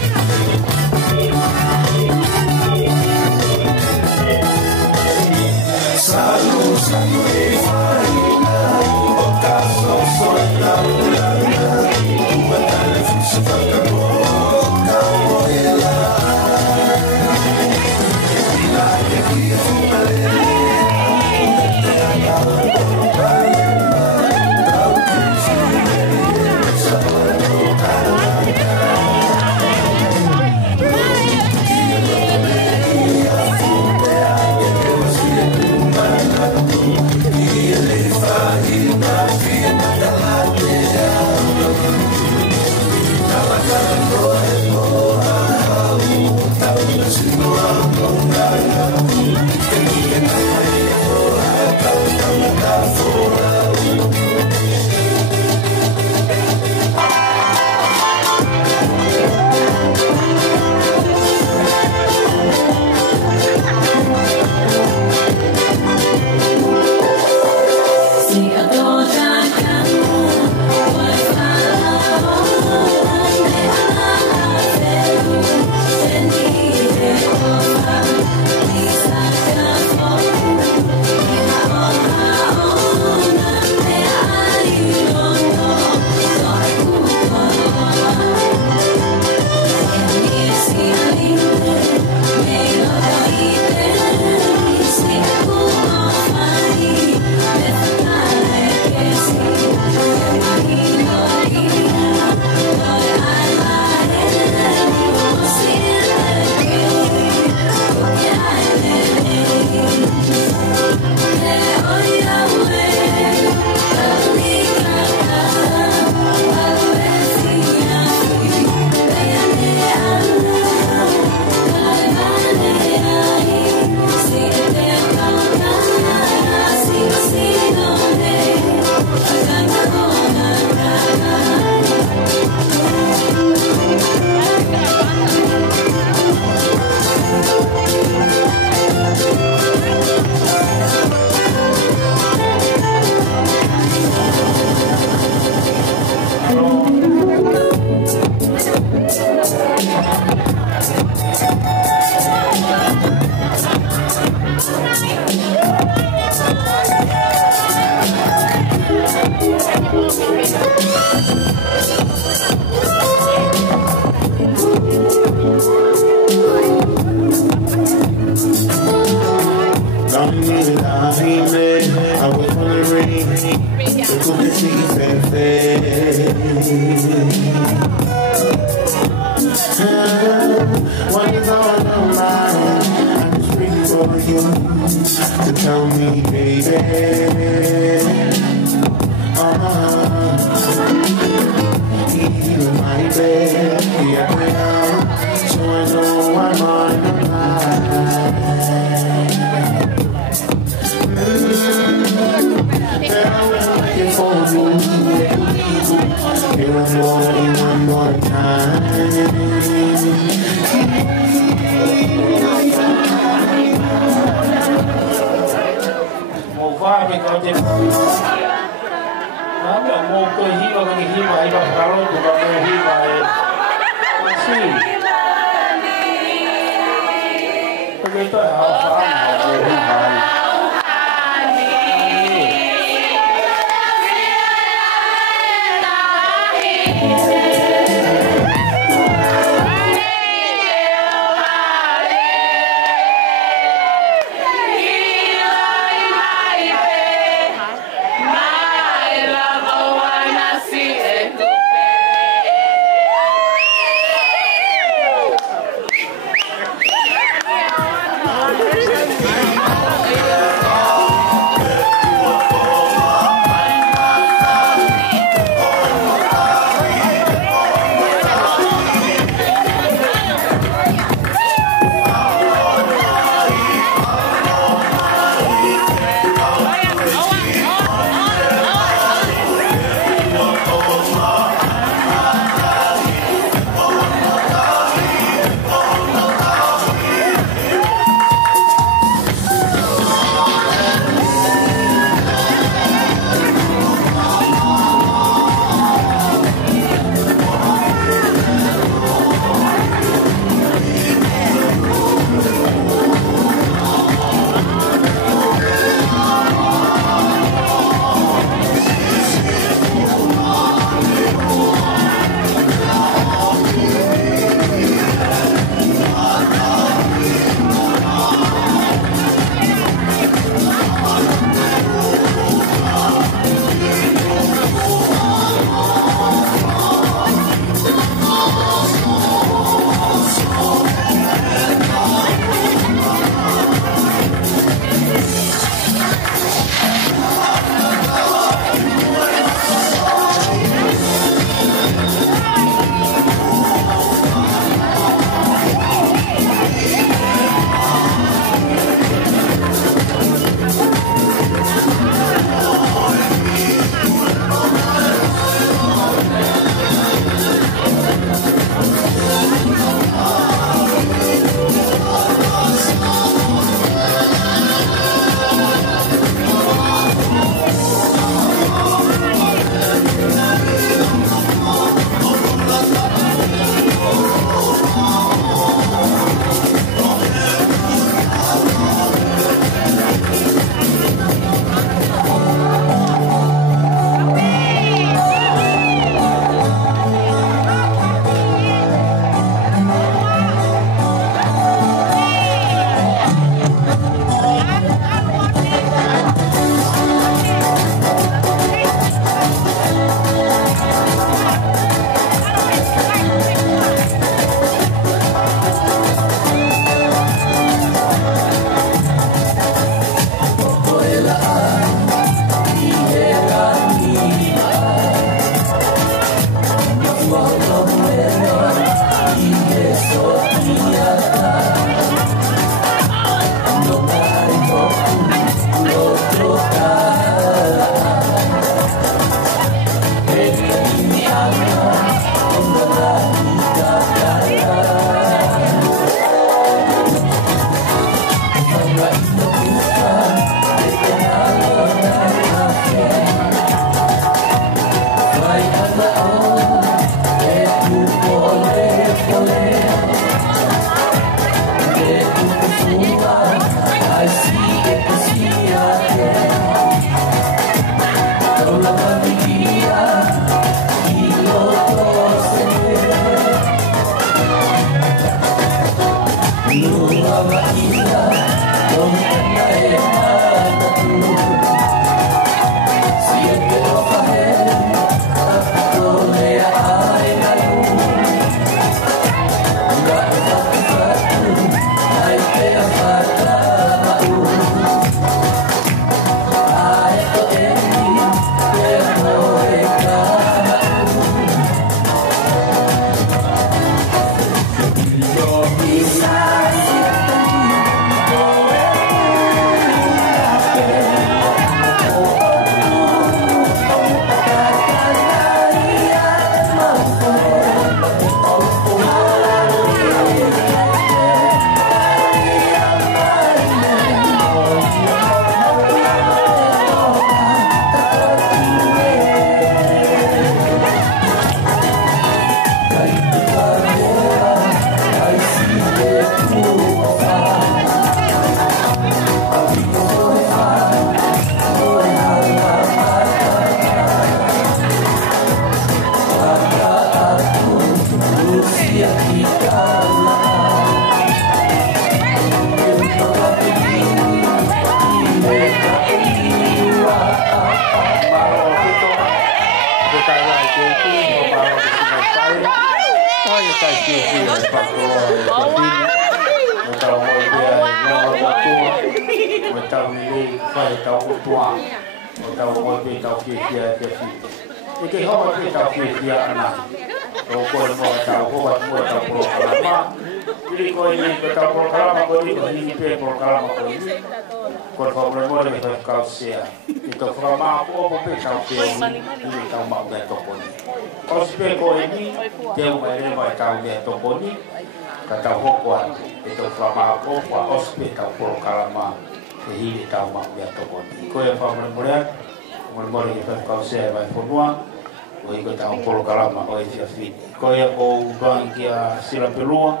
Sila pelua,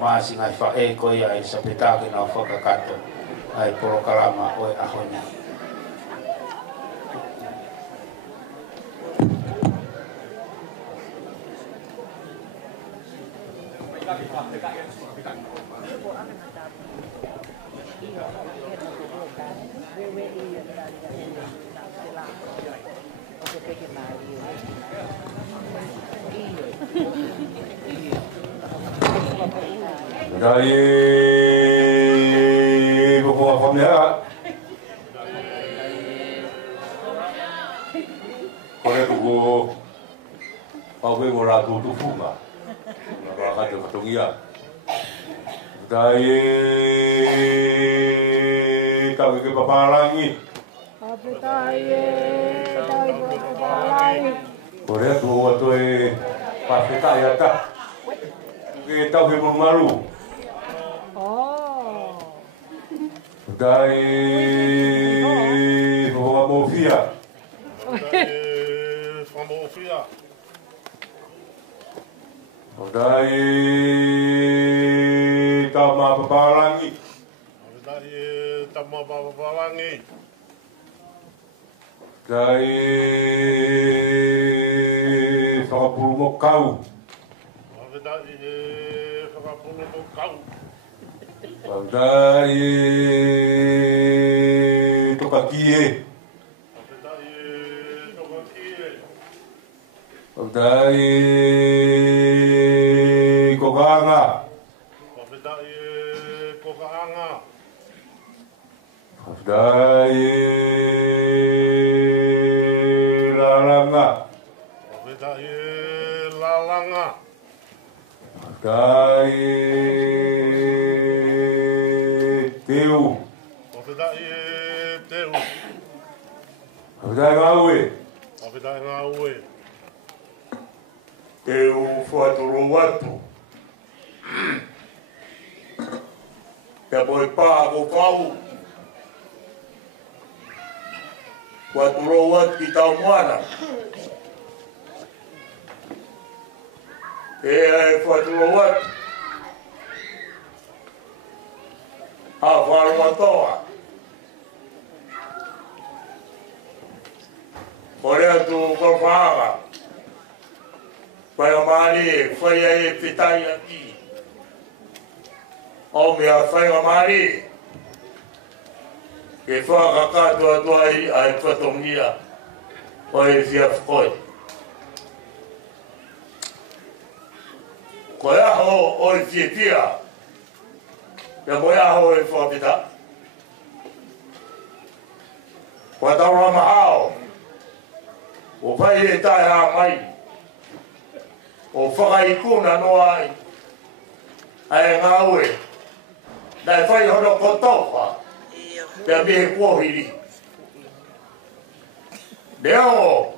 masih ngai fa ko ya isa petake na whakakato ai porokalama o ahoni. Dari buku famnya, kore buku pawe mora tutu funga, mora kata katungia. Dari tahu ke papalangi. Kore tu waktu pasca ya tak, kita tahu ke malu. Dari Famofia. Dari Tama Papalangi. Dari Fakapulmokau. Dari Tokakie. Dari Kokanga. Dari Lalanga. Dari Teu. Dari Ngawe. Teu whaturo watu. Te boi pā ko kau. Whaturo wat ki tau moana. e whatulo atu. A wharuatoa. Ore atu korwhanga. Whai o maari, whai e pitai aki. O mea whai o maari. Ke whakakatua tuai ai whatongia. O e fia whakoi. Ko e aho o e fia tia. Ia mo e aho e whapita. Ko e taura mahao. O whai e tai ha mai. O whakaikuna no ai. Ai ngā ue. Nai whai hono kotopa. Pea mihe kuohiri. Neo.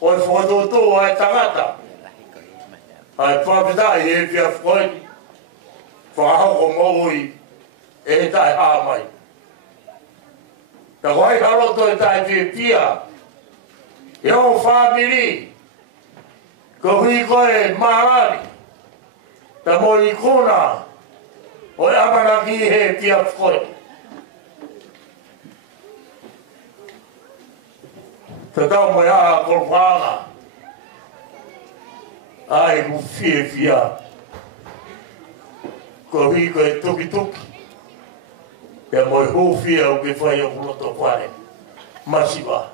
O e whakatoto ai tangata. Ai whapita e pia whakoi. Whakahoko mohui. E tai ha mai. Ta whai haroto e tai pia. Eo whamiri. Ko hui koe maharani. Ta mo i kona. O e amana ki he pia whakoi. Ta tau mo ia korwhanga. Ai ku fie fia. Ko hui koe tuki tuki. Pea mo i hu fia u ke whai o kuloto whare. Masiwa.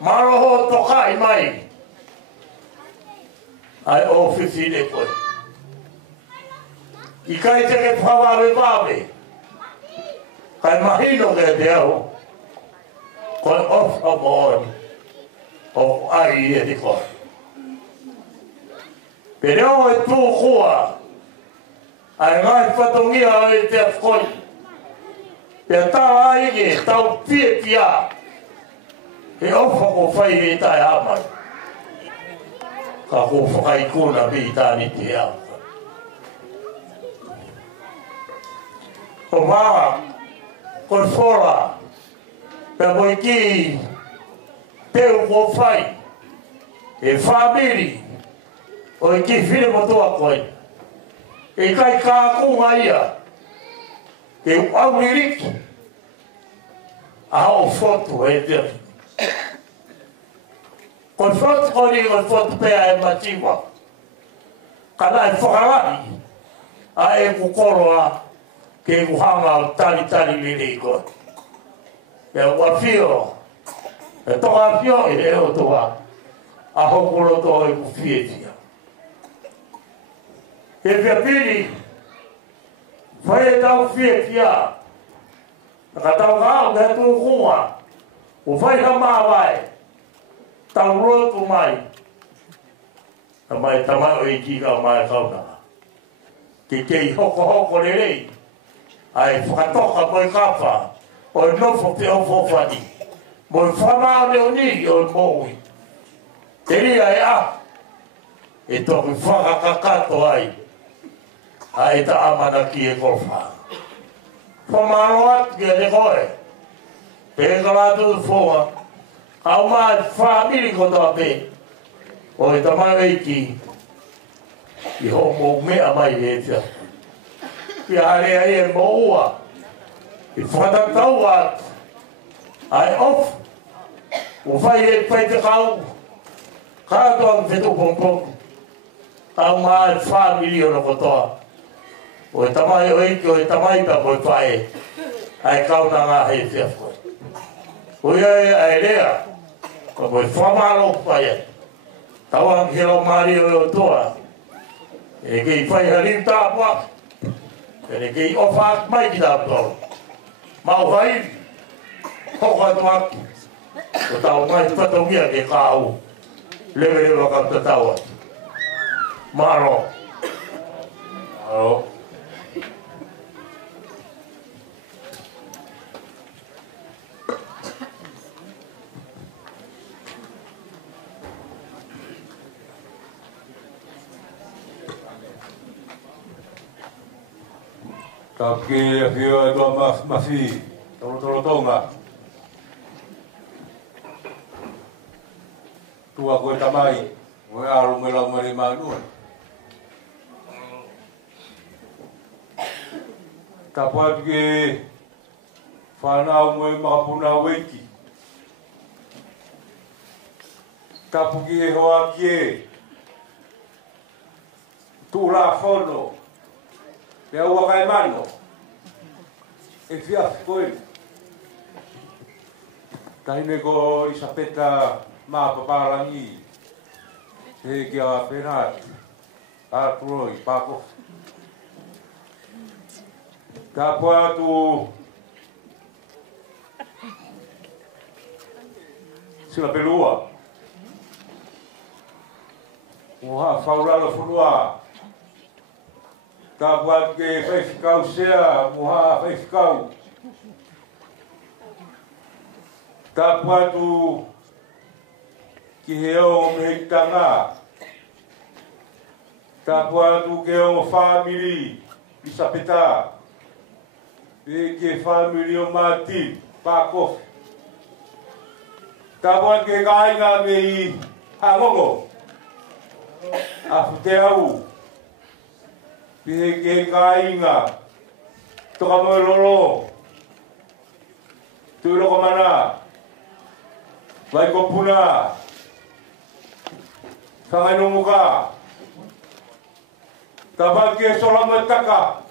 Maroho tokai mai. Ai o whiwhine koe. I kai teke whawawe wawe. Kai mahino ke te au. Koe ofa mooni. O ai e te koe. Pere o e tū kua. Ai ngai whatongia o e te afkoi. Pea tā aige tau pie pia. E ofa ko whai e tai amai. Ka ko whakaikuna mi tāni te au. Ko maa, ko whora, pia mo i ki teu ko whai, e whamiri, o i ki whine motua koe. E kai kā kunga ia, e auniriki, a o whotu e te. Ko whotu kori o whotu pea e matiwa. Ka nai whakarani, a e kukoroa, ke kuhanga o tali liri koe. E ua whio, e toka whio e o toa, a hokuro toa e ku whietia. E pia piri, whai e tau whietia, ka tau ngāo ke tu kunga, o whai ka māwai, tau rotu mai, ka mai tamai o i ki ka mai kaunanga. Ke kei hoko rerei, ai whakatoka mo i kawha, o i nofo te ofo whani. Mo i whamao neo ni o i moui. Te ria e a, e toku whakakakato ai, ai ta amana ki e korwha. Whamao atu ki a te koe, pe e kalatu tu whoa, au maa whamiri kotoa pe, o i tamai eiki, i ho mou mea mai e tia. Pia harea e mo ua. I whakatatau atu. Ai of. O whai e whai te kau. Kātua ki whetu pongpong. Kau maa e whamiri o na kotoa. O e tamai o eiki o e tamai pa po e whae. Ai kau na ngā hei whiafkoe. O ia e ai rea. Ka po e whamaro whae. Tawa hero maari o toa. E kei whai harim tāpua. Pere kei ofa mai ki tāpua. Mau whai. Hoka tuaki. O tau mai whatongia ke kāu. Lewe ka tataua. Maro. Maro. Tāpke a whio e toa mawhi, toro tonga. Tua koe tamai, Mo alo me la mare manua. Tapat ke whanau mo i makapuna weiki. Tapu ki he hoa ki e. Tu la whono. Pea ua kai mano. E fia koe. Taine ko Isapeta maa papalangi. He ki a penat. A turoi, pako. Tapu atu sila pelua. Moha faurala funua. Tapu atu ke whaifikau sea, moha whaifikau. Tapu atu ki he o mehitanga. Tapu atu ke o family Isapeta. E ke family o mati pako. Tapu ke kainga me i hangongo. Afu te au. E ke kainga. Toka mo lolo. Tu loko mana. Vai ko puna. Sangai no muka. Tapu ke solama taka.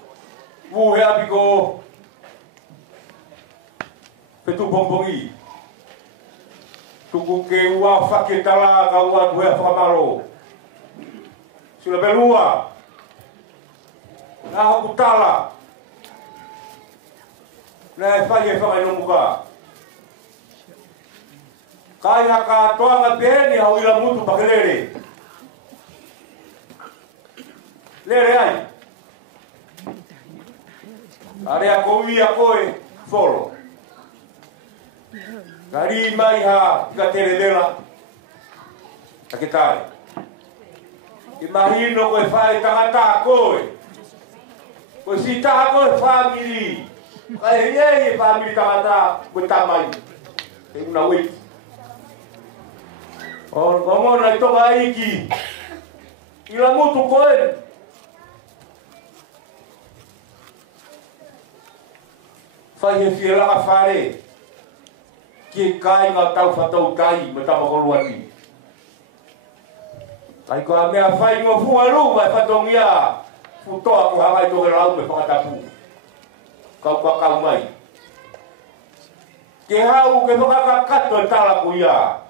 Wuhe apiko. Petu bombongi. Tuku ke ua whaketala ka ua tuhe whakamaro. Sila pelua. Nā hoku tala. Nā e whai e whakai no muka. Kai haka toanga pēni hau ila mutu pakelere. Lere ai. Are a koui a koe folo. Kari mai ha tika teredela. Take tare. I mahino koe whae tangata koe. Koe si taha koe family. Kai hei e family tangata koe tamai. Te una wiki. O ngomona i toka iki. Ila mutu koe. Whai he whielanga whare. Ki kai ngā tau whatau tai me tamakolu ati. Kai ko a mea whai ngā fuaru mai whatongia. Futoa ku hangai toke rau me whakatapu. Kau kwa kau mai. Ke hau ke whakakato e tala ku ia.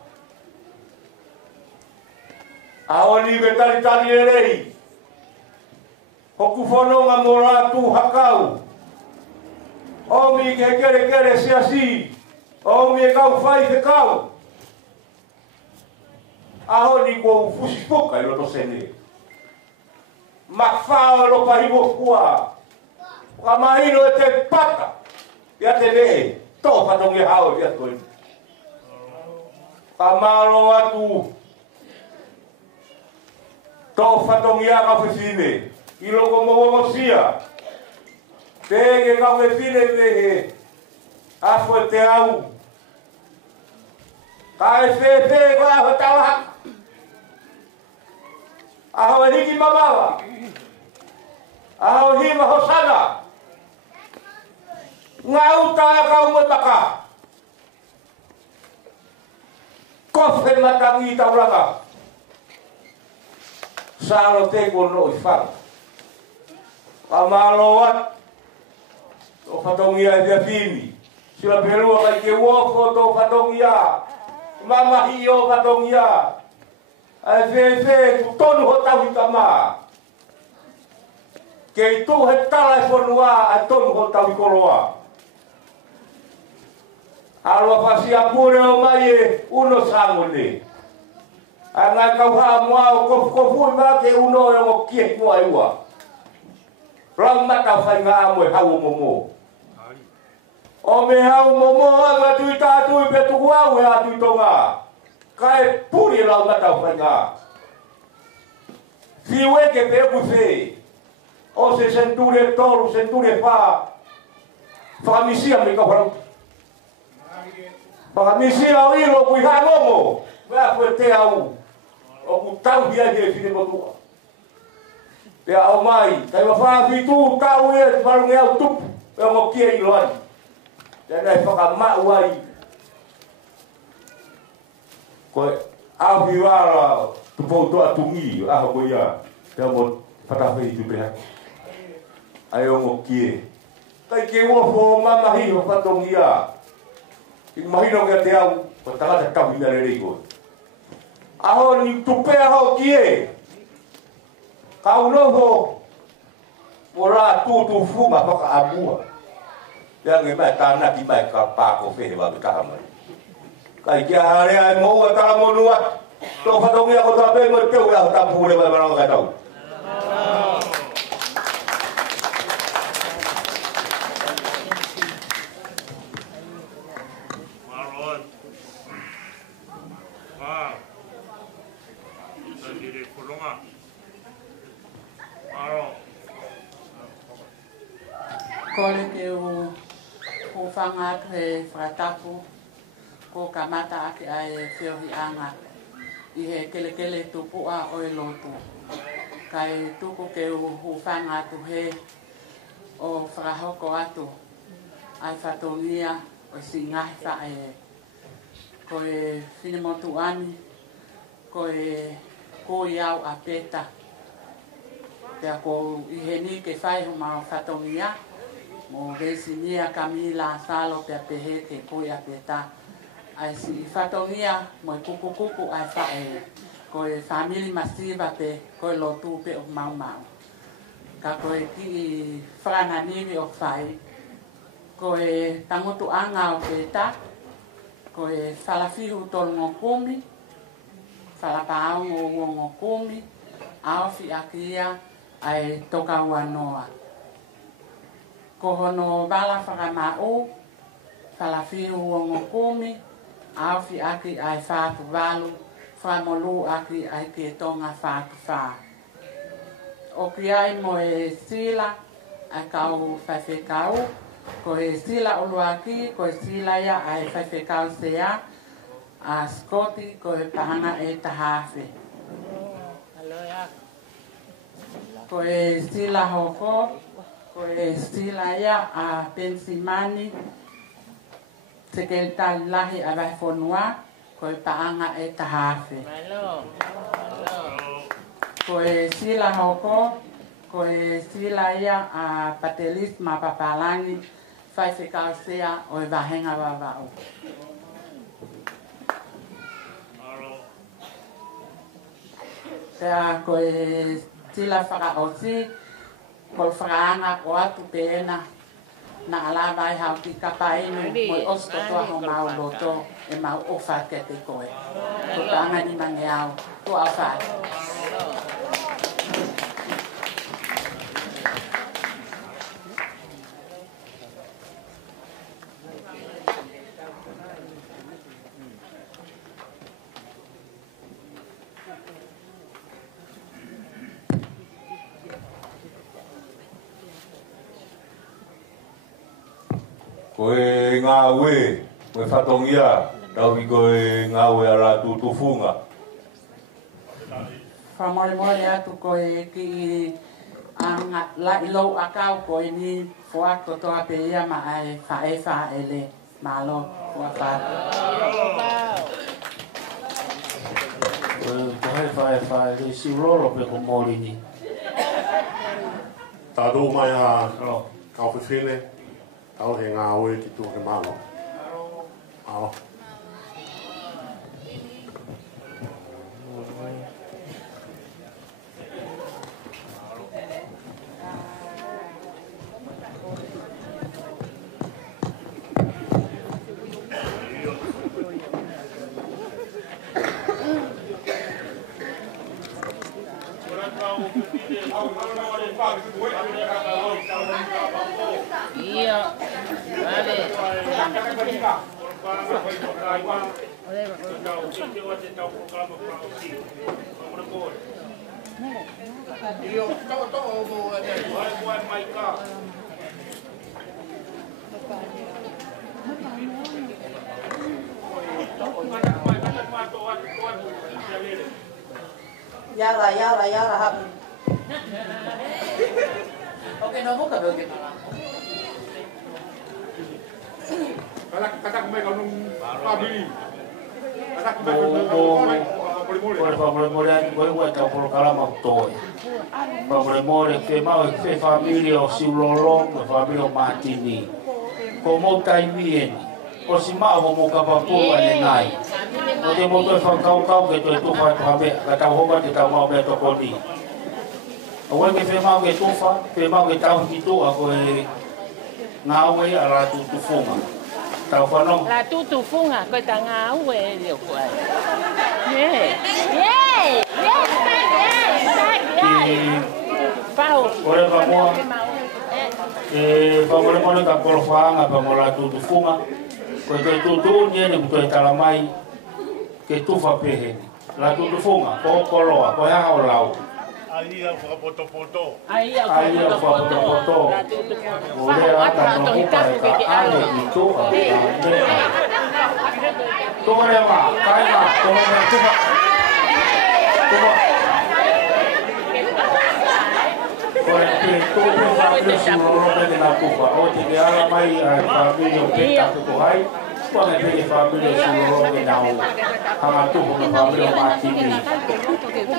Aoni ke tali tali e rei. Hoku whanonga mō rātu hakau. Omi ke kere kere siasi. Omi e kau whai te kau. Aho ni ko fusi puka i roto sene. Mawhao lo paribo kua. Ka mahino e te pata. Ia te nehe. Tō patongi hao ia koe. Ka maro atu. Tō patongi a ka whesine. I loko momo sia. Tege kau e whine nehe. Afo e te au. Ka e whewhe ko aho tawahaka. Aho e hiki mamawa. Aho hima hosana. Ngā utaya kau mo taka. Kofe matangi tauranga. Saro te kono i whara. Ka maloat. Tō whatongia e via whini. Sila perua kai ke wofo tō whatongia. Mamahi o whatongia. Ai whewhe ku tonu ho tau i tama. Kei tū he tala e whanua ai tonu ho tau i koroa. Arua pasi a pure o mai e uno sangone. A ngai kau haa mua o kofu i maa ke uno e o kie mua e ua. Rau mata whai ngā amo e hau o momo. O me hau momo anga tui tātui pe tuku au e atui tonga. Ka e puri rau mata whai ngā. Fiwe ke pe uku whe. O se senture toru, senture wha. Whakamisia me ka wharau. Whakamisia o ilo kui hangomo. Wea koe te au. O ku tau dia dia fine motua. Pea au mai, tai whaafitu tau e marungi au tupu, e mo kia i loani. Tēnei whakamau ai. Koe, au hiwara, tupou toa tungi, aho ko ia, te mo whatawhi tu peha. Ai o mo kia. Kai ke ua fo mamahi o whatongi ia. I mahino kia te au, ko tangata kawi mea rei koe. Aho ni tupea ho kia. Kau noho, ora tu funga paka abua. Yang ngai mai tanah ki mai ka pa ko fe ba ka mai. Kai kia hare ai mo wa ta mo nuat. To fa dong ya ko ta be mo ke wa ta pu le ba ba ka tau. Marot. Ah. Tadi di Kolonga. Kole ke o whanga ke whakatapu ko kamata ake ai whiohi anga i he kele tupua o e lotu. Kai tuku ke o whanga atu he o whakahoko atu ai whatongia o si ngahi whae ko e whinemotu ani ko e koi au a peta. Pea ko i he ni ke whai ho mao whatongia mo Resinia Camila Salo pe pehe ke koi a peta ai si whatongia mo kuku ai whae ko e family masiva pe ko e lotu pe o mau ka ko e ki whana niwi o whai ko e tangotu anga o peta ko e whalafihu tolu ngokumi whalapao ngokumi ao fi akia ai toka wanoa. Ko hono bala whakamau, whalafihu o ngokumi, au fi aki ai whātu walu, whamolu aki ai ke tonga whātu whā. O ki ai mo e sila, ai kau whaiwhekau, ko e sila uluaki, ko e sila ia ai whaiwhekau sea, a Scotty, ko e pahanga e tahawhi. Ko e sila hoko, ko e sila ia a Pensimani, te ke tali lahi a vai whonua, ko e paanga e tahawhi. Ko e sila hoko, ko e sila ia a Patelis ma papalangi, whai whikau sea o e wahenga wawau. Tea ko e sila whakaosi, ko whakaanga o atu pēna na alawa i hau ki kapainu mo i osto toa ho mau loto e mau ofa ke te koe. Ko tanga ni mangi au, ko au whai. Ko e ngā ue, ko e whatongia, tau i ko e ngā ue ara tufunga. Whamore atu ko e ki la i lau akau ko e ni whoako toa pe ia ma ai whae ele malo kua whātu. Ko hei whae le si roro pe ko mori ni. Tātou mai a kau whiwhine. Tau he ngā oe ki tū he mālo. Ao. Iya. Vale. Yara happy. Okay, no mo ka ba gid na. Kata kembali kau nung pabili. Kata Por favor, koi wa ta por kala ma to. Por que mau que família o silolo, família Martini. Como tai bien. O si ma mo ka pa po ane nai. O te mo to fa kau que to fa be ka ta ho ba te ta mau be to ko ni. O wa que fe mau que to fa, fe mau que ta ki to a ko e ngau e ala tu funga. Tau whanong. La tutufunga, koe ta ngā ue reo koe. Yei! Pau. Ore whamoa. Whamore mone ka korowhaanga pa mo la tutufunga. Koe koe tutu niene kutoe talamai. Ke tufa pehe. La tutufunga, ko koloa, koe haha o lau. Aí eu vou poto-poto. Aí eu vou poto-poto. Ore ata no kupa e ka ale i toa. Tore wa, kai wa, tore wa tufa. Tufa. Ore te tufa whapire suroro peke na tufa. O te ke ala mai a whapire o peka tuko hai. Kone peke whapire suroro ke na o. Hanga tufa ka whapire o Martini.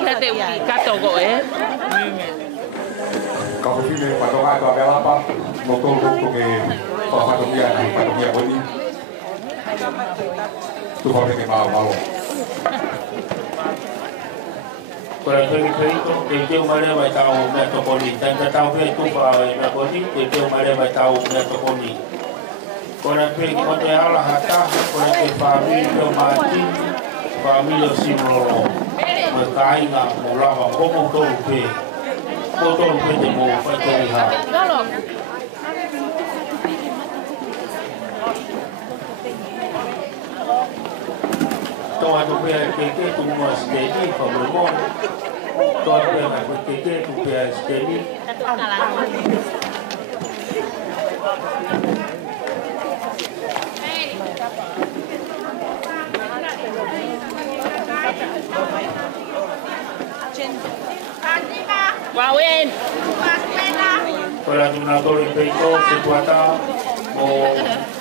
Kate kato go Kau sini patung atau apa? Motor untuk ke patungnya boni. Tu kau ni malu. Kalau pergi itu mana mai tahu nak boni. Dan tahu itu nak boni, itu mana mai tahu nak boni. Kalau pergi kau Allah hatta, kalau pergi família mati, família simulolo. Mereka ingat mula apa motor pe. Motor pe demo factory ha. Toa tu pe ke tu mas dedi problem. Toa pe ke tu pe dedi. Wawen. Kalau donator itu situata o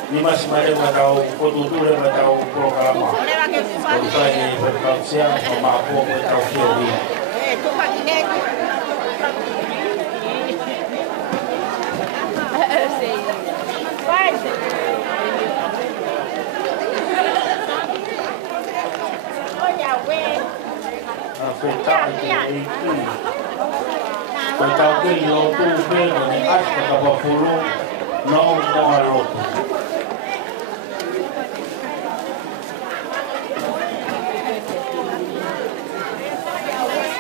ni mas mare matau kotuture matau programa. Kalau saya berkausia sama aku matau teori. Tu patinete. Vai. Olha, wen. Afetar ini. Kalau ke lo tu pe ni as ka ba pulu no mo alo.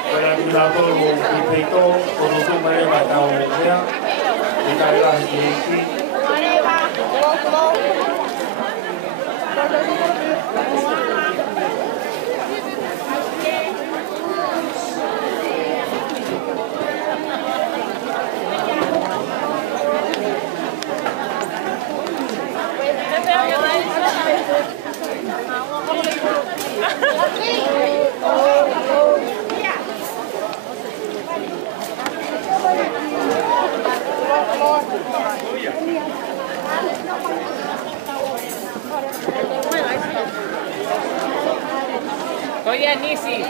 Kalau donator o ipeto kalau tu mare matau dia kita lah ini. Oye, Nisi.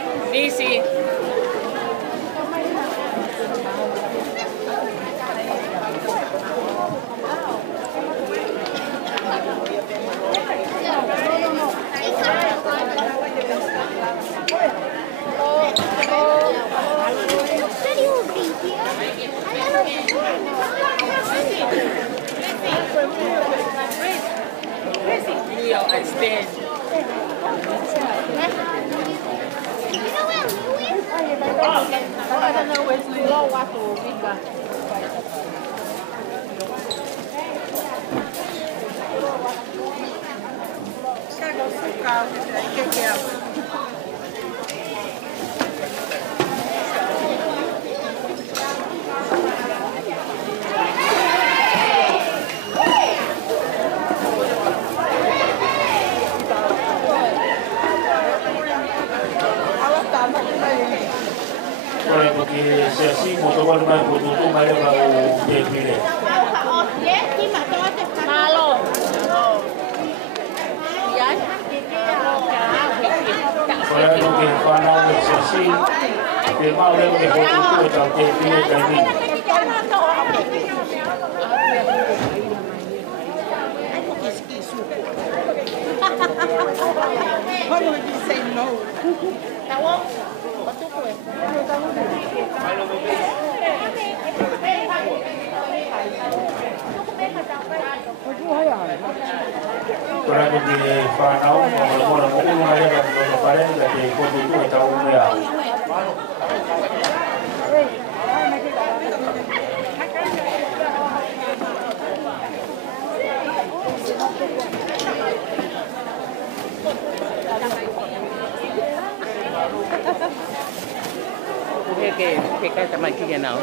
que se assim mo to mai po tu mai ba o te pile Malo. para no que fana se assim que mau le que po tu ta te pile ta ni Why would you say no? para no que fana o mo mai ba no pare que po tu ta o me a que casa mai que não.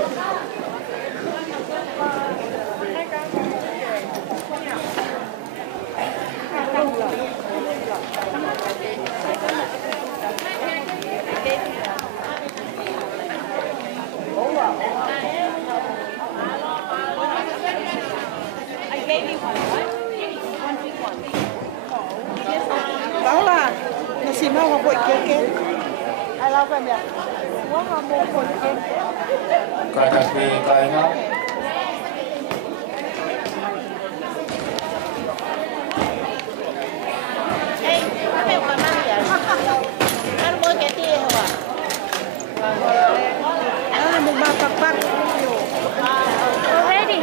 Đó là nó xin nó bội kia. Ai lao về mẹ. Quá mà một bội kia. kata ke kainga Một bà bạc bạc. Already.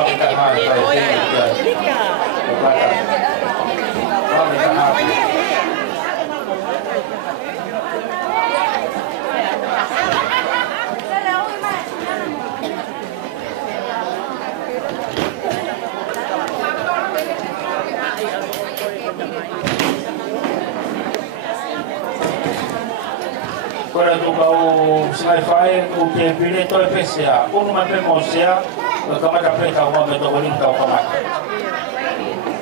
Para que Kora tu kau sai fai ku te pile to PCA. Unu mai pe mosea, ka mata pe ka wa me to ni ka ka mata.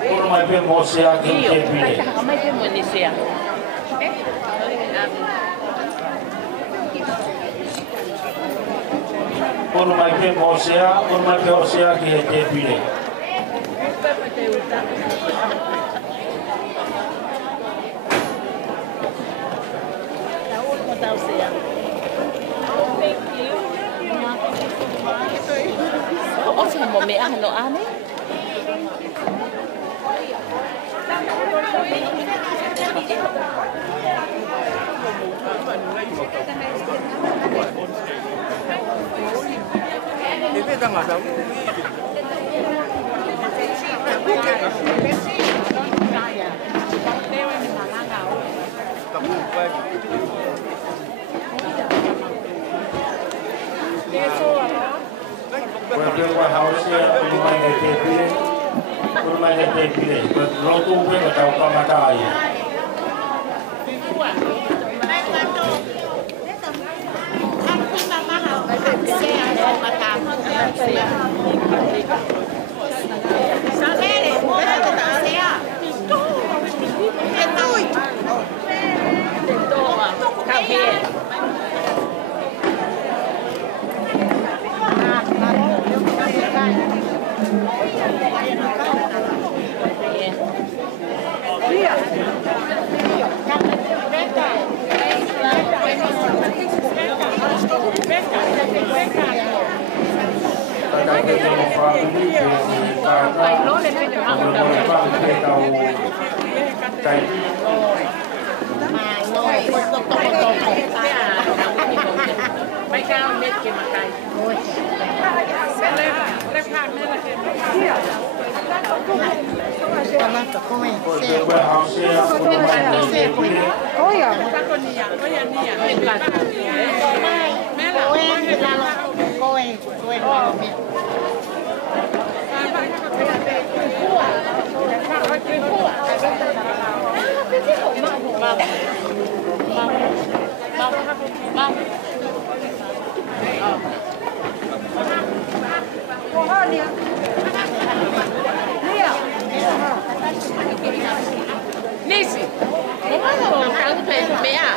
Unu mai pe mosea ke te pile. Mai pe mosea. Unu mai pe mosea, unu mai pe osea ke te pile. Oce mo me ano ane. Porque o house é uma ETP, uma ETP, não tu vê que tá o camatai. Mấy cao mét kia mà cay. Nisi, mau kang mea.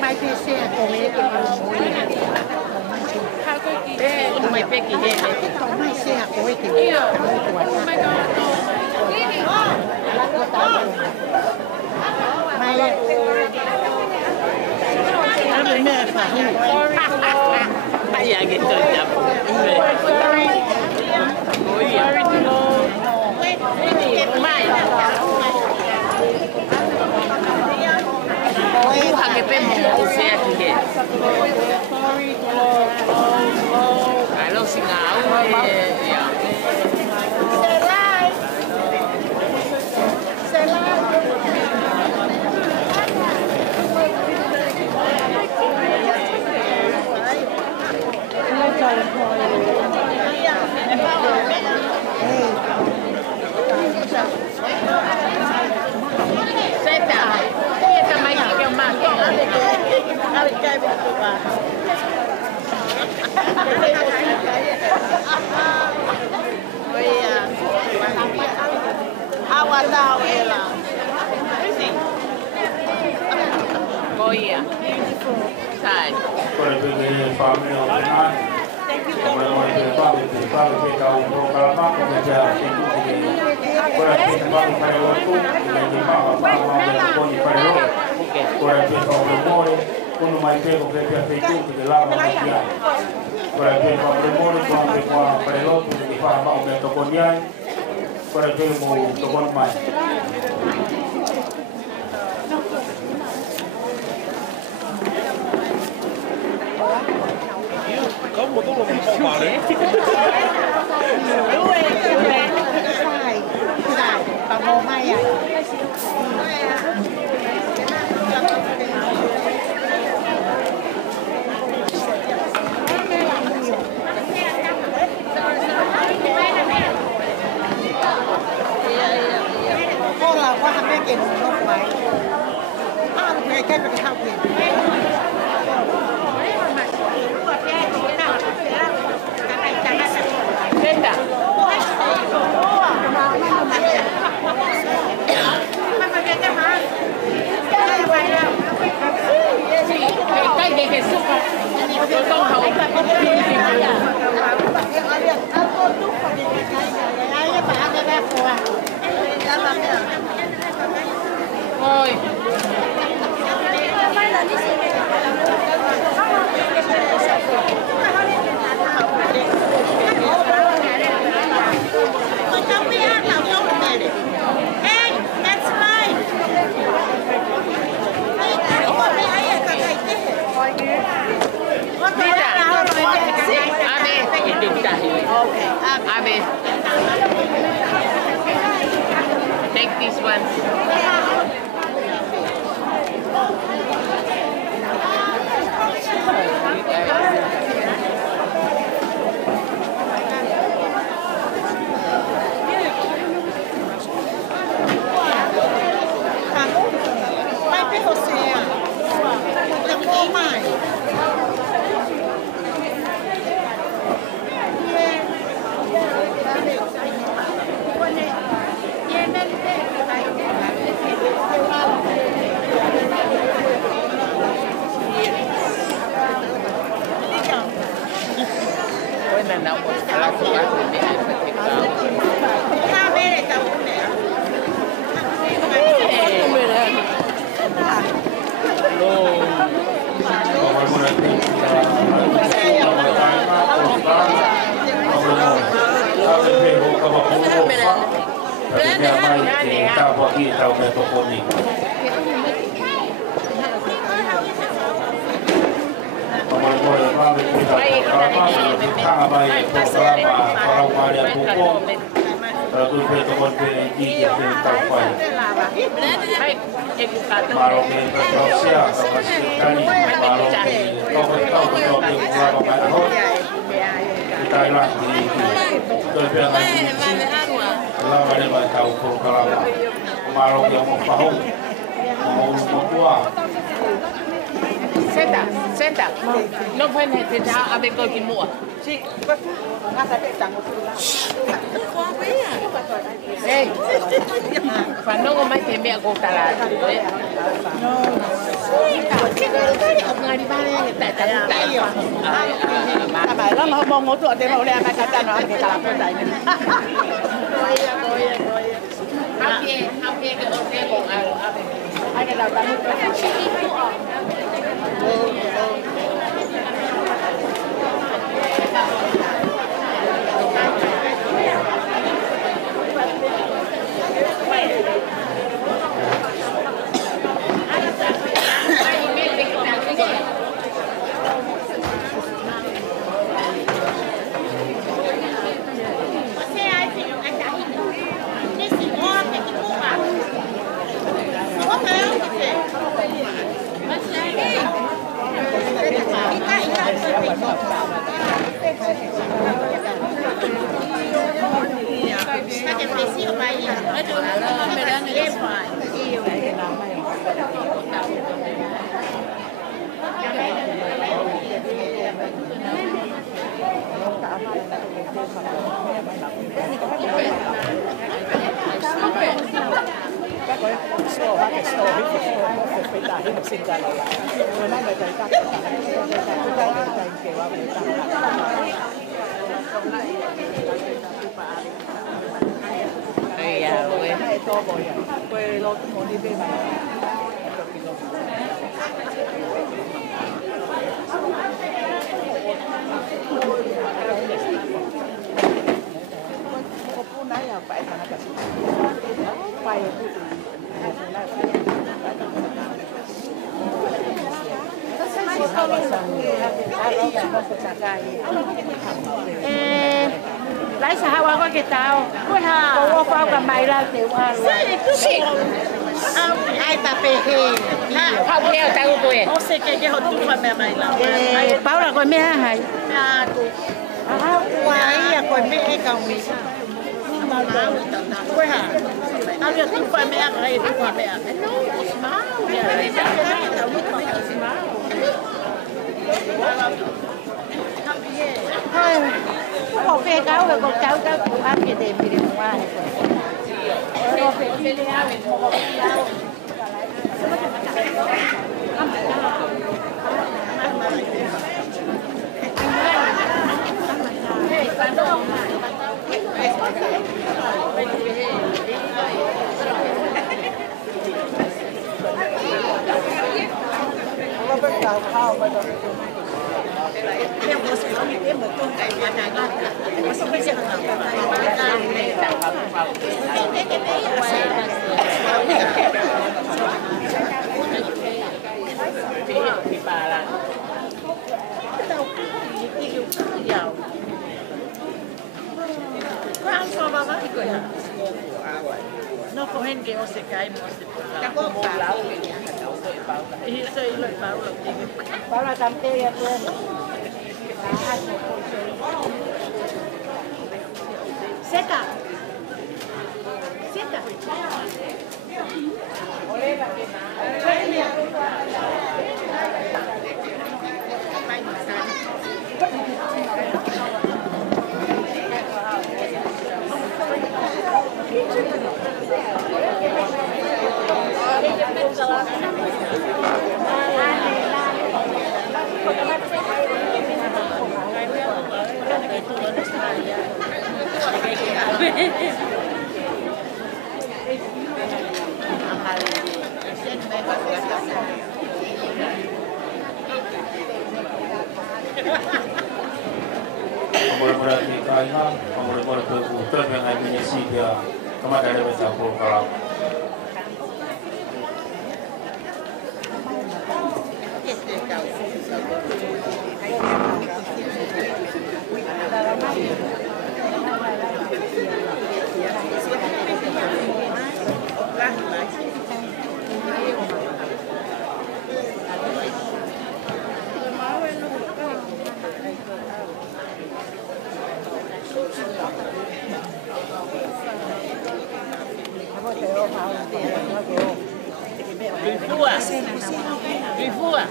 Mai thì xe của mấy cái Mai peki he. mai xe của mấy cái mai mẹ phải Ai ya gitu jam. Oh iya. Mai. Oh, hake pe mo se aquí he. Alo singau ya. Oh yeah. Sai. Por eso que familia online. Como lo hemos preparado que está un programa que ya por aquí vamos para el otro, que vamos para por aquí vamos more, uno mais pego que é feito que lá vai já. Por aquí vamos more para el otro que vamos para toconian. Por aquí vamos tocon mais. 我都弄唔好話你。bằng hồ may à? Cô là qua hàng kia nó phải. Cái cái thao kìa. Cái gì cái xúc không? Tôi không hầu. Ôi. Abe. Take this one. Senta. No pueden necesitar a ver con quién mua. Sí. Hey. Cuando no me teme a contar la. No. Lắm không mong ngủ tuột để mà lên mà cả nó ăn cái cà phê này. Học về cái ông kia cùng ai cái đầu ta mất. Lấy sao qua có cái tàu, có phao cầm máy ra tiểu hoa luôn. Ai ta pe he. Không theo tao tôi. O se ke ho tu fa me mai la. Bảo là coi mẹ hay. Na tu. Wai ya ko me e ka mi. Quê hả? Tao giờ tu fa me a kai tu fa me a. No, smart. Thôi, có phê cáo rồi con cháu cũng ăn cái đêm đi đêm qua này rồi. Có phê đi ăn mình một cháu. No cogen que o se cae no se paga. Y eso y lo Pablo. Pablo también ya puede. Seta. Seta. Berarti kaya, kamu berputar dengan menyisi dia, kemana ada bercampur kalau. Rifua.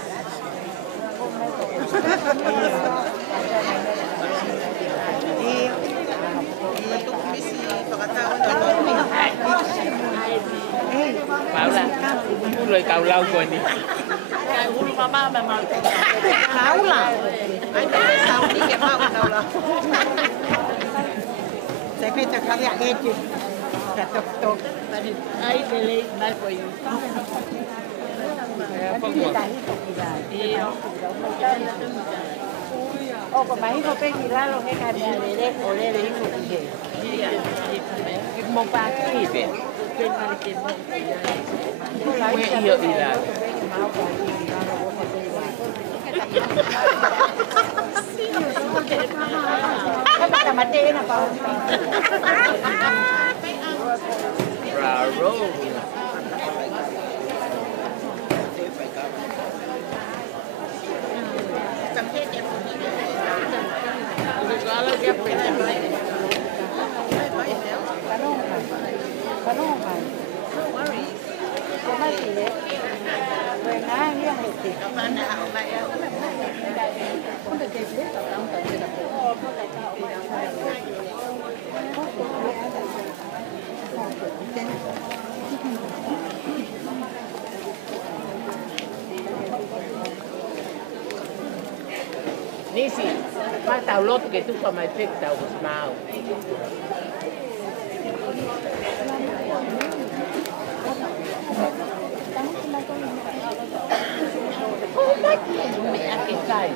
Bảo là muốn lời cầu lâu rồi đi. Cái hulu mama mà kháo là. Anh thấy sao đi cái mau đâu là. Sẽ phải cho các bạn nghe chứ. Cả tục. Ai về lấy mai của you. O còn mấy cô cái gì ra rồi cái cà rà để đấy, ô lên lấy một cái gì, một ba cái gì vậy, trên này trên này, Quê yêu đi là. Cái bắt là mặt đê nè con. Bravo. Nisi, mas tao lót que tu para mais feito tao os mal. Como é que é que sai?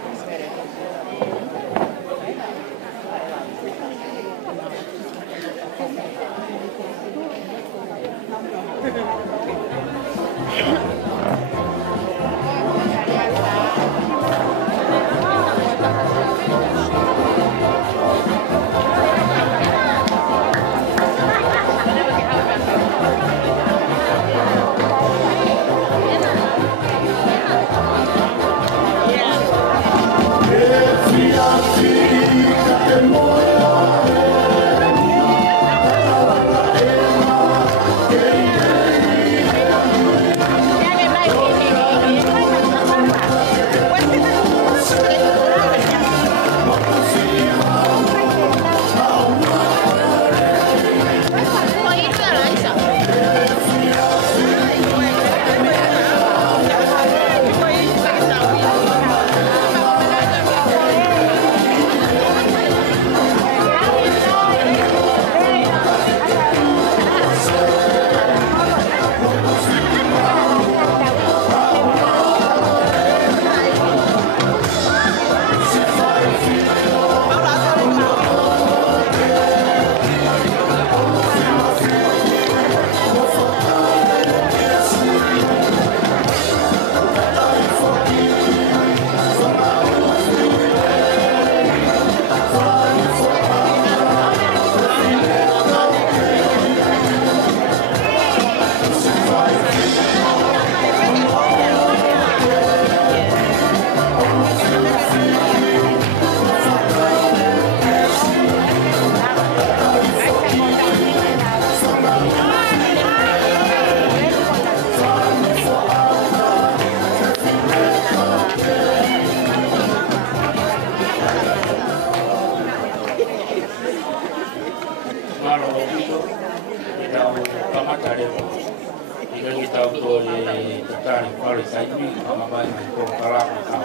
ko karaka ka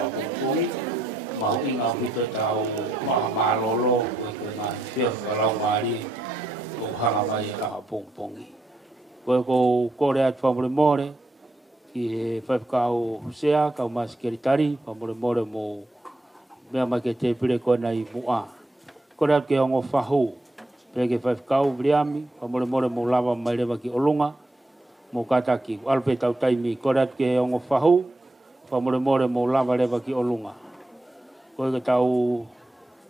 kui ma inga hito tau ma lolo ko ma fia kalau mari ko hanga mai ra pongpongi ko le at famole more ki fa kau sea kau mas keritari famole more mo me ma ke te pire ko nai mua ko le ke ngo fahu pe ke fa kau briami famole more mo lava mai le ki olunga mo kataki alpe tau taimi ko le ke ngo fahu famole more mo lava le ki olunga ko ke tau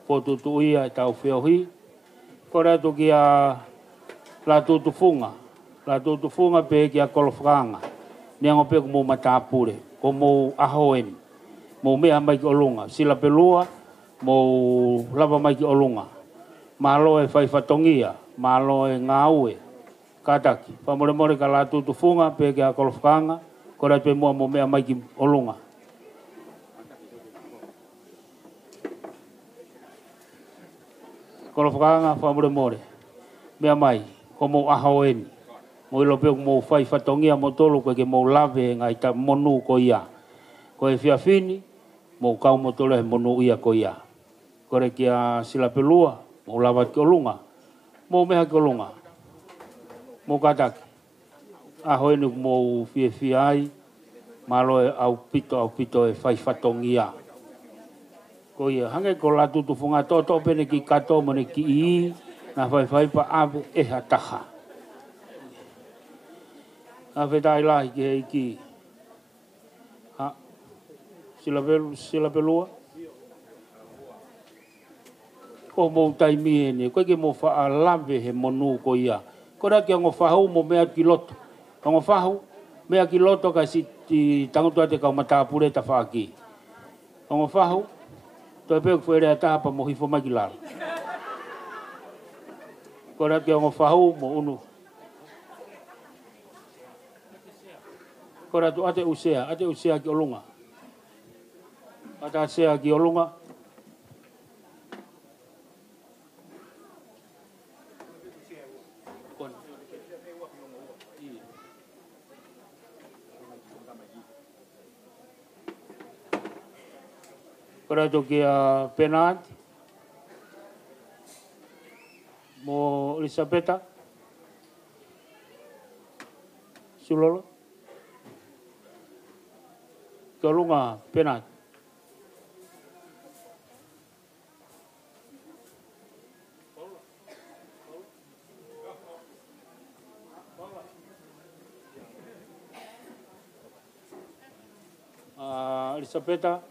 foto tu ia tau feohi ko le to ki a la tu funga pe ki a kolofranga ni ngo pe mo matapure ko mo ahoen mo me mai ki olunga sila pelua mo lava mai ki olunga malo e fai fatongia malo e ngaue kataki famole more ka la tu funga pe ki a kolofranga ko le pe mo me mai ki olunga kolofranga famole more me mai ko mo ahoen mo lo pe mo fai fatongia mo tolo ko ke mo lave ngai ta monu ko ia ko e fia fini mo kau mo tolo e monu ia ko ia ko re kia sila pelua mo lava ki olunga mo meha ki olunga mo kataki ahoen mo fia ai malo e au pito e fai fatongia ko ia hange ko la tu funga to pene ki kato mo ne ki i na fai pa ave e hataha ave dai lai ki ha sila pelua ko mo tai mi ni ko ke mo fa lave he monu ko ia ko ra ke ngo fa hu mo me ki loto ngo fa hu me ki loto ka si ti tango to te ka mata pure ta fa ki ngo fa hu to pe ko era ta pa mo hi fo magilar ko ra ke ngo fa hu mo unu kora tu ate usea ki olunga ata sea ki olunga kora tu ki a penat mo Elisabeta sulolo Tolunga penat. Elisabeta.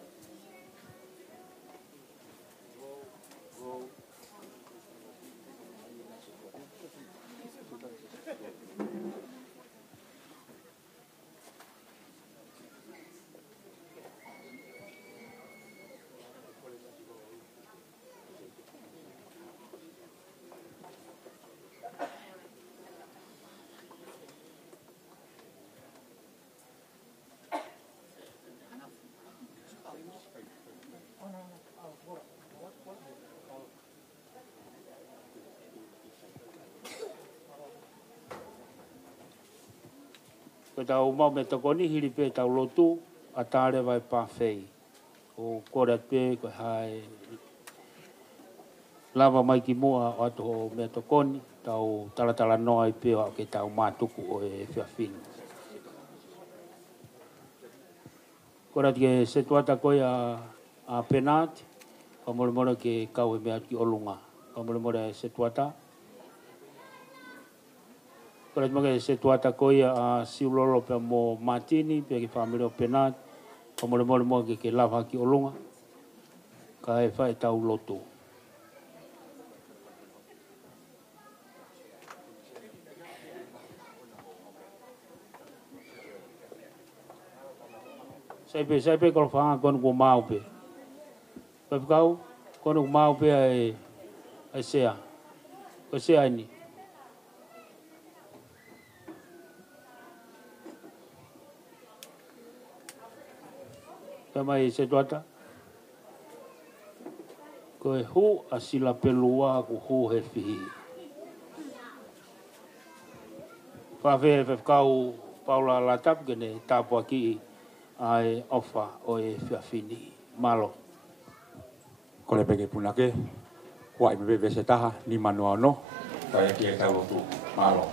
Ko tau mau me tokoni hiri pe tau lotu a tare vai pa fei. O kore pe ko hai lava mai ki mua o ato me tokoni tau talatala noa i pe o ke tau matuku o e whiawhini. Kora ke setuata koe a penati, ka mole ke kau e mea ki olunga. Ka mole setuata. Kora ke setuata koe a siulolo pe mo matini, pe ke whamere o penati, ka mole ke lava ki olunga. Ka e whae tau lotu. Saipe kalau faham kon ko mau pe. Pe kau kon ko mau pe ai sea. Ko sea ni. Kama se tuata. Ko hu asila pelua ko hu he fi. Pa ve kau Paula latap gene tapo ki ai ofa o e fiafini malo. Ko le peke punake, wa i bebe se taha ni manoa no, tai ki e tau tu malo.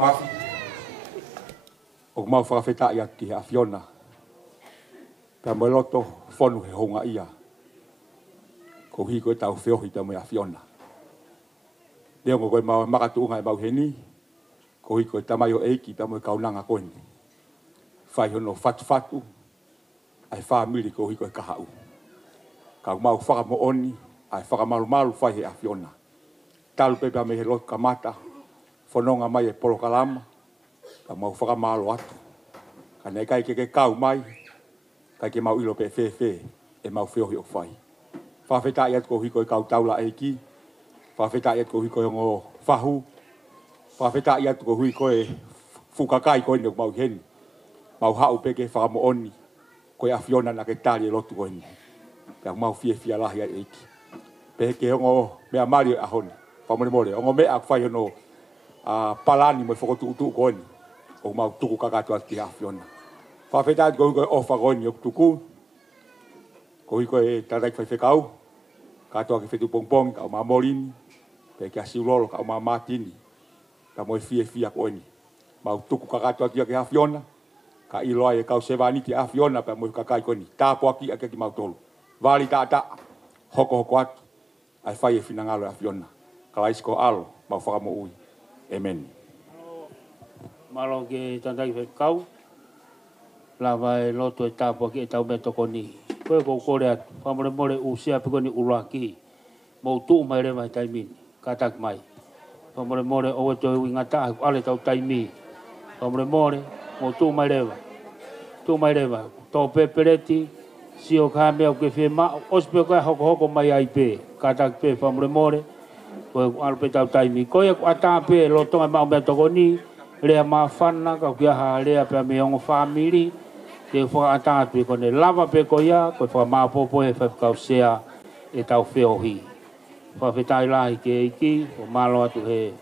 Mafi. O mau whakawheta ia ki a Fiona. Pea mo loto whonu he honga ia. Ko hi koe tau whiohi ta mo a Fiona. Leo ngo koe mau makatuunga e mau heni. Ko hi koe tamai o eiki ta mo e kaunanga koe ni. Whai hono fatu. Ai whamiri ko hi koe kahau. Kau mau whakamo oni. Ai whakamalu whai he a Fiona. Talu pepa me he loto kamata. Whanonga mai e polo kalama, ka mau whakamalo atu. Ka nei kai ke kau mai, kai ke mau ilo pe whewhe, e mau whiohi o whai. Whawheta iat ko hiko e kau taula eiki, whawheta iat ko hiko e ngō whahu, whawheta iat ko hiko e whukakai ko ene mau heni. Mau hau peke whakamo oni, ko e a Fiona na ke tari e lotu ko ene. Ka mau whia lahi ai eiki. Peke ngō mea mari a honi, whamone more, ngō mea whai hono, palani mo fokotu utu ko ni o mau tuku kakatu ati a Fiona. Whawheta ko hiko e ofa ko ni o tuku, ko hiko e tarai whaiwhekau, katoa ke whetu pongpong, ka o maa morini, pe ke a siulolo, ka o maa matini, ka mo e whia ko ni. Mau tuku kakatu ati a Fiona, ka iloa e kau sevaniti a Fiona, pe mo i kakai ko ni. Tāpo aki a ke mau tolu. Vali tata, hoko atu, ai whai e whinangalo a Fiona. Ka laisko alo, mau whakamo ui. Amen. Malo ke tandai whekau. Lava e loto e tāpua ki e tau me toko ni. Koe kou kore atu. Whamore more usia piko ni uruaki. Mou tuu mai rewa i taimini. Katak mai. Whamore more o eto e wingata ale tau taimi. Whamore more mou tuu mai rewa. Tuu mai rewa. Tō pepereti. Sio ka mea ke whema. Ospe koe hoko mai ai pe. Katak pe whamore more. Koe alpe tau taimi. Koe ata pe lo tonga mau mea toko ni. Lea maa whana ka kia ha lea pia me ongo whamiri. Te whaka ata pe kone lava pe ko ia. Koe whaka maa popo e whakau sea e tau whiohi. Whawhetai lahi ke iki. O malo atu he.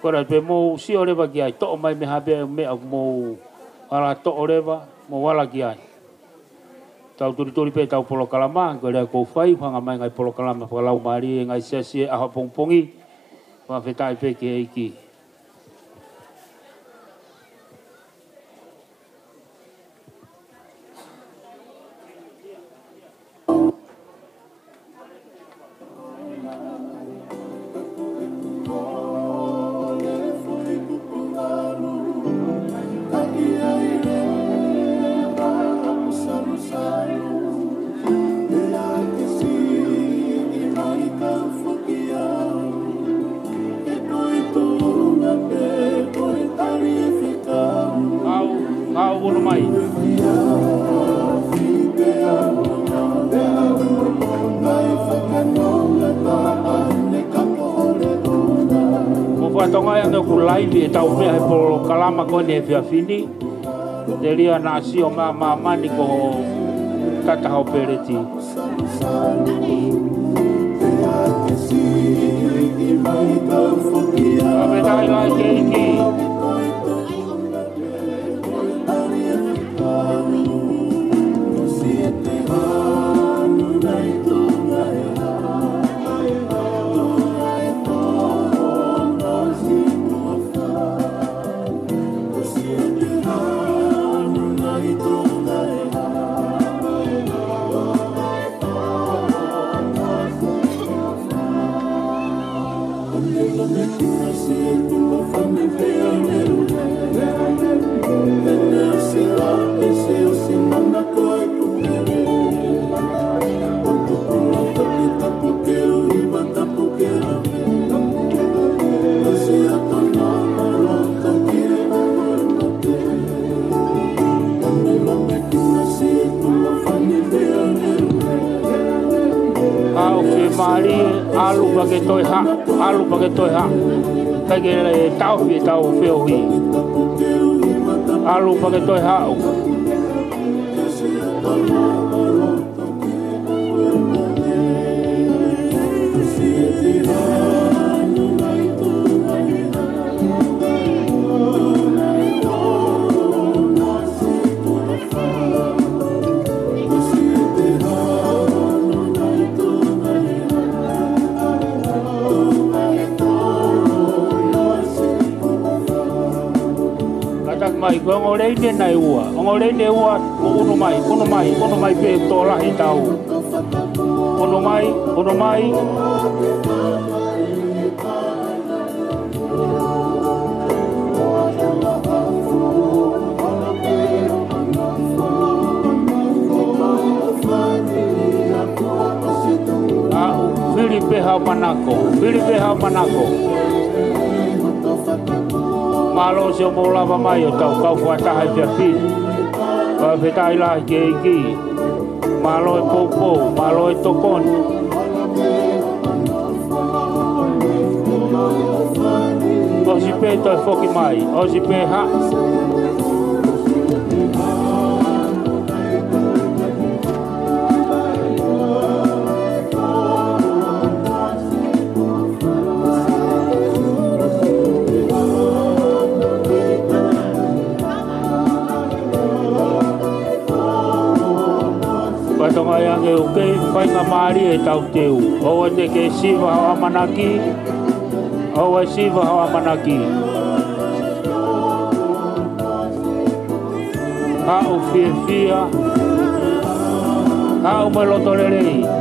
Kora pe mou si o rewa ki ai. To'o mai me hape mea mou. Ala to'o rewa. Mou wala ki ai. Tau turi pe tau polo kalama, ko rea kou whai, whanga mai ngai polo kalama, whakalau maari, ngai sesi e aha pongpongi, whawhetai pe ke eiki. Tau mea he polo kalama kone e whiawhini. Te ria na asio mā mani ko tatahau pereti. Whawhetai lai ke iki. alu pakai toy ha, alu pakai toy ha. Kage tau fi tau feo hi. Alu pakai toy ha. Mai ko ngorei ne nai ua ngorei ne ua ono mai pe to la hi tau ono mai Filipe ha manako malo se mo lava mai o tau kau fuata hai pia fi wa fetai la ke ki malo e popo malo e tokon o si pe to foki mai o si pe ha Yang oke, pai ngamari e tau teu. O te ke siva hawa manaki. O siva hawa manaki. Ha o fia. Ha o melotolere.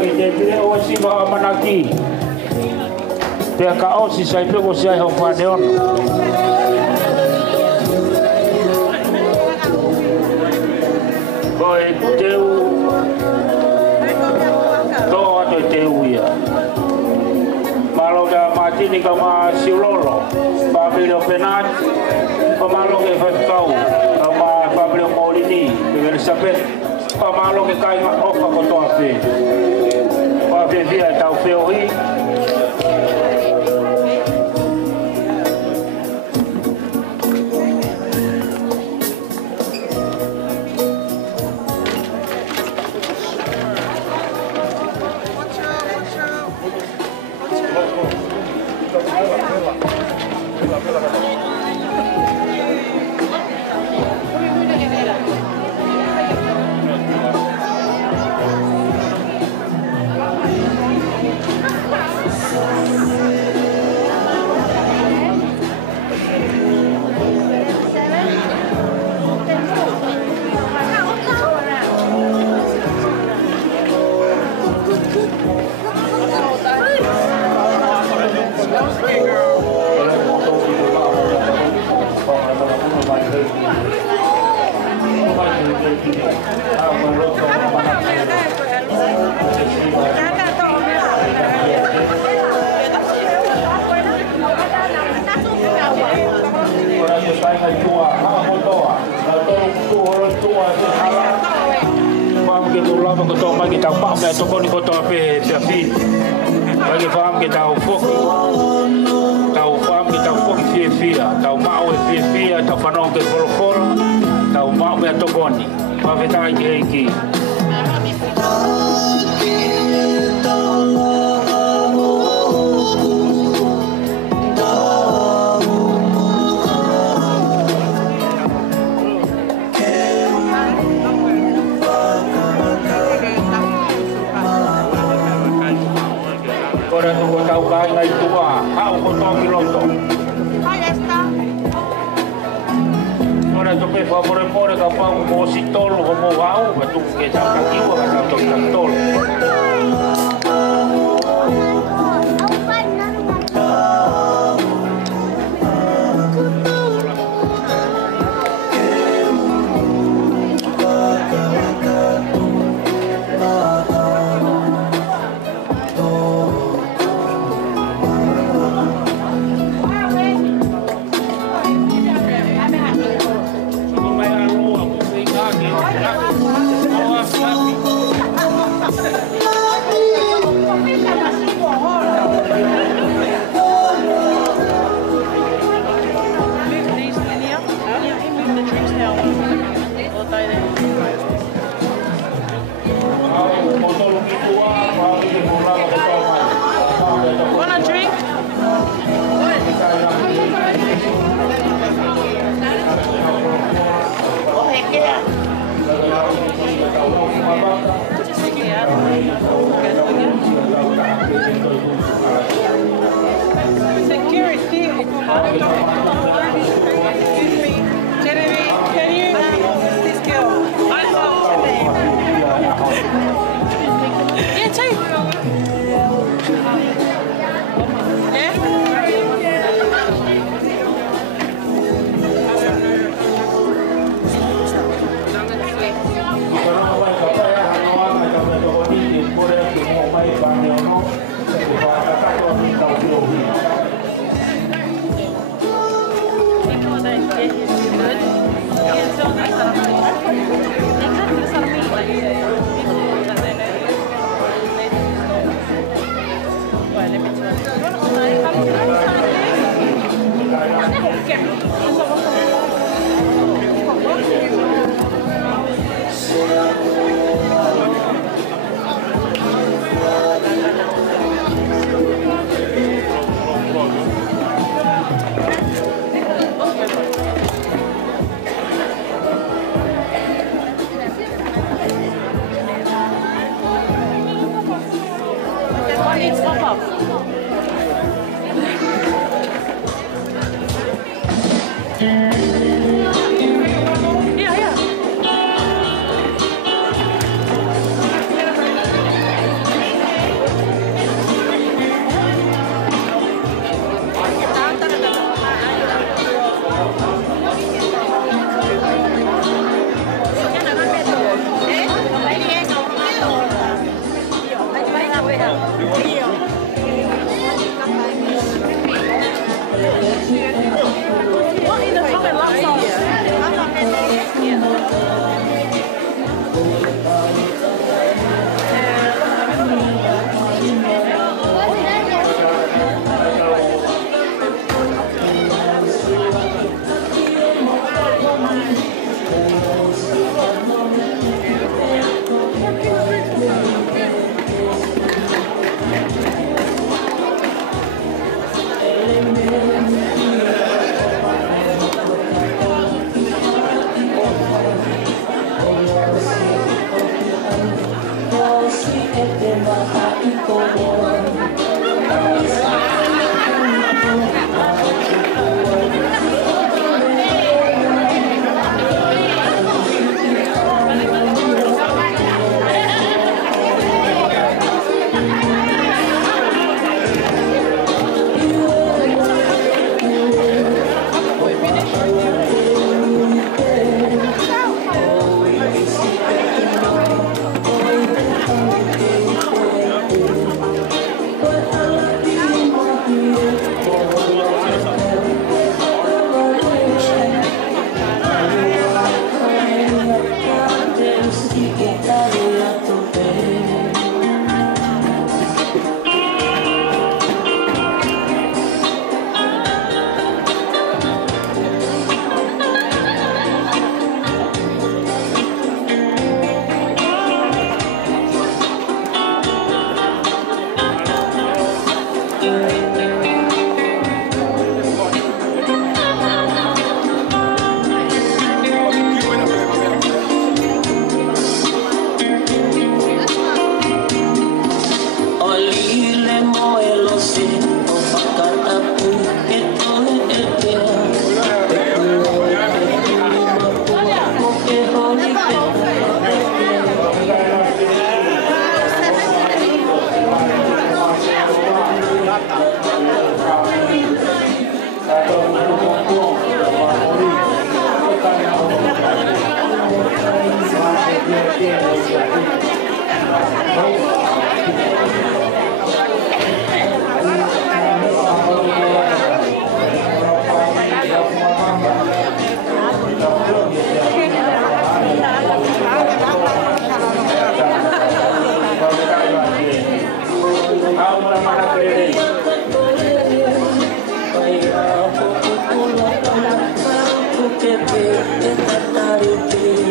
ke te pire o si ma manaki. Pe ka o si sai pe ko sai ho fa de on. Boy teu to ate teu ia. Malo da matini ka ma siulolo. Pa pile penat. Pa malo ke fa kau. Ma pa pile molini. Pe sapet. Pa malo ke kai ma ofa ko to ape. Pa pe via tau feo hi.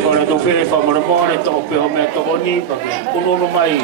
Ora tu pe fa mo mo le to pe o me to boni pa uno no mai.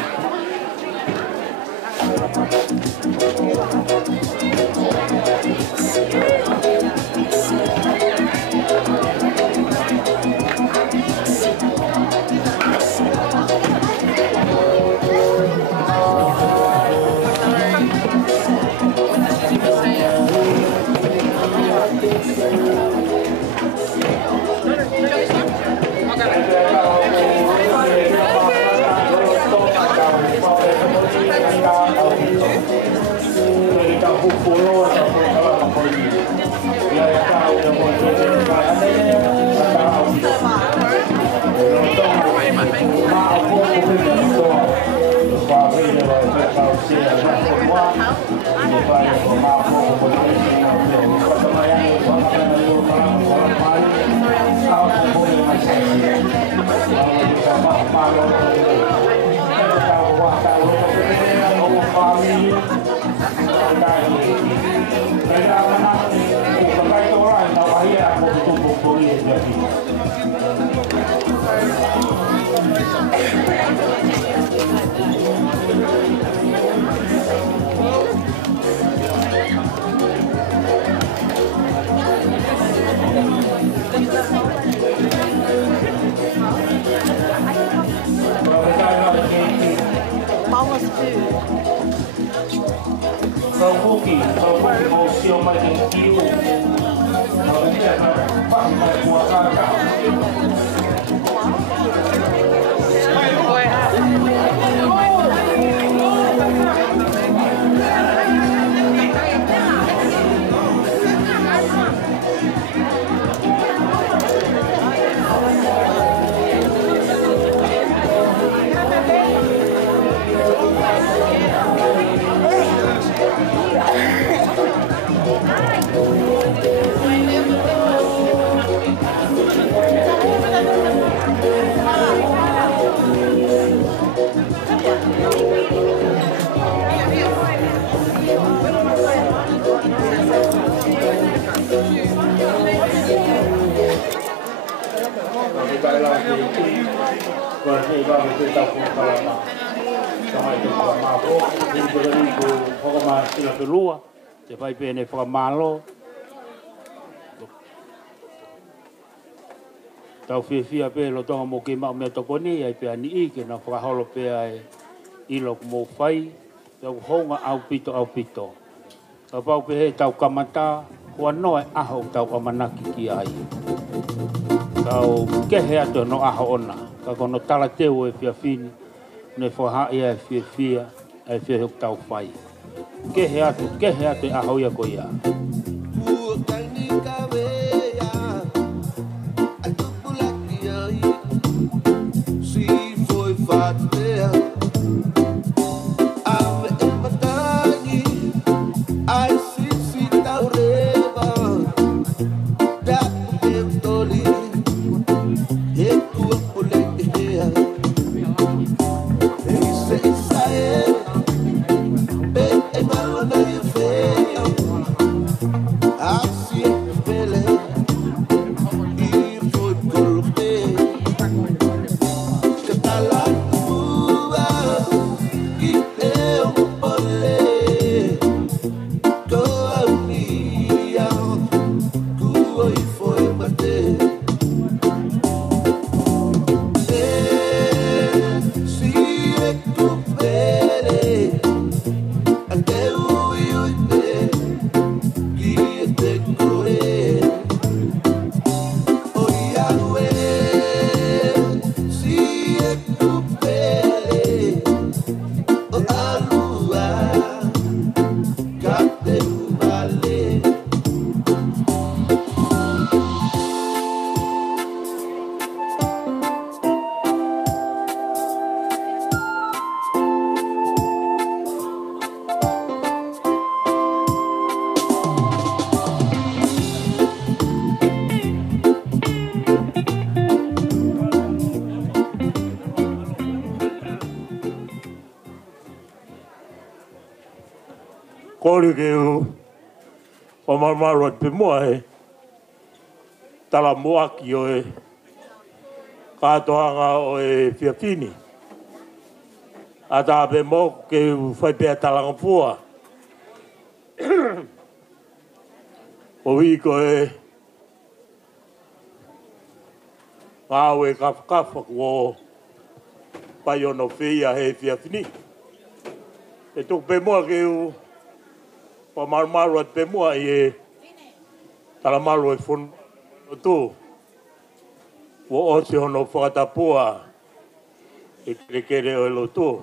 e ba ko ta ko kala ma sama te ko ma ko ni ko ni ko ko ma sila pelua te vai pene fa malo tau fia pe lo tonga mo ke ma me to koni ai pe ani I ke na fa holo pe ai I lo mo fai tau honga au pito ka pau pe he tau kamata wa no a ho tau kamanaki ki ai tau ke he ato no a ona ka kono tala te o e fia fini ne fo ha ia fia ai fia tau fai ke he ato a ho ia ko ia Kori ke u o marmaro pe moa he tala moaki o e katoanga o e fiafini a ta pe mo ke u fai pea talanga pua o hiko e ngāo e kafa kua pai ono whia he fiafini e tuk pe moa ke u pa maru at pe mua I e tala maru e fun o tu wo o se hono whakatapua e kere o e lo tu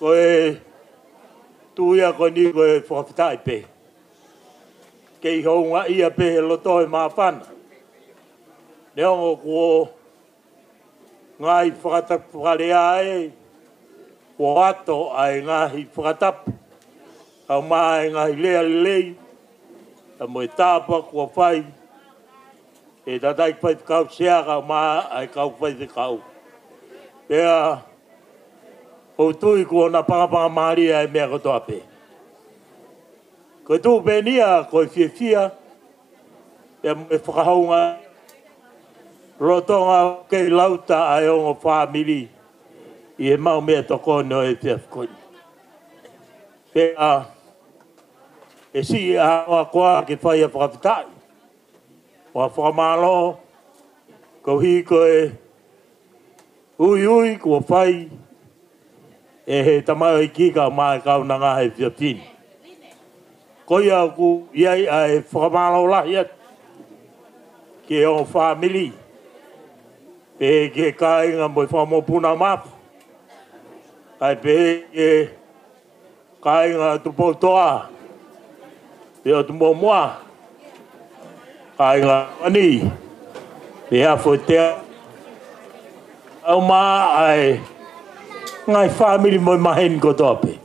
ko e tu ia ko ni ko e whakawhitai pe ke I hounga ia pe he lo toi maafana ne ongo ko ngai whakatapukarea e ko ato ai ngahi whakatapu au mai ngai lea lei ta mo etapa ko fai e da dai fai kau sea ka ma ai kau fai de kau pea o tu ko na pa maria e me ko to ape ko tu venia ko fia e whakahaunga rotonga ke lauta ai o family I e mau mea toko no e te afkoi pea e si a koa ke whai a whakawhitai. Wa whakamalo, ko hi ko e ui ko whai e he tamau I ki ka mai kau na ngā he whiapini. Ko ia ku iai a e whakamalo lahi at ke o whamili pe ke kāinga mo whamopuna mapu. Ai pe e kāinga tupo toa te o tumo moa kāinga ani te a whotea au mā ai ngai whamili mo mahen ko tope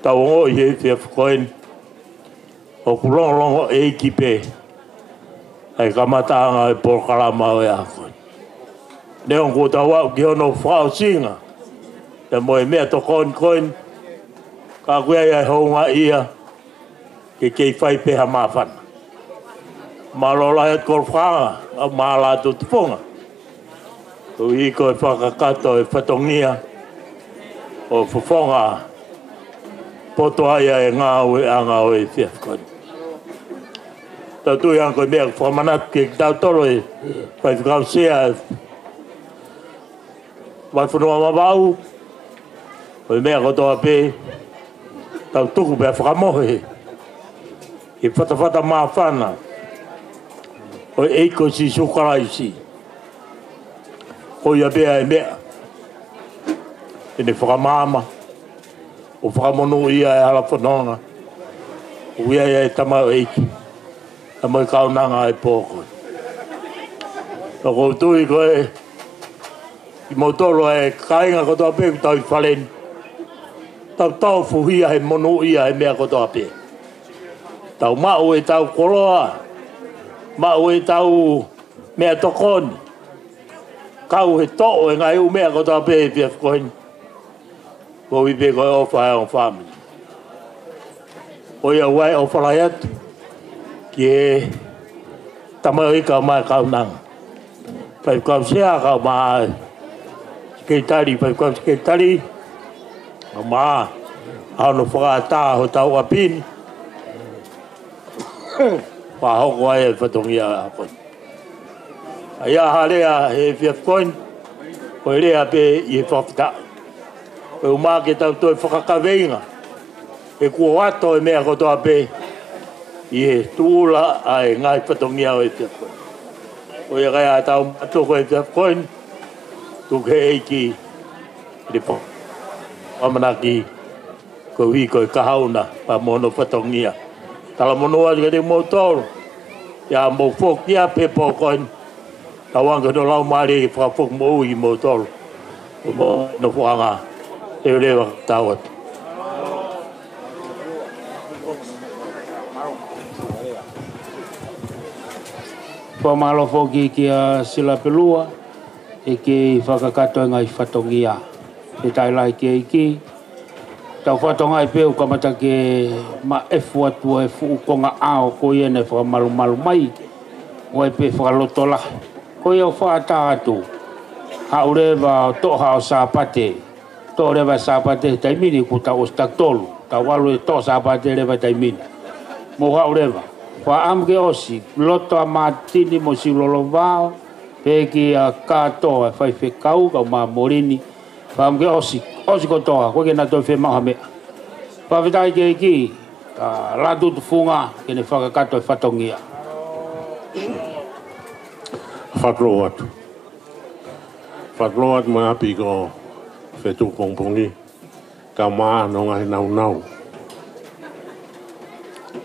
tau o I he whia whakoen o kulongongo e kipe ai kamataanga e porkalama o e ako neon ko tau au ki hono whao singa e mo e mea to koin ka kuea ia honga ia ke kei whai peha mawhana Malola e korwhanga, a maala tu tuponga. Ko i ko e whakakato e whatongia o whawhonga poto aia e ngā ue anga o e whiafkoni. Tau tui anko e mea whamanat ke tau toro e pai whakau sea mai whanua mawau o e mea kotoa pē tau tuku pēr whakamohe i whatawhata maa whana o e eiko si sukaraisi ko ia pēr e mea e ne whakamama o whakamonu ia e hala whanonga o ia e tamau eiki a mai kaunanga e pōkoi. Nō kou tui koe i mautoro e kāinga kotoa pē tau i whaleni. Tau tau fuhia he monu ia he mea kotoa pē. Tau mau e tau koroa, mau e tau mea tokoni. Kau he to'o e ngai u mea kotoa pē e pia whakoini. Ko i pē koe ofa e on family. O ia wai o whalai atu. Ki e tamau i ka mai kaunanga. Pai kau sea ka mai keitari, pai kau keitari. Ka mai hano whakata ho tau apini. Wahoko ai e whatongia a koi. Ai a harea he whiafkoin, ko e rea pe i e whakata. Ko e umaa ke tau toi whakakaweinga. E kua wato e mea kotoa pe. I e tūla ai ngai whatongia o e whiafkoin. O ia kai a tau matoko e whiafkoin, tuke eiki i po. Wamanaki ko wiko e kahauna pa mono whatongia. Tala monoa i kare motoro. Ia mo whokia pe pokoin. Tawanga no lau maari i whakafok mo i motoro. O mo no whanga. E rewa tawat. Whamalo whoki ki a sila pelua, e ki whakakato ngai whatongia. E tai lai ki eiki. Tau whatonga i pēu kamata ke ma efu atua e fuukonga ao ko i ene whakamalu mai. O e pē whakaloto lahi. Ko i au whaata atu. Haurewa toha o sāpate. Tō rewa sāpate taimini ku tau o staktolu. Tau walu e tō sāpate rewa taimini. Mo haurewa. Wa amge osi, loto a matini mo si lolo vao, peki a kato a fai fe kau, kau ma morini. Wa amge osi kotoa, koe ke na toi fe maha mea. Wa vitai ke iki, ratu tu funga, kene whakakato e whatongia. Whakro atu. Whakro atu mai api ko whetu pongpongi, ka maa no ngahi nau nau.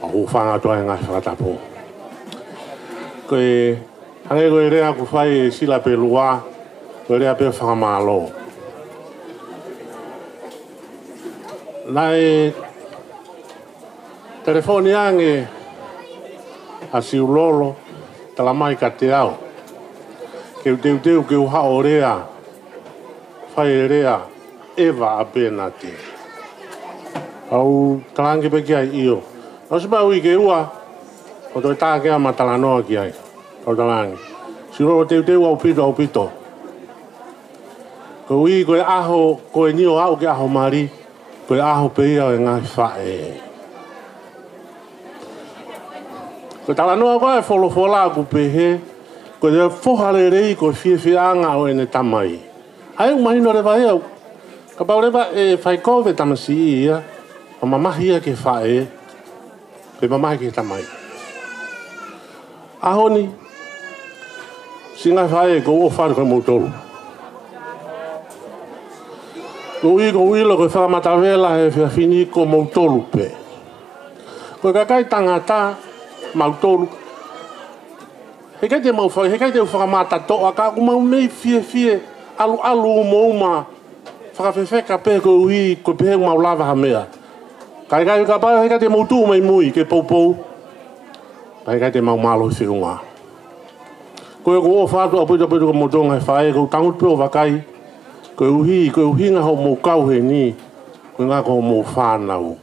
O whanga toa ngai whakatapo. Koe, hange koe rea ku whai e sila pe lua, koe rea pe whakamalo. Nai, telefoni ange, a siulolo, talamai ka te au. Keu teu keu hao rea, whai rea, ewa a pēna te. Au, talangi pe kia io. O se pau i ke ua, o toi tā kea matalanoa ki ai, o talangi. Siro o teu au pito. Ko ui koe aho, koe nio au ke aho mari, koe aho peia o e ngai whae. Ko talanoa koe wholofola ku pehe, ko te whohare rei ko whiawhianga o ene tamai. Ai umahino rewa e au, ka pau rewa e whaikove tamasi ia, o mamahia ke whae, pe mamahi ke tamai. Ahoni, singa whae ko o whare koe moutolu. Ko ui lo koe whakamatawela he whiawhini ko moutolu pe. Koe kakai tangata moutolu. He kai te mauwhai, he kai te whakamata toa ka aku mau mei fie alu mouma. Whakawhewheka pe ko ui ko pehe mau lava ha mea. Kai ka pau he kai te mautu mai mui ke poupou. Kai te mau malo whiunga. Koe ko o whātu a puita ko motonga he whae, ko tangut pe o wakai. Koe uhinga ho mou kau he ni, koe ngā ko mou whānau.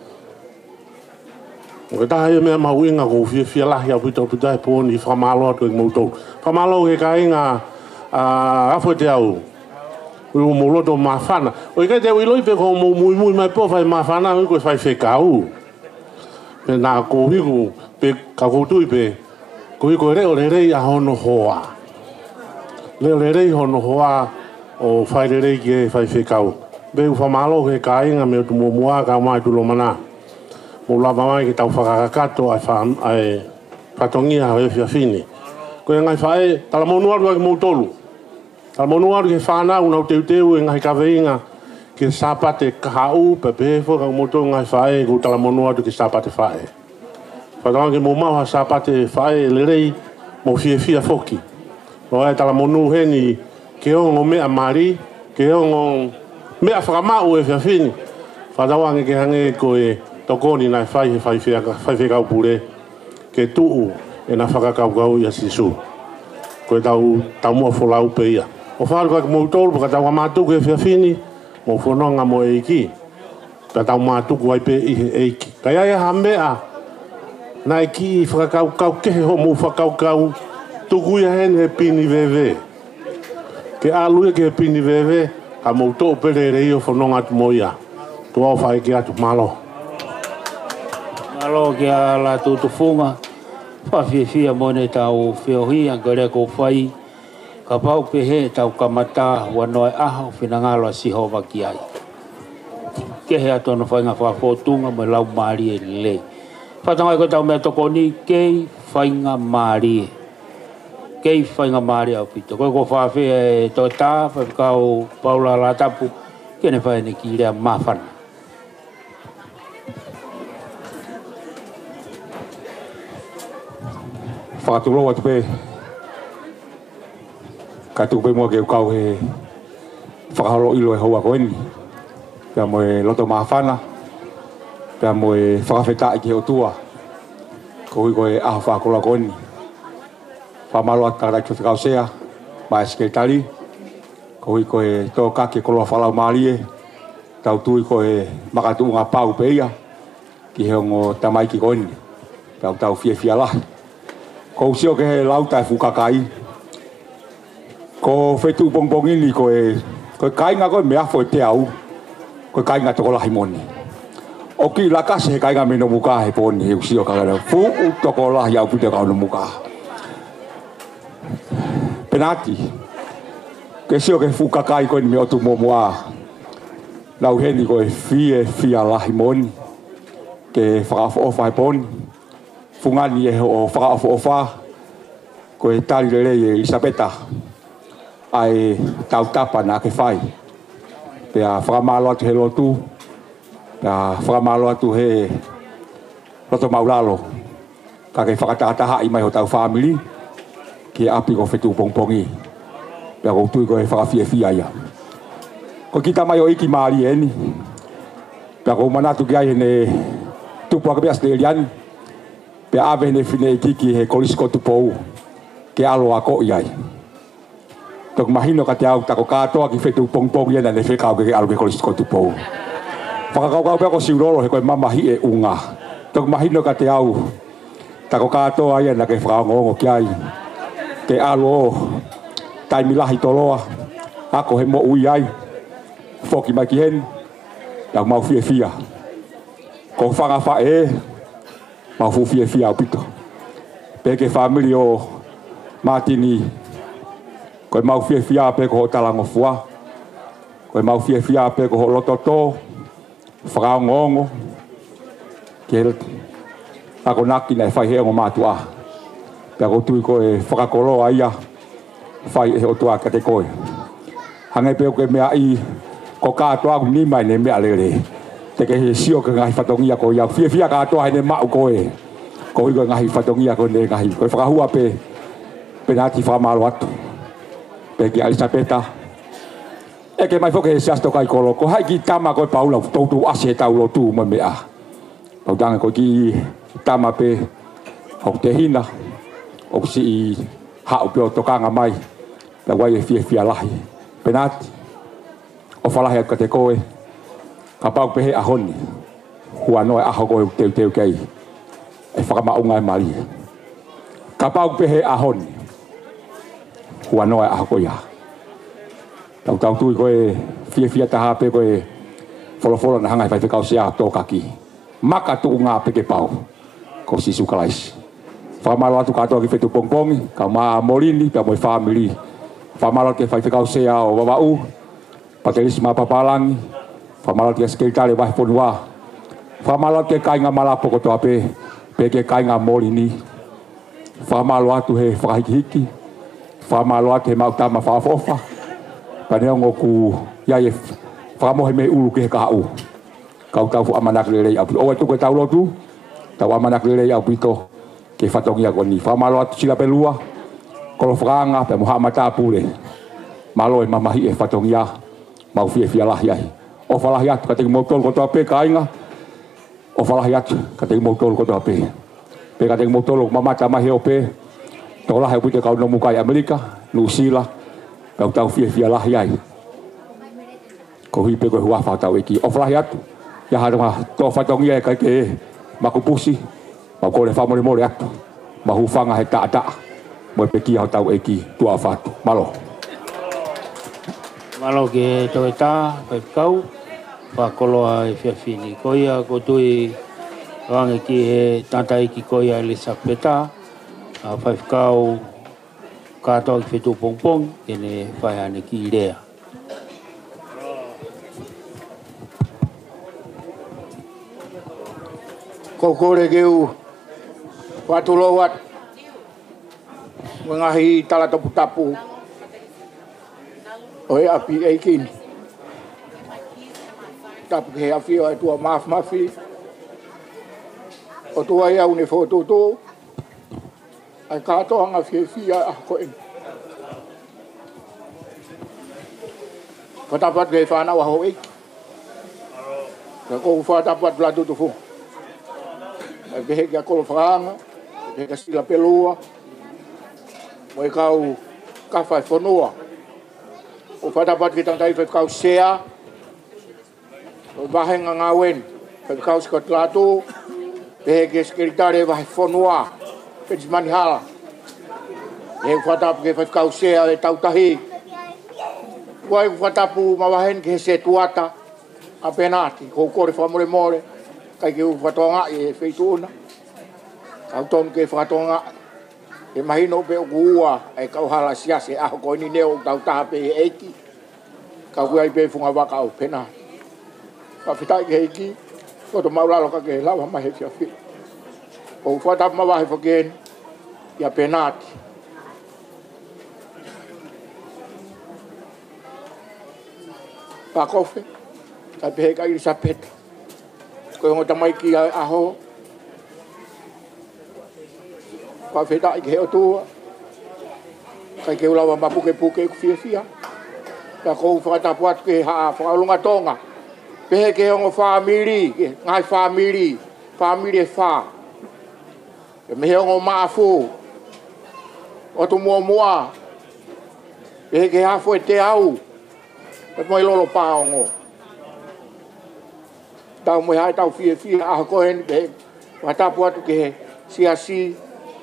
Ko ta ia me mau inga ko fia la ya puto puto e poni fa malo to mo to. Fa malo ke ka inga a fo te au. O mo lo to mafana. O ke te o loi pe ko mo mui mai po fa mafana ko fa fe kau. Pe na ko hi ko pe ka ko tu pe. Ko ko re o re a hono hoa. Le re hono hoa o fa re ke fa fe kau. Be fa malo ke ka inga me tu mo mua ka mai tu lo mana. Mo lava mai ki tau whakakato ai whatongia hau e whiawhini. Ko e ngai whae, tala monu aru ake mou tolu. Tala monu aru ke whanau nau teu e ngai kaweinga ke sapate kahau pe pehefo ka mou tolu ngai whae ko tala monu aru ke sapate whae. Whatonga ke mou mau ha sapate whae lerei mo whiawhia foki. No e tala monu heni ke ongo mea mari, ke ongo mea whakamau e whiawhini. Whatawange ke hange ko e tokoni nai fai kau pure ke tuu e na whakakau ia sisu. Koe tau mua wholau pe ia. O wharu ka mou tolu ka tau amatuku e whiawhini mo whanonga mo eiki. Ka tau matuku ai pe ihe eiki. Ka ia ha mea na eki whakakau kehe ho mo whakakau tuku ia hen he pini veve. Ke alu e ke he pini veve ka mou tolu pere rei o whanonga atu mo ia. Tua o whae ke atu malo. Malo kia la tutufunga, whawhiawhia mone tau whiohia gare ko whai, ka pau pehe tau kamata wanoe aho whinangalo a sihova ki ai. Kehe atono whainga whawhotunga me lau maari e le. Whatangai ko tau mea toko ni kei whainga maari. Kei whainga maari au pito. Koe ko whawhia e tō tā, whawhikau paula la tapu, kene whaene ki rea mawhana. Whakaturo atu pe ka tuku pe mua ke ukau he whakahalo ilo e hoa koeni pia moe loto mahawhana pia moe whakawhetai ki he otua ko hui koe aho whakakola koeni whamalo atu takarai ki whikau sea mai sekretari ko hui koe tō kake koloa whalau maarie tau tui koe makatu unga pau pe ia ki he ongo tamai ki koeni pia tau fia lahi. Ko usio ke he lauta e fukakai. Ko whetu bongbong ini koe kainga koe mea fo te au. Koe kainga toko lahi moni. O ki lakase he kainga meno muka he poni he usio kakare. Fu toko lahi au pute kau no muka. Penati. Ke sio ke fukakai koe ni me otu momoa. Lau heni koe fia lahi moni. Ke whakafo ofa he poni. Fungani e o whakaofo ofa ko e tali lele e Elisabeta ai tau tapa na ke whai pea whakamalo atu he lotu pea whakamalo atu he loto maulalo ka ke whakatataha i mai ho tau whamili ki api ko whetu pongpongi pea ko tui ko e whakawhiawhia ia ko kita mai o iki maari eni pea ko manatu ki ai hene tupua ke peas le liani pe ave ne fine kiki he kolisko tu pou ke alo ako iai tok mahino ka te au tako katoa ki fetu pongpong ia na ne fekau ke alo ke kolisko tu pou whakakau pe ko siurolo he koe mamahi e unga tok mahino ka te au tako katoa ia na ke whakangongo ki ai ke alo taimilahi toloa ako he mo ui ai foki mai ki hen tak mau fia ko whakawha ma fu fia au pito pe ke family o Martini ko mau fia pe ko talango fua ko mau fia pe ko lototo frangongo ke ako naki na fai he ngo matua pe ko tu ko e fakakolo aia fai he o tua ka te ko hangai pe ko me ai ko ka to aku ni mai ne me alere te ke sio ke ngai fatongia ko ia fia ka to ne mau ko e ko i ngai fatongia ko ne ngai ko whakahua pe penati whamalo atu pe ki Elisabeta e ke mai foke siasto kai kolo ko hai ki tama ko paula tautu ase taulo tu mo mea pau danga ko ki tama pe ho te hina o si ha o pe tokanga mai la wai fia lahi penati o falahi ka te koe ka pau pehe ahoni hua noe aho koe teu kei e whakamaunga e mari. Ka pau pehe ahoni. Hua noa aho ko ia. Tau tau tui koe fia taha pe koe wholofolo na hanga i whaifekau sea tō kaki. Maka tu ngā peke pau. Ko sisu kalaisi. Whamalo atu katoa ki whetu pongpongi. Ka maa morini pia moe whamiri. Whamalo ke whaifekau sea o wawau. Pakelisi maa papalangi. Whamalo ke skeritare wahi ponua. Whamalo ke kainga malapo kotoa pe. Peke kainga morini. Whamalo atu he whakahiki. Whamalo atu he mautama whafofa. Paneo ngoku iae whakamohe me uru ke kahau. Kau tau fu amanak lelei api. Oe tu koe tau lotu. Tau amanak lelei api to. Ke whatongia koni. Whamalo atu sila pelua. Kolo whakanga pe moha mata pule. Malo e mamahi e whatongia. Mau fia lahi ai. O whalahi atu kateki mautolo kotoa pe kainga. O whalahi atu kateki mautolo kotoa pe. Pe kateki mautolo mamata mahi o pe. Tau lahi upite kau no mukai Amerika. Nusila. Kau tau fia lahi ai. Ko hui pe koe hua whatau eki. O whalahi atu. Ia harunga tō whatongia e kai ke makupusi. Mau kore whamore more atu. Mahu whanga he taa. Moe pe kia tau eki tua whatu. Malo. Malo ke tau e tā, kai kau. Whakoloa e whiawhini. Koia ko tui wange ki he tanta eki koia e le sapeta. Whaifkau katoa ki whetu pongpong. Kene whaihane ki rea. Ko kore keu watulo wat mengahi tala tapu-tapu oi api eikin tapu ke afi o tua mafi o tua ia une foto to ai ka to anga fia ko en ko tapat ke fana wa ho ik ko fa tapat la tu fu Behe kia kolo whakanga, behe kia sila pelua, mo kau kawhai whanua. O whatapat ki tangai whakau sea, o wahenga ngā wen, whakau sikot lato, behe kia skeritare wahi whanua, petis mani hala. Behe whatapu ki whakau sea e tautahi. Wai whatapu mawahen ki he se tuata, a penati, ko kore whamore more, kai ke whatonga e wheituna. Kau tonu ke whatonga e mahino pe o kuua e kau hala siase aho koe ni neo tau taha pe e eiki. Kau kuai pe funga waka au pena. Ka whitai ke eiki, koto maulalo ka ke lawa mahe fia whi. O whatap mawahe whaken ia penati. Pa kofe, kai pehe ka iri sa peta. Koe ngota mai ki aho. Ka wheta i ke heo tua. Kai ke ulawa mapuke puke ku fia. Ka kou whakatapu atu ke haa whakalunga tonga. Pehe ke hongo whamiri, ngai whamiri, whamiri e wha. Ke mehe hongo maafu. Otu mua. Pehe ke hafo e te au. Pe moi lolo paongo. Tau mo hai tau fia a ko hen be watapu atu ke siasi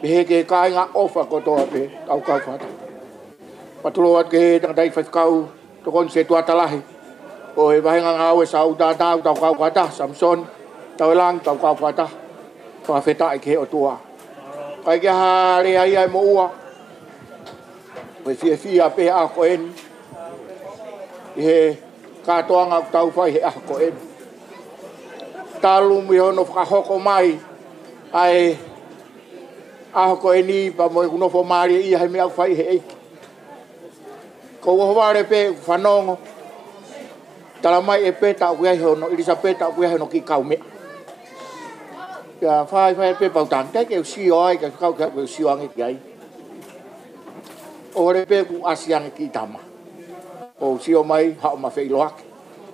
be ke kainga ofa ko to be tau ka fata patulo at ke tang dai kau to kon se tua talahi o e vahenga ngawe sau da tau ka fata Samson tau lang tau ka fata fa feta ke o tua kai ke ha re ai mo ua pe fia pe a ko en e ka toanga tau fai a ko en talu mi hono whakahoko mai ai aho ko e ni pa mo kuno fo mari ia he mea whai he eiki ko wahaware pe whanongo tala mai e peta uia hono irisa peta uia hono ki kau mea ia whai pe pautang te ke usio ai ka kau ke usio angi ki ai o re pe ku asiangi ki tama o usio mai hao ma whailoake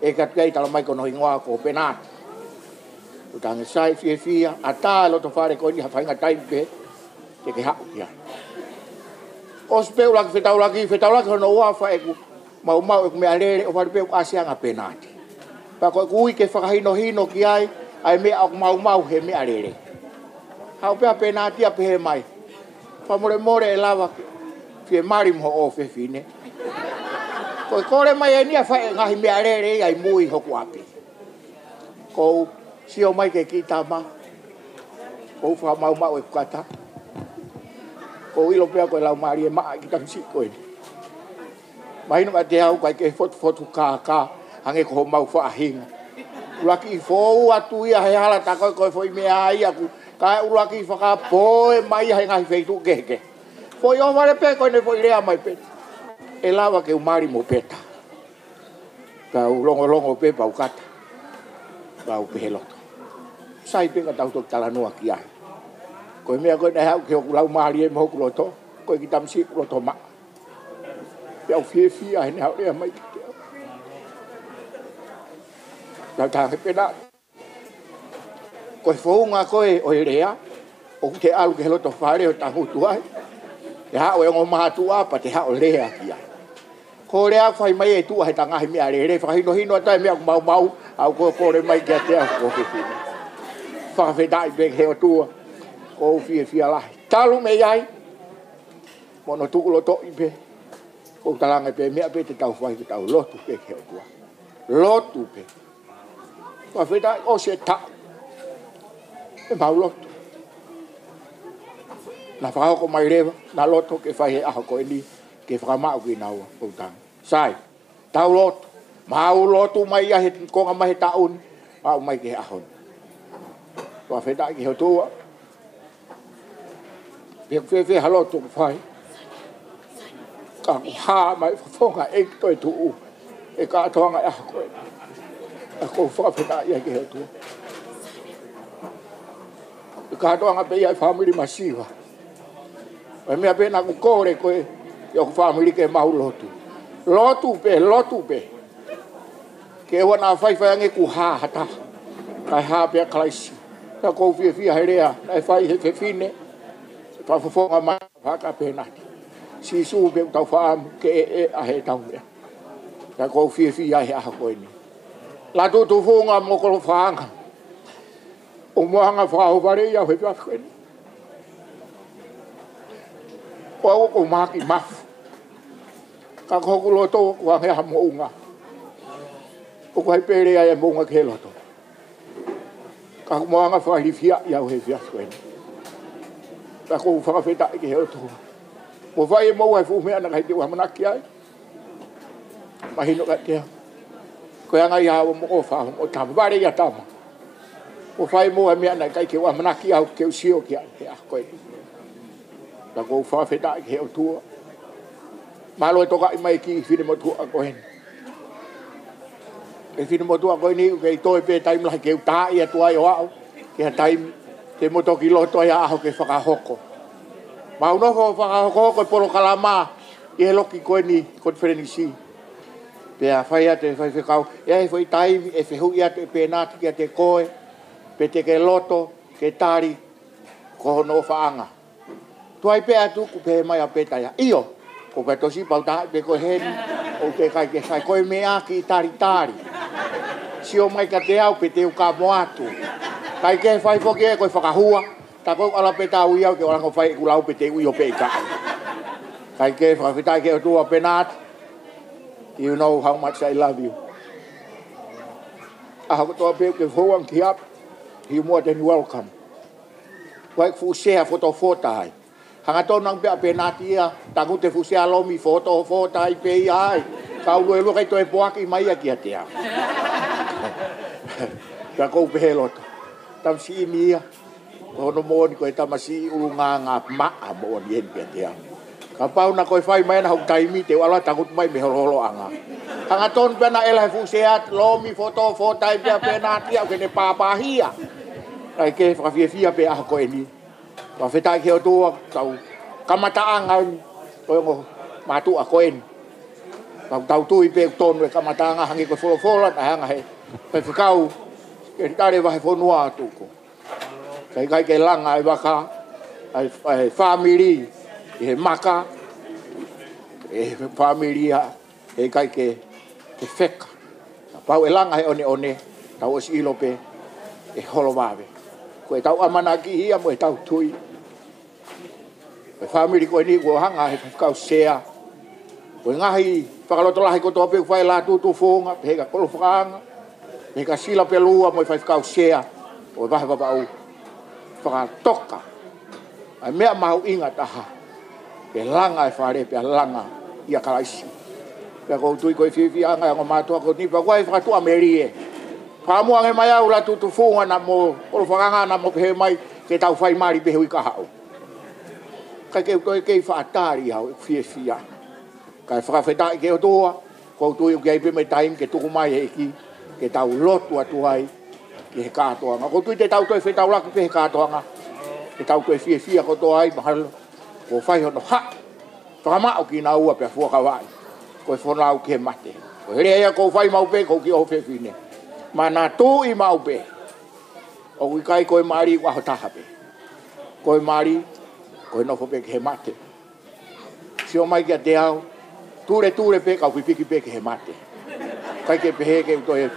e ka kei tala mai kono hingoa ko penat Utang sai fia ata lo to fare ko ni ha fainga time pe ke ha ya os pe ula fetau lagi no wa fa e ku mau e ku me ale o fare pe asia nga penati pa ko ku ke fa hino ki ai me au mau he me ale Hau pea pena tia pehe mai. Pamore more e lava fie mari mo o fe fine. Ko kore mai e nia fai ngahi mea rere ai mui hoku api. Ko sio mai ke kita ma. Ko fa mau mau e kata. Ko ilo pea ko lau mari e maa ki tam siko e. Mai no te au kai ke fotu ka hange ko mau fa hinga. Ulaki fo atu ia he hala ta ko foi mea ia ku ka ulaki fa ka poe mai he ngai feitu keke. Foi o vale pe ko ne foi rea mai pe. E lava ke umari mo peta. Ka longo pe pau kata. Pau pe loto. Sai pe ka tau to tala no aki ai. Ko mea ko na hau ke o lau mari e mo ku loto. Ko ki tam si loto ma. Pe fie ai ne hau rea mai. Tau tāke pena. Koe whaunga koe o rea. O te alu ke loto whare o tangutu ai. Te hao e ngō mahatu apa te hao rea kia. Ko rea whai mai e tua he tangahi mea re. Whahino hino atai mea mau. Au ko kore mai kia te au ko whiwhine. Whawhetai pek he o tua. Ko fie lahi. Talu me iai. Mono tuku loto i pe. Ko talanga pe mea pe te tau whai ke tau lotu pek he o tua. Lotu pek. Whawhetai o se ta. E mau lotu. Na whakako mai rewa. Na loto ke whai he aho ko eni. Ke whakamau ki naua. Sai. Tau lotu. Mau lotu mai ia he konga mai he taun. Mau mai ke he ahon. Whawhetai ki he tua. Pek whewhe halotu ku whai. Ka kuhaa mai whawhonga e toi tuu. E ka atoanga e aho ko eni. Ako whawhetai ia ki he tua. E ka atoanga pe ia family masiwa. E mea pe na ku kore koe. Ia ku family ke mahu lotu. Lotu pe. Ke wana whai ange ku haa hata. Kai haa pia kalaisi. Ka kou fia herea. Nai whai he whine. Whawhonga mai whaka pe nati. Sisu pe tau whaamu ke e a he tau mea. Ka kou fia he aha koe ni. La tu funga mo ko whaanga. O moanga whao ware ia he pia koe ni. Ko maki mafu. Ka koku loto kua hea mo unga. O kai pere ai mo unga ke loto. Ka moanga whahi fia ia he pia koe ni. Ka kou whakawheta ke he otu. Mo whai mo ai fu mea na kai te wamanaki ai. Mahino ka te ko anga ia o mo fa o tama bare ia tama o fai mo a mea na kai ke wa manaki au ke usio ke a ko ta ko fa feta ke o tua malo to ka mai ki fine mo tua ko hen e fine mo tua ko ni ke to pe time la ke ta ia tua yo au ke time te mo to ki lo to ia ho ke fa ka hoko ma uno ho fa ka hoko ko polo kalama e lo ki ko ni conference pe a fai ate fai whekau. E foi taimi e whehu ia te penati kia te koe. Pe te ke loto, ke tari, ko hono whaanga. Tuai pe atu ku pe mai a petaia. Iyo, ko pe tosi pau taha pe koe heni. O te kai ke sai koe mea ki tari. Sio mai ka te au pe te uka moatu. Kai ke fai foki e koe whakahua. Ta koe ala pe tau iau ke orango fai kulau pe te uio pe ika. Kai ke whakawhitai ke o tua penati. You know how much I love you. Ako to pe ke hoang ki up. You more than welcome. Wai fu share foto ai. Hanga to nang pe penati ia, tagu te fu share lomi foto ai pe ai. Kau lo kai to e poaki mai aki atia. Ka ko pe lot. Tam si mia. Ono mo ni ko tamasi ulunga ma mo ni en pe atia. Kapau na koe whai mai na hau taimi te wala takut mai me holo anga. Hanga ton pena ela fu seat lomi foto ai pia pena tia ke ne papahia. Ai ke fia pe a ko eni. Wa feta ke o tua tau kamata anga ko ngo matu a ko en. Tau tu i pe ton we kamata anga hangi ko folo na hanga he. Pe fikau ke tare wa fo noa tu ko. Kai ke langa ai waka ai family e maka e familia e kai ke feka pau elanga he one tau os ilope e holo babe Koe tau amana ki hia mo e tau tui. Koe family koe ni kua hanga he kau sea. Koe ngahi whakaloto lahi kotoa pe whai la tutu whonga, pe heka kolo whakaanga. Pe heka sila pelua mo e whai kau sea. O e wahe wapau whakatoka. Ai mea mahu inga taha. Pe langa e whare, pe langa ia kalaisi. Pe kou tui koe whiwhianga e ngā mātua ko nipa koe whakatua merie. Whamua nge mai au la tutu whonga na mo kolo whakanga na mo pehe mai ke tau whai mari pehe ui kahau. Kai keu toi kei whaatari hau e whiwhia. Kai whakawhetai ke o toa, kou tui o kei pe me taim ke tuku mai e ki, ke tau lotu atu hai, ke he kātoanga. Kou tui te tau toi whetau laki pe he kātoanga, ke tau toi whiwhia ko toa hai, mahalo, ko whai hono ha, whakamau ki nā ua pe fuakawai, ko e whanau ke mate. Ko here ea kou whai mau pe, kou ki o whewhine. Ma nā tū i mau pe, o kui kai koe maari waho taha pe. Koe maari, koe nofo pe ke he mate. Sio mai kia te au, ture pe kau pipiki pe ke he mate. Kai ke pehe ke uto e.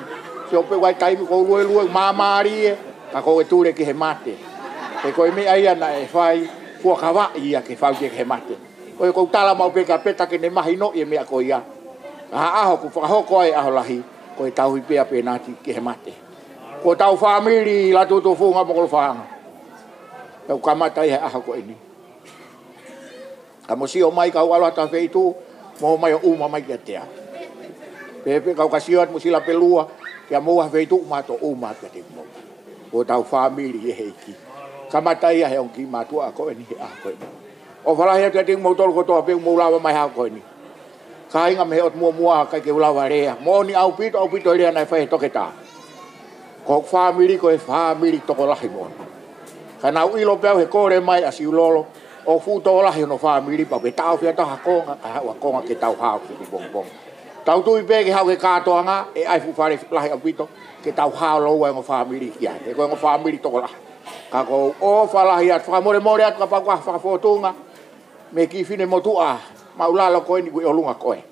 Sio pe wai taimi kou lue maari e, ka kou e ture ke he mate. Pe koe me aia na e whai, fua kawa ia ke whau ke he mate. Koe kou tala mau pe ka peta ke ne mahi no i e mea ko ia. Aha aho ku whakahoko ai aho lahi, koe tau hi pea pe nati ke he mate. Ko tau whamiri la tuto whunga mo kolo whanga. Tau kamata i he aho ko ini. Ka mo sio mai kau alo ata feitu, mo mai o uma mai kia tea. Pepe kau kasiot mo sila pelua, kia moa feitu mato uma kia te mo. Ko tau whamiri e heiki. Kamata i he onki matua ko ini he aho ko ini. O whalahi kia te mo tolo kotoa pe mo ulawa mai hao ko ini. Ka inga me ot mua kai ke ulawa rea. Mo ni au pito rea nai whahe toke tā. Ko family ko e family toko lahi mo. Ka nau ilo peo he kore mai asi ulolo. O fu toko lahi no family pa pe tau fia taha konga. Ka haua konga ke tau hao ki bong bong. Tau tui pe ke hau ke kātoanga. E ai fu whare lahi au pito. Ke tau hao loa e ngo family kia. E ko e ngo family toko lahi. Ka ko o whalahi at whakamore at kapakwa whakafotunga. Me ki fine motua. Maulala koe ni koe olunga koe.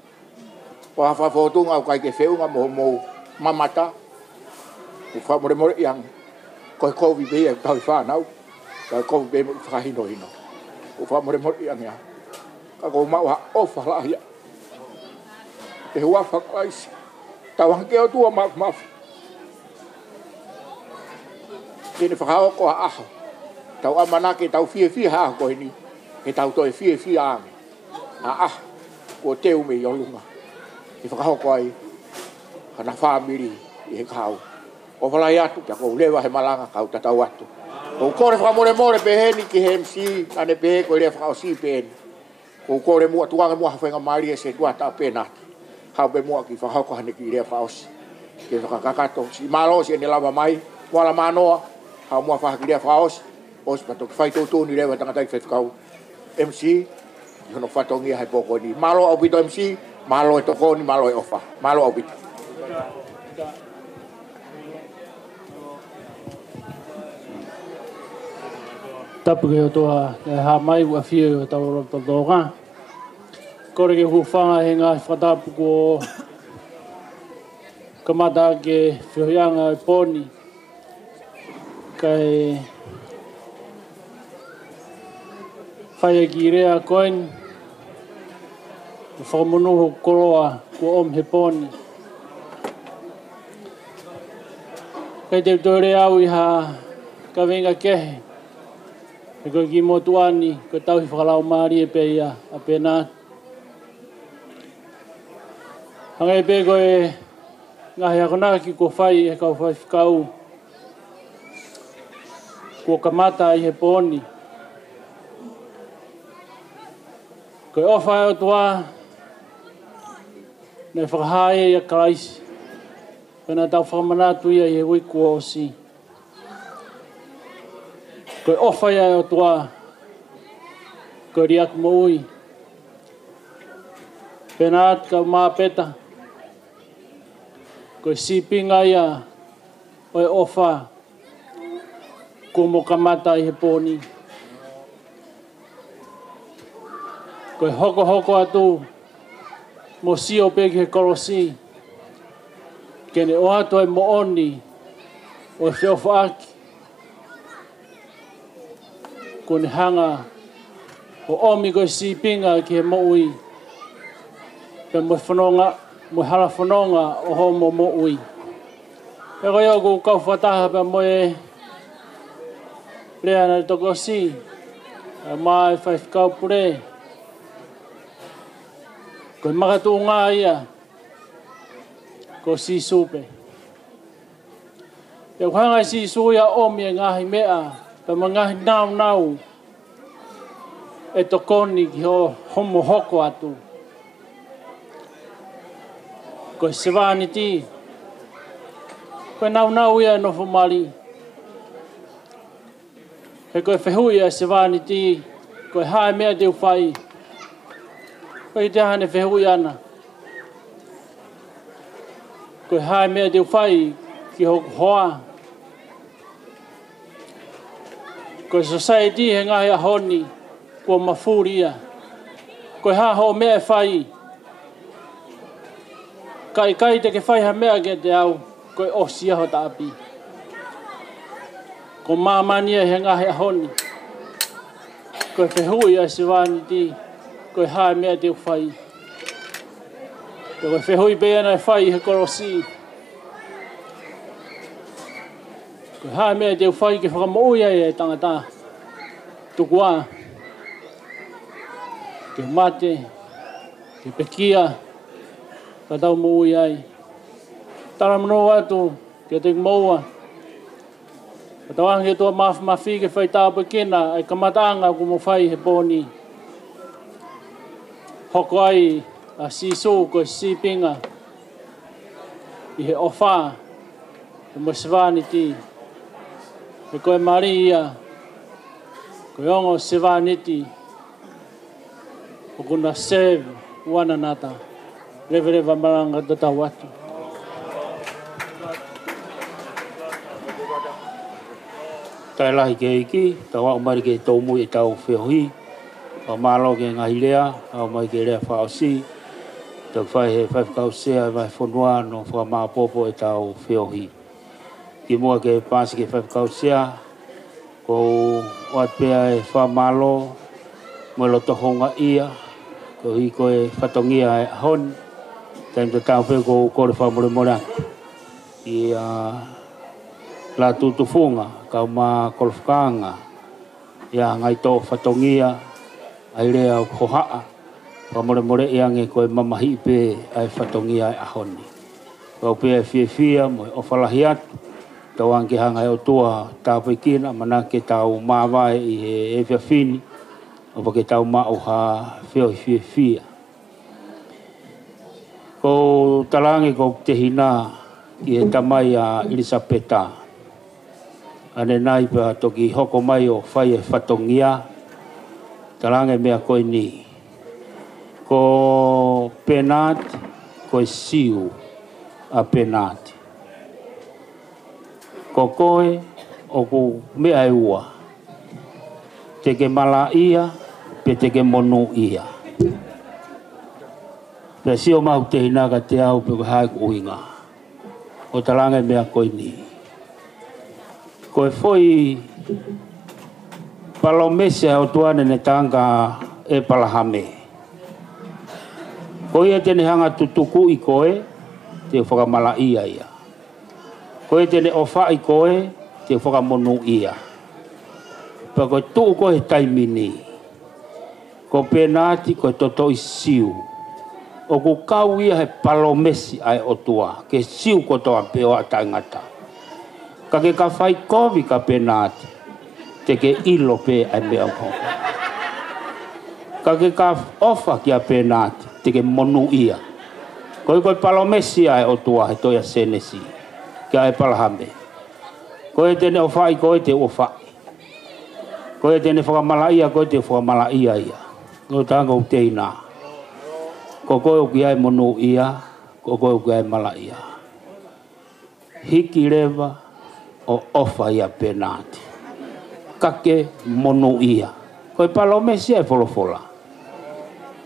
Wa whafotunga au kai ke whiunga mo mamata. Ku whamore iang koe kovi be e tau whanau. Kai kovi be mo whakahino hino. Ku whamore iang ia. Ka kou mau ha ofa lahia. Te hua whakalaisi. Tau hanke o tua mafu. Kene whakao ko ha aho. Tau amanake tau fie ha koe ni. He tau toi fie ange. Ko teu me yolunga. I whakahoko ai, kana whamiri i he kau. O whalai atu, kia kou lewa he malanga kau tatau atu. Kou kore whakamore peheni ki he MC, ane pehe koe rea whakao si peheni. Kou kore mua tuange mua hawhenga maari e se tuata penati. Hau pe mua ki whakahoko hane ki rea whakao si. Ke whakakakato, si malo si ene lava mai, wala manoa, hau mua whakaki rea whakao si. O si pato ki whaitoutu ni rewa tangatai whekau MC, Yono fatongi hai poko ni. Malo au pito MC, malo e toko ni, malo e ofa. Malo au pito. Tapu ke o toa e ha mai ua whiu o tau roto tonga. Kore ke huwhanga he ngā whatapu ko kamata ke whiohianga e poni. Kai whaia ki rea koen, whakamonoho koroa ko om he poni. Kei te tore au i ha ka venga kehe. E koe ki motuani, koe tau hi whakalau maari e pe ia a pena. Hanga e pe koe ngahi akonaka ki ko whai e kau whai whikau. Ko kamata i he poni. Koe ofa o toa, nei whakahae ia karaisi. Pena tau whakamanatu ia i he wiku o si. Koe ofa ia o toa, koe riaku mo ui. Pena atu ka maa peta. Koe sipinga ia o e ofa, ko mo kamata i he poni. Koe hoko atu, mo sio peki he korosi. Kene o atu e mo oni, o e whiofa aki. ko ni hanga o omi ko si pinga ki mo ui pe mo whanonga mo hala whanonga o ho mo ui e ko yo ko kau whataha pe mo e rea na toko si mai whai kau pure ko makatu ngā ia ko si supe e whanga si suia omi e ngahi mea pe mo ngahi nau e tokoni ki ho homo hoko atu. Ko sewani ti. Ko nau ia no fumari. E ko fehui a sewani ti. Ko hae mea teu whai. Ko i te hane fehui ana. Ko hae mea teu whai ki hoku hoa. Ko society he ngahi a honi. Ko mafuria. Ko ha ho mea whai. Kai te ke whai ha mea ke te au. Ko osia ho taapi. Ko mamania he ngahi a honi. Ko whehui a siwani ti. Ko ha mea te whai. Ko whehui pe ana whai he korosi. Ko ha mea te whai ke whakamouia e tangata. Tukua. Ke mate, ke pekia, ka tau mo ui ai. Tara mano atu, ke te moua. Ka tau ange tua mafi ke whai tāpa kena, ai kamatanga ku mo whai he pōni. Hoko ai a sisu ko si pinga. I he ofa, ke mo sivani ti. He koe Maria, koe ongo sivani ti. O kuna save one another. Reva maranga tata watu. Tai lahi ke iki, tawa umari ke taumu i tau whiohi. O malo ke ngahilea, au mai ke rea whaosi. Tau whai he whaifkau sea vai whanua no wha maa popo i tau whiohi. Ki mua ke pāsi ke whaifkau sea, ko watpea e wha malo, mo lo tohonga ia, ko hi koe whatongia e hon, taim te tau wheo ko kore whamure mora. I la tutufunga, kau mā kolfkanga, ia ngai tō whatongia, ai rea o kohaa, whamure more iange koe mamahi pe ai whatongia e honi. Kau pia e whia mo o whalahi atu, tau anke hanga e o tua tāpoi kina, mana ke tau māwai i he e whiawhini, o ke tau mau ha whio whia. Ko talangi ko te hina i he tamai a Elisabeta. Ane nai pa toki hoko mai o whai e whatongia. Talangi mea koe ni. Ko penat, ko siu a penat. Ko koe o ku mea e ua. Te ke mala ia, pe te ke monu ia. Pe si o mau te hinaga te au pe hae ku uinga. O talanga mea koe ni. Koe foi palomese o tuane ne tanga e palahame. Koe e tene hanga tutuku i koe, te whakamala ia ia. Koe tene ofa i koe, te whakamonu ia. Pa koe tuu koe taimini. Ko penati koe toto i siu. O ku kau ia he palomesi ai o tua. Ke siu ko toa peo a tangata. Ka ke ka whai kovi ka penati. Te ke ilo pe ai mea ko. Ka ke ka ofa ki a penati. Te ke monu ia. Koe koe palomesi ai o tua he toia senesi. Ke ai palahame. Koe tene o whai koe te o whai. Koe tene whakamala ia, koe te whakamala ia ia. Koe tanga o te ina. Ko koe o ki ai monu ia, ko koe o ki ai mala ia. Hiki rewa o ofa ia penati. Kake monu ia. Koe palomesi ai wholofola.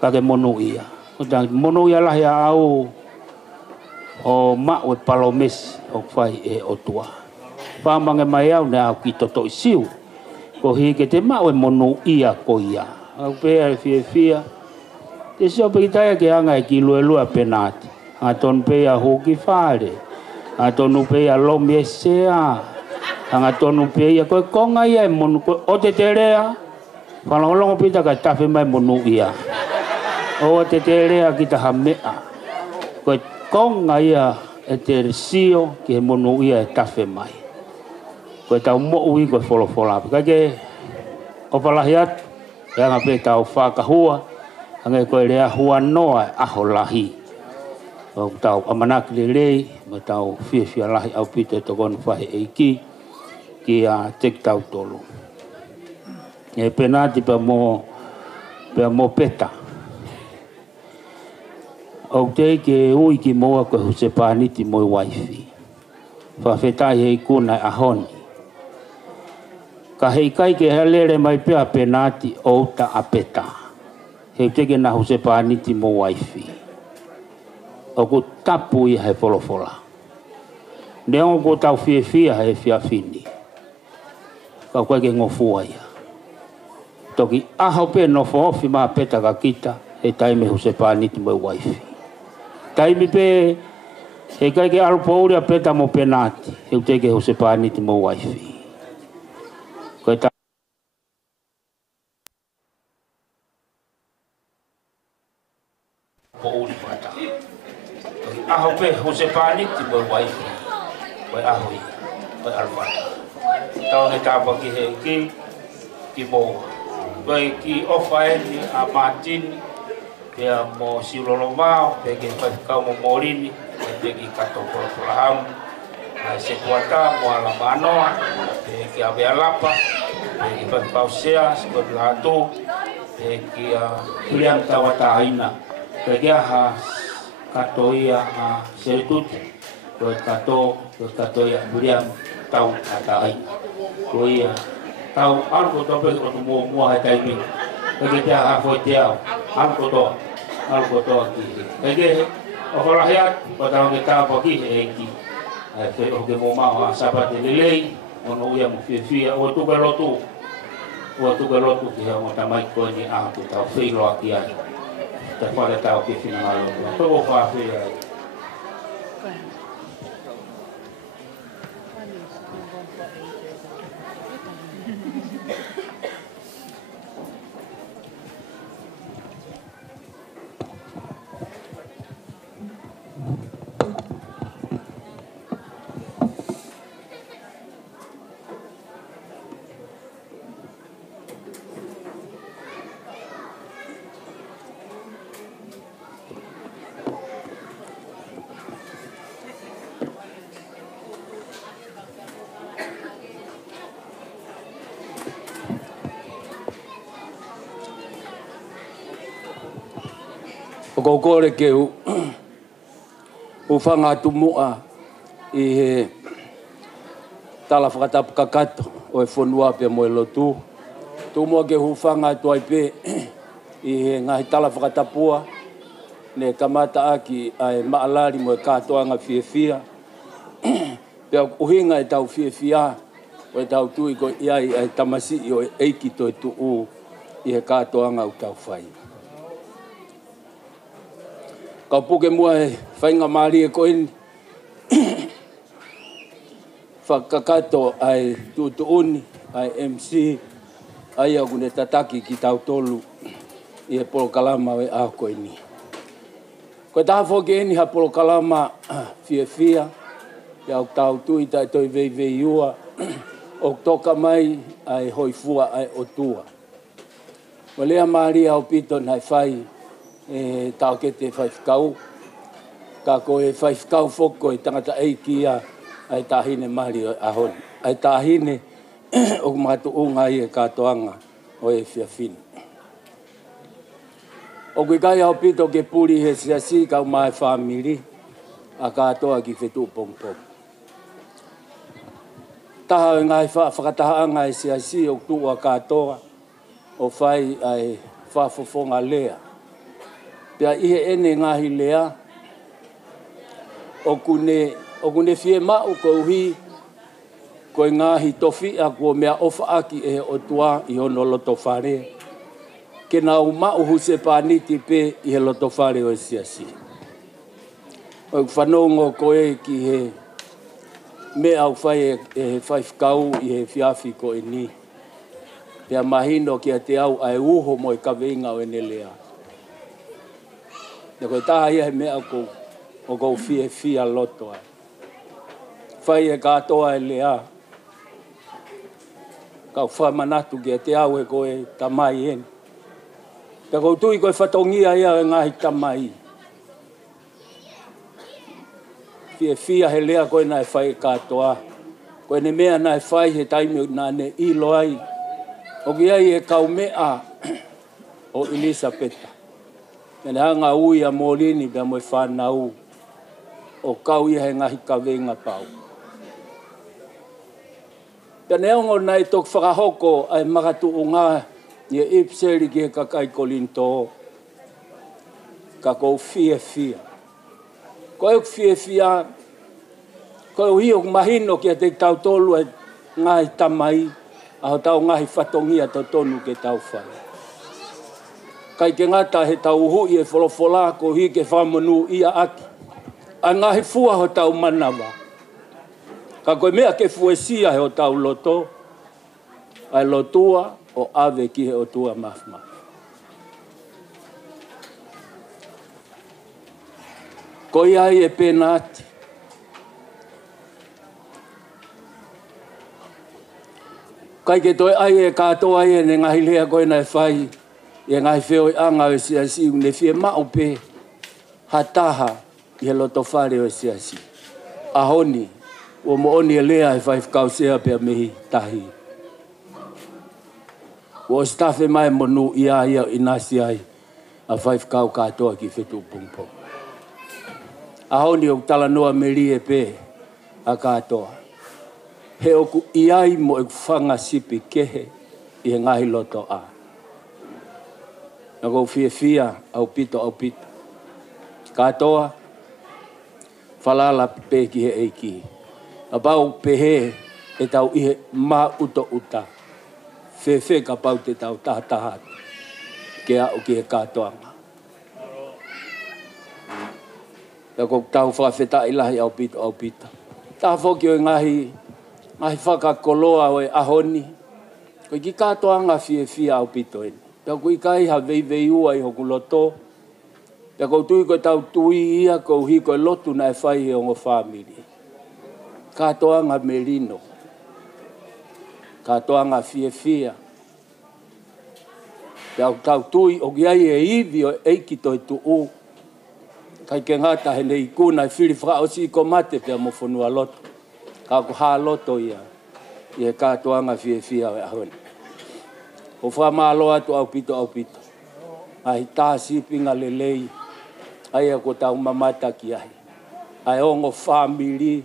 Kake monu ia. Koe tanga monu ia lahi a au o mao e palomesi o whai e o tua. Whamange mai au ne au ki toto i siu. Ko hi ke te mau e monu ia ko ia. Au pea e fia. Te sio pe taia ke anga e ki lua penati. A ton pea hoki whare. A tonu pea lomi e sea. A tonu pea koe konga ia e monu. O te rea. Whalongolongo pita ka tafe mai monu ia. O te rea ki ta hamea. Koe konga ia e te sio ki he monu ia e tafe mai. Koe tau mo ui koe wholofola. Kake o palahi atu. E anga pe tau whakahua. Anga koe rea hua noa e aho lahi. O tau amanaki le rei. Me tau fia lahi au pita e tokonu whahe eiki. Ki a tek tau tolu. E penati pa mo peta. O te ke ui ki moa koe huse pāniti moi waifi. Whawhetai hei kuna e ahoni. Ka hei kai ke helere mai pea penati o ta apeta. Hei teke na huse pāniti mo waifi. O ku tapu i hei wholofola. Neongo ko tau fia hei fia fini. Ka koe ke ngofua ia. Toki aho pe no fofi ma peta ka kita. Hei taime huse pāniti mo waifi. Taimi pe hei kai ke alupouri a peta mo penati. Hei teke huse pāniti mo waifi. Koe ta pouri pata. Aho pe huse pāniti mo waifi. Koe aho i. Koe alpata. Tau ne tāpa ki hei ki moa. Koe ki ofa eni a Martin. Pea mo silolo mau. Pea ki whaikau mo morini. Pea ki kato polahamu. Ai se kuata mo ala manoa. Pea ki awe alapa. Pea ki whaikau sea. Sikot lato. Pea ki William Tawata Aina. Pea ki aha kato ia a Seretuti. Koe kato ia William Tawata Aina. Koe ia tau alko tope o tu mua hai taimi. Kage te aha foi te au. Alko to ki. Kage o whalahiat, o tau ke tāpa ki e ki. O ke mō mao a sapate lelei, o no uia mo fia, o tuka lotu. O tuka lotu ki hea mo tamai koe ni aha ku tau whiloa ki ai. Te whare tau ki whina ngalo. Toko whawhia ai. O kore ke u whanga tumua i he tala whakatapu kakato o e whonua pe mo e lotu. Tumua ke whanga tuai pe i he ngahi tala whakatapua ne kamata aki ai maalari mo e katoanga fia. Pea uhinga e tau fia o e tau tui ko iai ai tamasi o e eiki to e tuu i he katoanga u tau whai. Ka puke mua e whainga maari e koini. Whakakato ai tutuuni, ai MC, ai au kune tataki ki tau tolu i e polo kalama e a koini. Koe taha whoke eni ha polo kalama fia, i au tau tui tai toi vei ua, o toka mai ai hoifua ai otua. Mo lea maari au pito nai whai, e tau ke te whaifkau. Ka ko e whaifkau whoko e tangata eiki a ai tahine mari o ahon. Ai tahine o matu unga i e katoanga o e whiawhini. O kui kai au pito ke puri he siasi kau mai whamiri a katoa ki whetu pongpong. Taha e ngai whakatahaanga e siasi o tua katoa o whai ai whafofonga lea. Pea ihe ene ngahi lea, o kune fie mau ko uhi, Ko ngahi tofi a ko mea ofa aki e o tua I ono loto whare. Ke na uma uhu se pāniti pe I he loto whare o siasi. O whanongo koe ki he me au whai e he whaifkau I he whiawhi ko e ni. Pea mahino ki a te au ai uho mo I ka veinga o ene lea. Ia koe taha ia he mea o kou fia loto ai. Whai e katoa e lea. Kau whamanatu ki a te au e koe tamai ene. Pea kou tui koe whatongia ia e ngahi tamai. Fia he lea koe na e whai e katoa. Koe ne mea na e whai he taimi na ne ilo ai. O ki ai e kau mea o Elisabeta. Mene hanga ui a Molini bea moe whanau. O kau ia he ngahi ka venga pau. Pea neongo nai tok whakahoko ai makatu o ngā ia ipseri ki he kakai kolinto. Ka kou fia. Koe uk fia. Koe uhiok mahino ki a te tau tolu e ngahi tamai. Aho tau ngahi whatongia to tonu ke tau whai. Kai ke ngata he tau hui e wholofola ko hi ke whamanu ia aki. A ngahi fua ho tau manawa. Ka koe mea ke fuesia he o tau loto. Ai lotua o ave ki he o tua mafma. Ko iai e penati. Kai ke toi ai e katoa ai e ne ngahi lea koe na e whai. E ngahi wheo i anga o siasi. Ne fie mao pe hataha i he loto whare o siasi. Ahoni, o mo oni e lea e whai whakau sea pia mihi tahi. O stafe mai monu ia i nasi ai. A whai whakau katoa ki whetu pungpo. Ahoni o tala noa meri e pe a katoa. He oku iai mo e whanga sipi kehe I he ngahi loto a. Nako fia au pito. Katoa, whalala pe ki he eiki. A pau pehe e tau ihe ma uta. Fe ka pau te tau taha. Ke au ki he katoanga. Nako tau whawheta ilahi au pito. Tā whoki o ngahi whakakoloa o e ahoni. Ko ki katoanga fia au pito eni. Pea kui kai ha vei ua I hoku loto. Pea kou tui ko tau tui ia kou hi ko lotu na e whai he ongo whamiri. Katoanga merino. Katoanga fia. Pea tau tui o ki ai e iwi o eiki toi tu u. Kai ke ngata he nei kuna I whiri whaka o si ko mate pea mo whanua loto. Ka ku haa loto ia. Ia katoanga fia o e ahoni. O whamalo atu au pito. Ai tā sipinga lelei. Ai ako tau mamata ki ai. Ai ongo whamiri.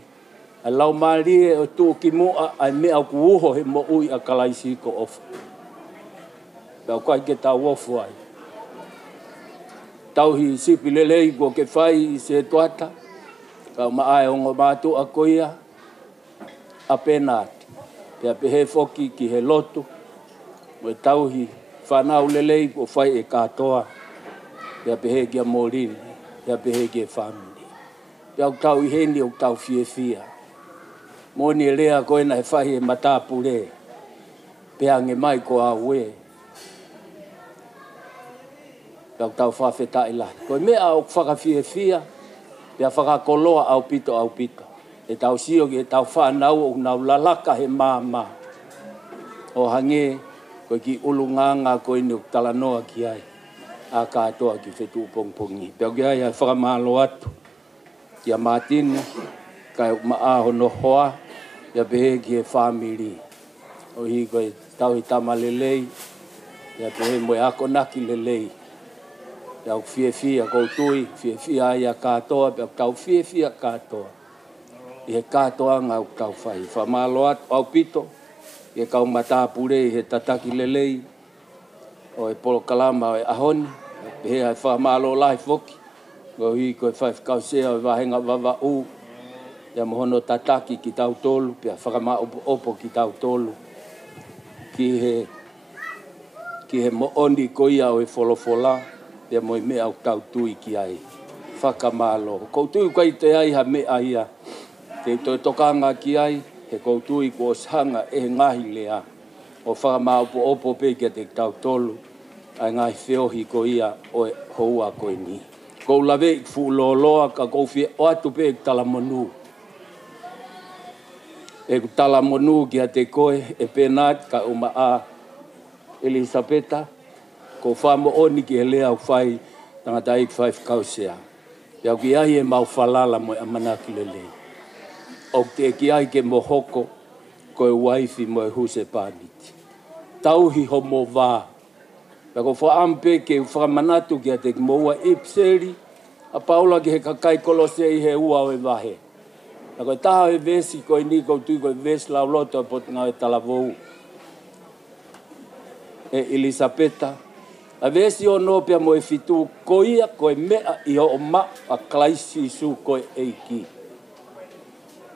Ai lau marie o tū ki mua. Ai mea ku uho he mo ui a kalaisi ko ofu. Pea kai ke tau ofu ai. Tau hi sipi lelei ko ke whai se tuata. Kau maae ongo mātu a koia. A penati. Pea pehe foki ki he lotu. O tau hi whanau lelei o whai e katoa. Pea pehe ki a Molini. Pea pehe ki e whamini. Pea tau I heni o tau fia. Moni e lea koe na he whai e matapure. Pea nge mai ko a ue. Pea tau whawheta ilahi. Koe mea o whakawhia. Pea whakakoloa au pito. E tau sio ki e tau whanau o nau lalaka he māma. O hange. Koe ki ulunganga koe ni talanoa ki ai. A katoa ki whetu pongpongi. Pea ki ai whakamalo atu. Ki a Martini. Kai maaho no hoa. Pea pehe ki e whamiri. O hi koe tau I tama lelei. Pea pehe moe ako naki lelei. Pea fia koutui. Fia ai a katoa. Pea tau fia katoa. I he katoa ngau tau whai. Whamalo atu au pito. Ke kau matapure he tataki lelei. O e polo kalama o e ahoni. He ai whamalo lai foki. Ko hi koe whai whakausea o wahenga wawa u. Ia mohono tataki ki tau tolu, pia whakama opo ki tau tolu. Ki he mo oni ko ia o e wholofola, pia mo i mea au tau tui ki ai. Whakamalo. Koutui kai te ai ha mea ia. Te toi tokanga ki ai, he koutui ko sanga e ngahi lea. O whakama opo pe kia te tau tolu, ai ngahi whiohi ko ia o e houa ko i ni. Kou lawe i fu loa ka kou fie o atu pe e tala monu. E tala monu ki a te koe e penat ka uma a Elisabeta. Ko whamo oni ki he lea au whai tangata i whai whakausea. Ia ki ai e mau whalala mo e amanaki lele. O te ki ai ke mohoko ko e waifi mo e huse pāniti. Tauhi ho mo vā. Ia ko whaampe ke whakamanatu ki a te moua ipseri. A paula ki he kakai kolosei he ua o e wahe. Ia ko taha e vesi ko i ni koutu ko e vesi lau loto e potunga e talavou. E Elisabeta. A vesi o no pia mo e fitu ko ia ko e mea i o ma a klaisi su ko e eiki.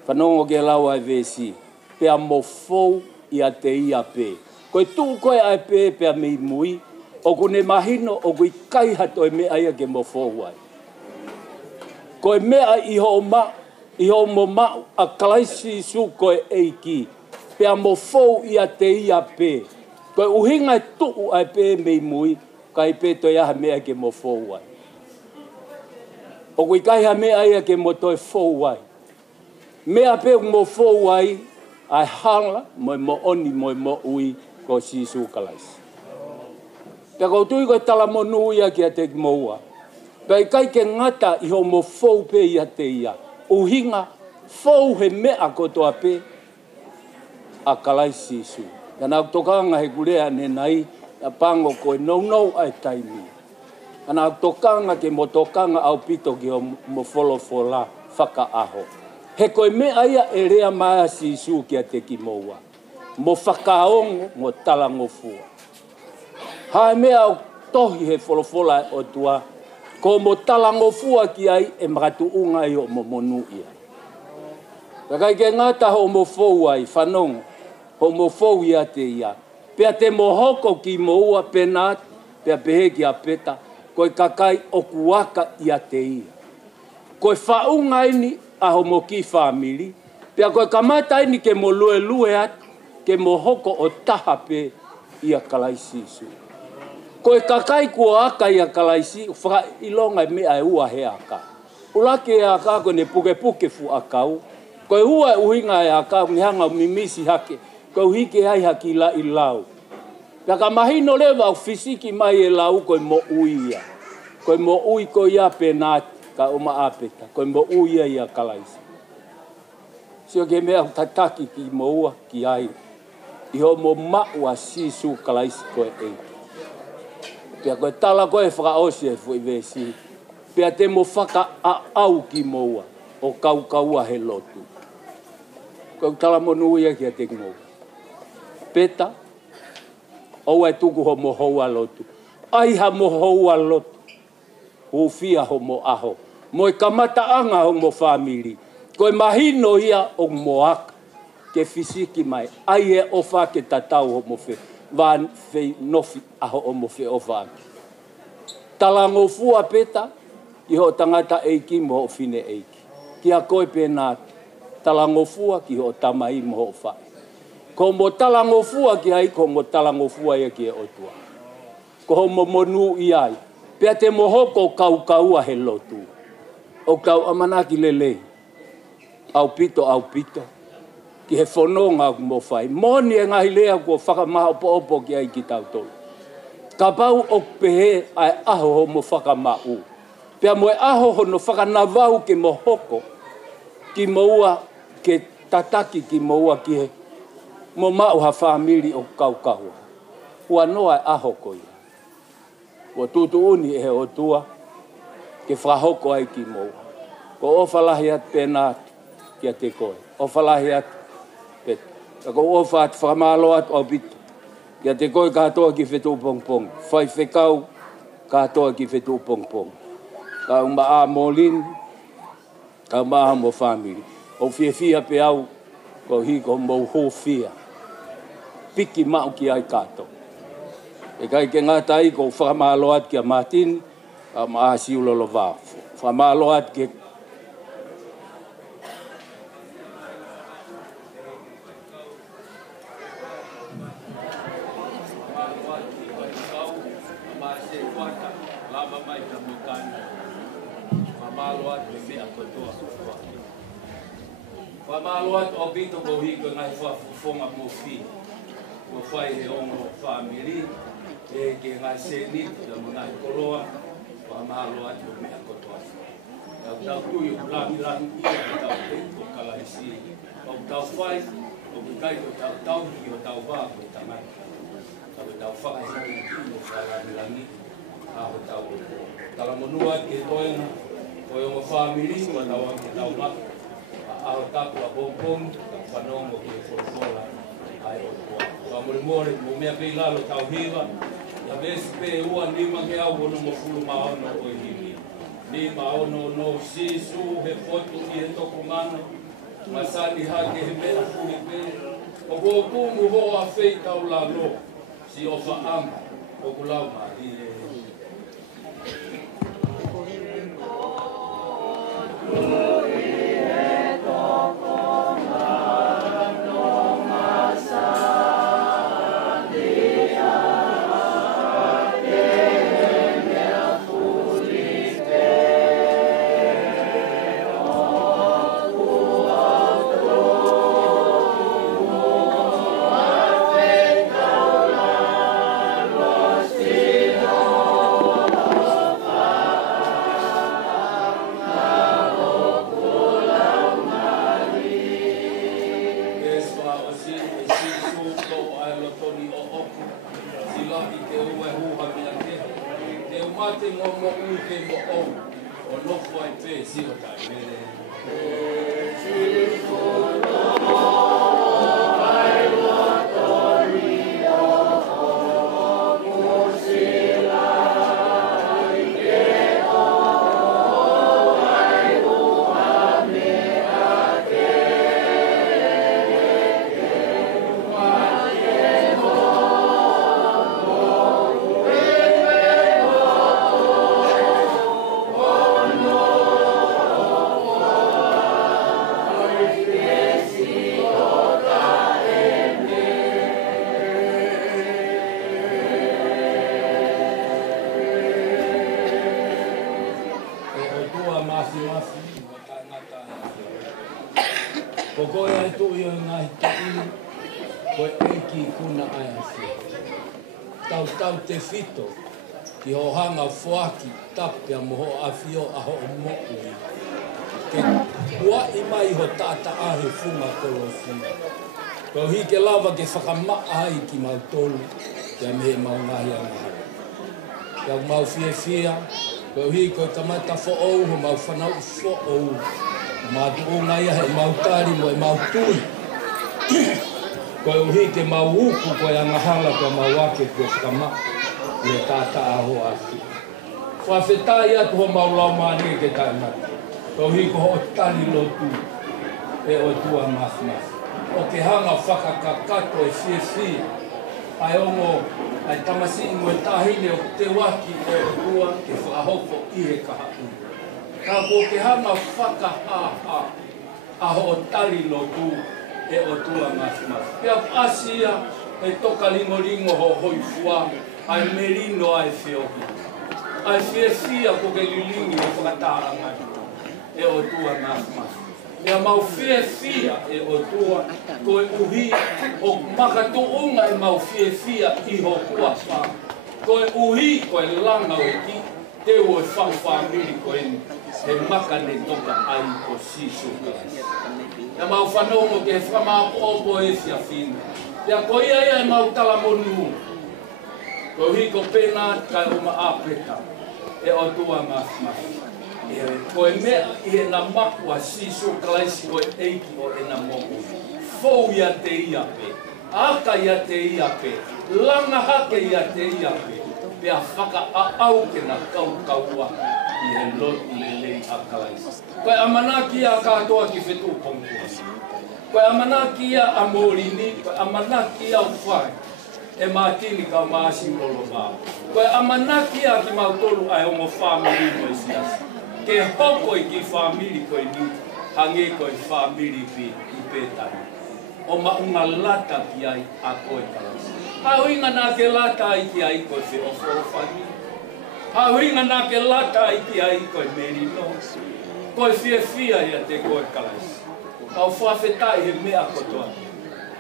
Whanongo ke lau ai vesi. Pia mo fou i a te ia pe. Ko e tu ko e ai pe pia mei mui. O kune mahino o kui kai hato e mea ia ke mo fou ai. Ko e mea i ho ma i ho mo ma a klaisi su ko e eiki. Pia mo fou i a te ia pe. Ko e uhinga e tuu ai pe mei mui. Kai pe to ia mea ke mo fou ai. O kui kai ha mea ia ke mo toi fou ai. Mea pe mo fou ai ai hala mo oni mo ui ko sisu kalaisi. Pea koutui ko tala monu ia ki a te moua. Pea kai ke ngata i ho mo fou pe ia te ia. Uhinga fou he mea kotoa pe a kalaisi sisu. Ia nau tokanga he kurea ne nai a pango ko no ai taimi. Ana tokanga ke mo tokanga au pito ki o mo folofola whaka aho. He koe mea ia e rea maa sisu ki a te ki moua. Mo whakaongo mo talango fua. Hae mea au tohi he folofola o tua. Ko mo talango fua ki ai e makatu unga i o mo monu ia. Kakai ke ngata ho mo fou ai whanongo. Ho mo fou ia te ia. Pea te mohoko ki moua penat, pea pehe ki a peta, koe kakai o kuaka i a te ia. Koe whaunga ini a homo ki whamiri, pea koe kamata ini ke mo lue at, ke mohoko o taha pe i a kalaisi su. Koe kakai kua aka i a kalaisi, whaka ilonga mea e ua he aka. Ulake e aka koe ne puke fu akau, koe ua e uhinga e aka, ni hanga mimisi hake, ko hike ai haki la i lau. Pea ka mahino lewa au fisiki mai e lau koe mo uia. Koe mo ui ko ia penat ka oma apeta. Koe mo uia ia kalaisi. Sio ke mea tataki ki mo ua ki ai. Iho mo maua sisu kalaisi koe ei. Pea koe tala koe whakaosi e fui vesi. Pea te mo whaka a au ki mo ua. O kaua he lotu. Koe tala mo nuia ki a te mo ua. Peta, o e tuku ho mo houa lotu. Ai ha mo houa lotu. Hufia ho mo aho. Mo e kamata anga ho mo family. Koe mahino ia o mo aka. Ke fisiki mai. Ai e ofa ke tatau ho mo fe. Van fe nofi aho o mo fe ofa. Talango fua peta. Iho tangata eiki mo ho fine eiki. Kia koe penat. Talango fua ki ho tamai mo ho fa. Ko mo talango fua ki ai, ko mo talango fua ia ki e otua. Ko mo monu i ai. Pea te mohoko kaua he lotu. O kau amanaki lelei. Au pito. Ki he whanonga mo whai. Moni e ngahi lea ko whakamaha opo ki ai ki tau tolu. Ka pau o pehe ai aho ho mo whakamau. Pea mo e aho ho no whakanavau ke mohoko. Ki moua ke tataki ki moua ki he. Mo mau ha family o kaukahua. Ua noa e aho koia. Ua tutu uni e he o tua. Ke whahoko ai ki moua. Ko ofalahi at penat ki a te koe. Ofalahi at pet. Ko ofa at whamalo at o bitu. Ki a te koe katoa ki whetu pongpong. Whai whekau katoa ki whetu pongpong. Ka uma a molin. Ka uma a mo family. O fia pe au ko hi ko mo ho fia. Piki mau ki ai kato. E kai ke ngata i ko whamaloat ki a Martin, a maasi ulolo vā. Whamaloat ke Whamaloat o bito ko hi ko ngai whafonga mo fi. Ko whai he ongo whamiri, e ke ngai seni, da mga koroa, whamaloat o mea kotoa. Tau kui o lami ia tau teko kalaisi. O tau whai, o kai o tau ki o tau wā ko tangai. Tau whakahiki o whalami a o tau. Talamonua ke toena, ko e ongo whamiri, o tau ake tau maka. Ao tapu a bongkong, whanongo ki e whorofola ai o kua. Whamore mo mea pei lalo tau hiwa, ia vesi pe ua nima ke au ono mo fulu maono o i himi. Nima ono no sisu, he fotu i he toko mano, masani hake he mea furi pe. O kua kumu ho a fei tau la lo, si o whaama, o kulau ma i e. Te fito ki ho hanga fuaki tape a moho afio a ho mokui. Ke ua i mai ho tata ahe funga kolosi. Ko hi ke lava ke whakamaa ai ki mau tolu kia mehe mau ngahi a ngahi. Kia mau fia, ko hi ko tamata fo ou ho mau whanau fo ou. Mātu o ngai ahe mau tari mo e mau tui. Ko hi ke mau uku ko e angahala ko mau wake ko whakamaa. Le tata aho asi. Whawhetai atu ho maulau maani ke tai mati. Ko hi ko ho tani lotu e o tua mas. O ke hanga whakakakato e fie. Ai ongo, ai tamasi ingo e tahine o te waki e o tua ke whahofo i he kaha. Ka ko ke hanga whakahaha aho o tani lotu e o tua mas. Pea asia e toka ringo ho hoi fua. Ai merino ai feohi. Ai fia ko ke lilingi e whakataha ngai. E o tua mas. Ea mau fia e o tua ko e uhi o makatu unga e mau fia i ho kua wha. Ko e uhi ko e langa o ki te o e whawhamiri ko e he makane toka ai ko sisuka. Ea mau whanau mo ke whamaapopo e fia fina. Ea ko ia e mau talamonu. Ko hi ko pena kai uma apeta e o tua mas. Ko e mea i e na maku a siso kalaisi ko e eiki o e na moku. Fou ia te ia pe, aka ia te ia pe, langa hake ia te ia pe, pea whaka a au ke na kau kaua i he lotu lelei a kalaisi. Koe amanaki a katoa ki whetu pongua. Koe amanaki a morini, koe amanaki a uwhai. E mātini ka māsi lolo mā. Koe amanaki a ki mautolu ai ongo whamiri koe siasi. Ke hoko i ki whamiri koe ni, hange koe whamiri pi i pētai. O maunga lata ki ai a koe kalasi. Hauinga nā ke lata ai ki ai koe whe ofo whani. Hauinga nā ke lata ai ki ai koe merino. Koe fia ia te koe kalasi. Kau whawhetai he mea kotoa.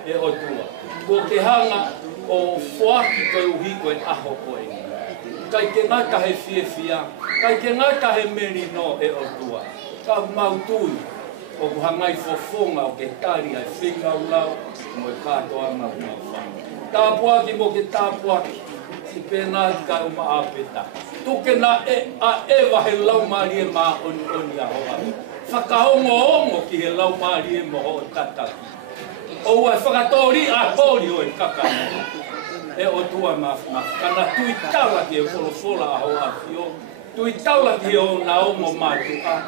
E o tua. Ko te hanga o whaki koe uhi koe aho koe. Kai ke ngata he fia. Kai ke ngata he merino e o tua. Kau mautui. O kuhangai fofonga o ke tari ai whingau lau. Mo e katoa mau whanga. Tāpuaki mo ke tāpuaki. Si pēnā kai o maapeta. Tuke na a ewa he lau maari e maa oni a hoa. Whakahongo ki he lau maari e moho o tataki. O ua whakatori a kori o e kakana. E o tua mawhimawhi. Kana tui taula ki e wholofola a hoa whio. Tui taula ki e o na ongo mātua.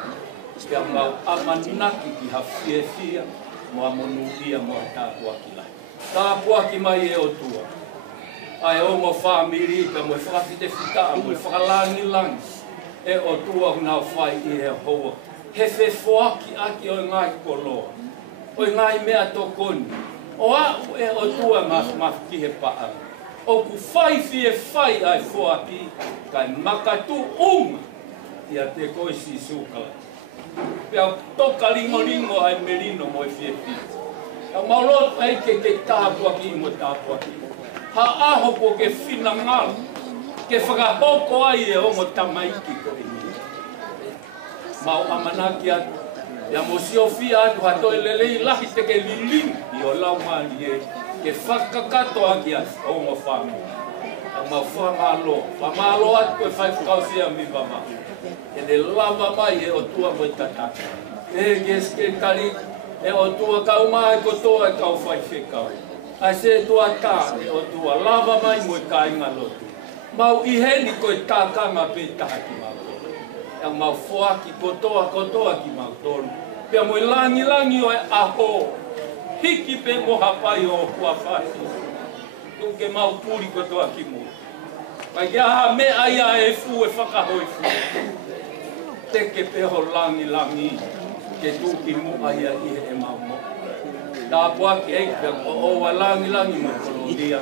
Kia mau amanaki ki ha whia. Moa monu ia moa tāpuaki lai. Tāpuaki mai e o tua. Ai o mo whamiri, ka mo whakawhite whita, mo whakalangi langi. E o tua nau whai i he hoa. He whewhoaki aki o ngai koloa. O ngai mea tokoni. O au e o tua maf ki he paa. O ku whai fie whai ai whoaki, kai makatu ia te koisi sukala. Pea toka ringo ai merino mo e fie pita. A maulot ai ke tāpuaki mo tāpuaki. Ha aho ko ke whina ngala, ke whakahoko ai e ongo tamaiki ko e ni. Mau amanaki atu, ia mo siofia atu hato e lelei lahi te ke liling i o lau mali e, ke whakakato aki atu ongo whamu. A mau whamalo atu koe whaifukausia mi wama. E le lava mai e o tua mo tataka. E ke kari, e o tua kau mai kotoa e kau whaifekau. Ai se tua tā e o tua lava mai mo e kāinga lotu. Mau iheni koe tākanga pe taha ki mau tolu. E mau whoaki kotoa ki mau tolu. Pea mo e langi o e aho. Hiki pe mo hapai o kua whasi. Tuke mau puri kotoa ki mo. Pai ki aha me aia e fu e whakahoi fu. Teke pe ho langi. Ke tuki mo aia i e mau mo. Tāpuaki e o langi mo kolodia.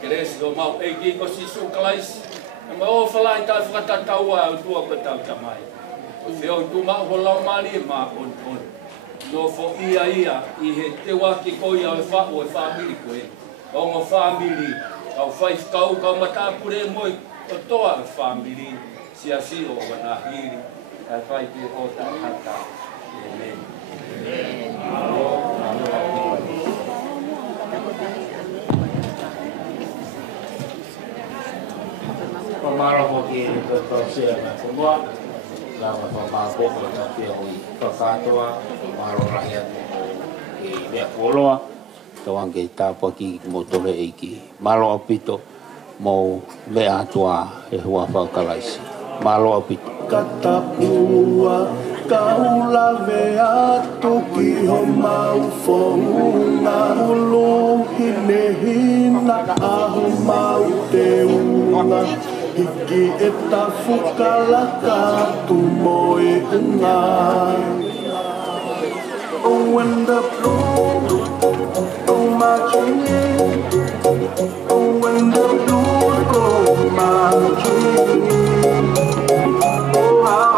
Keresi o mau e ki ko sisu kalaisi. E ma o whalai tai whakatataua o tua ko tau tamai. O whio tu mau ho lau mali e maa on. No fo ia i he te waki ko ia o e whamiri koe. O ngo whamiri. Kau whaif kau matapure moi o toa e whamiri. Siasi o wanahiri. Kai whai te o ta hata. Amen. Pamara mo ki to sia na kumwa la ma ko na pia hui pakatoa maro raia e me poloa to ange tapo ki motore iki malo apito mo me atua e hua fakalaisi malo apito katapua kaula veatu ki ho mau fonga ulu hinehina aho mau te unga hiki e tafukala katu moe unga oh when the blue oh marching oh when the blue go marching oh how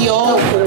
Yo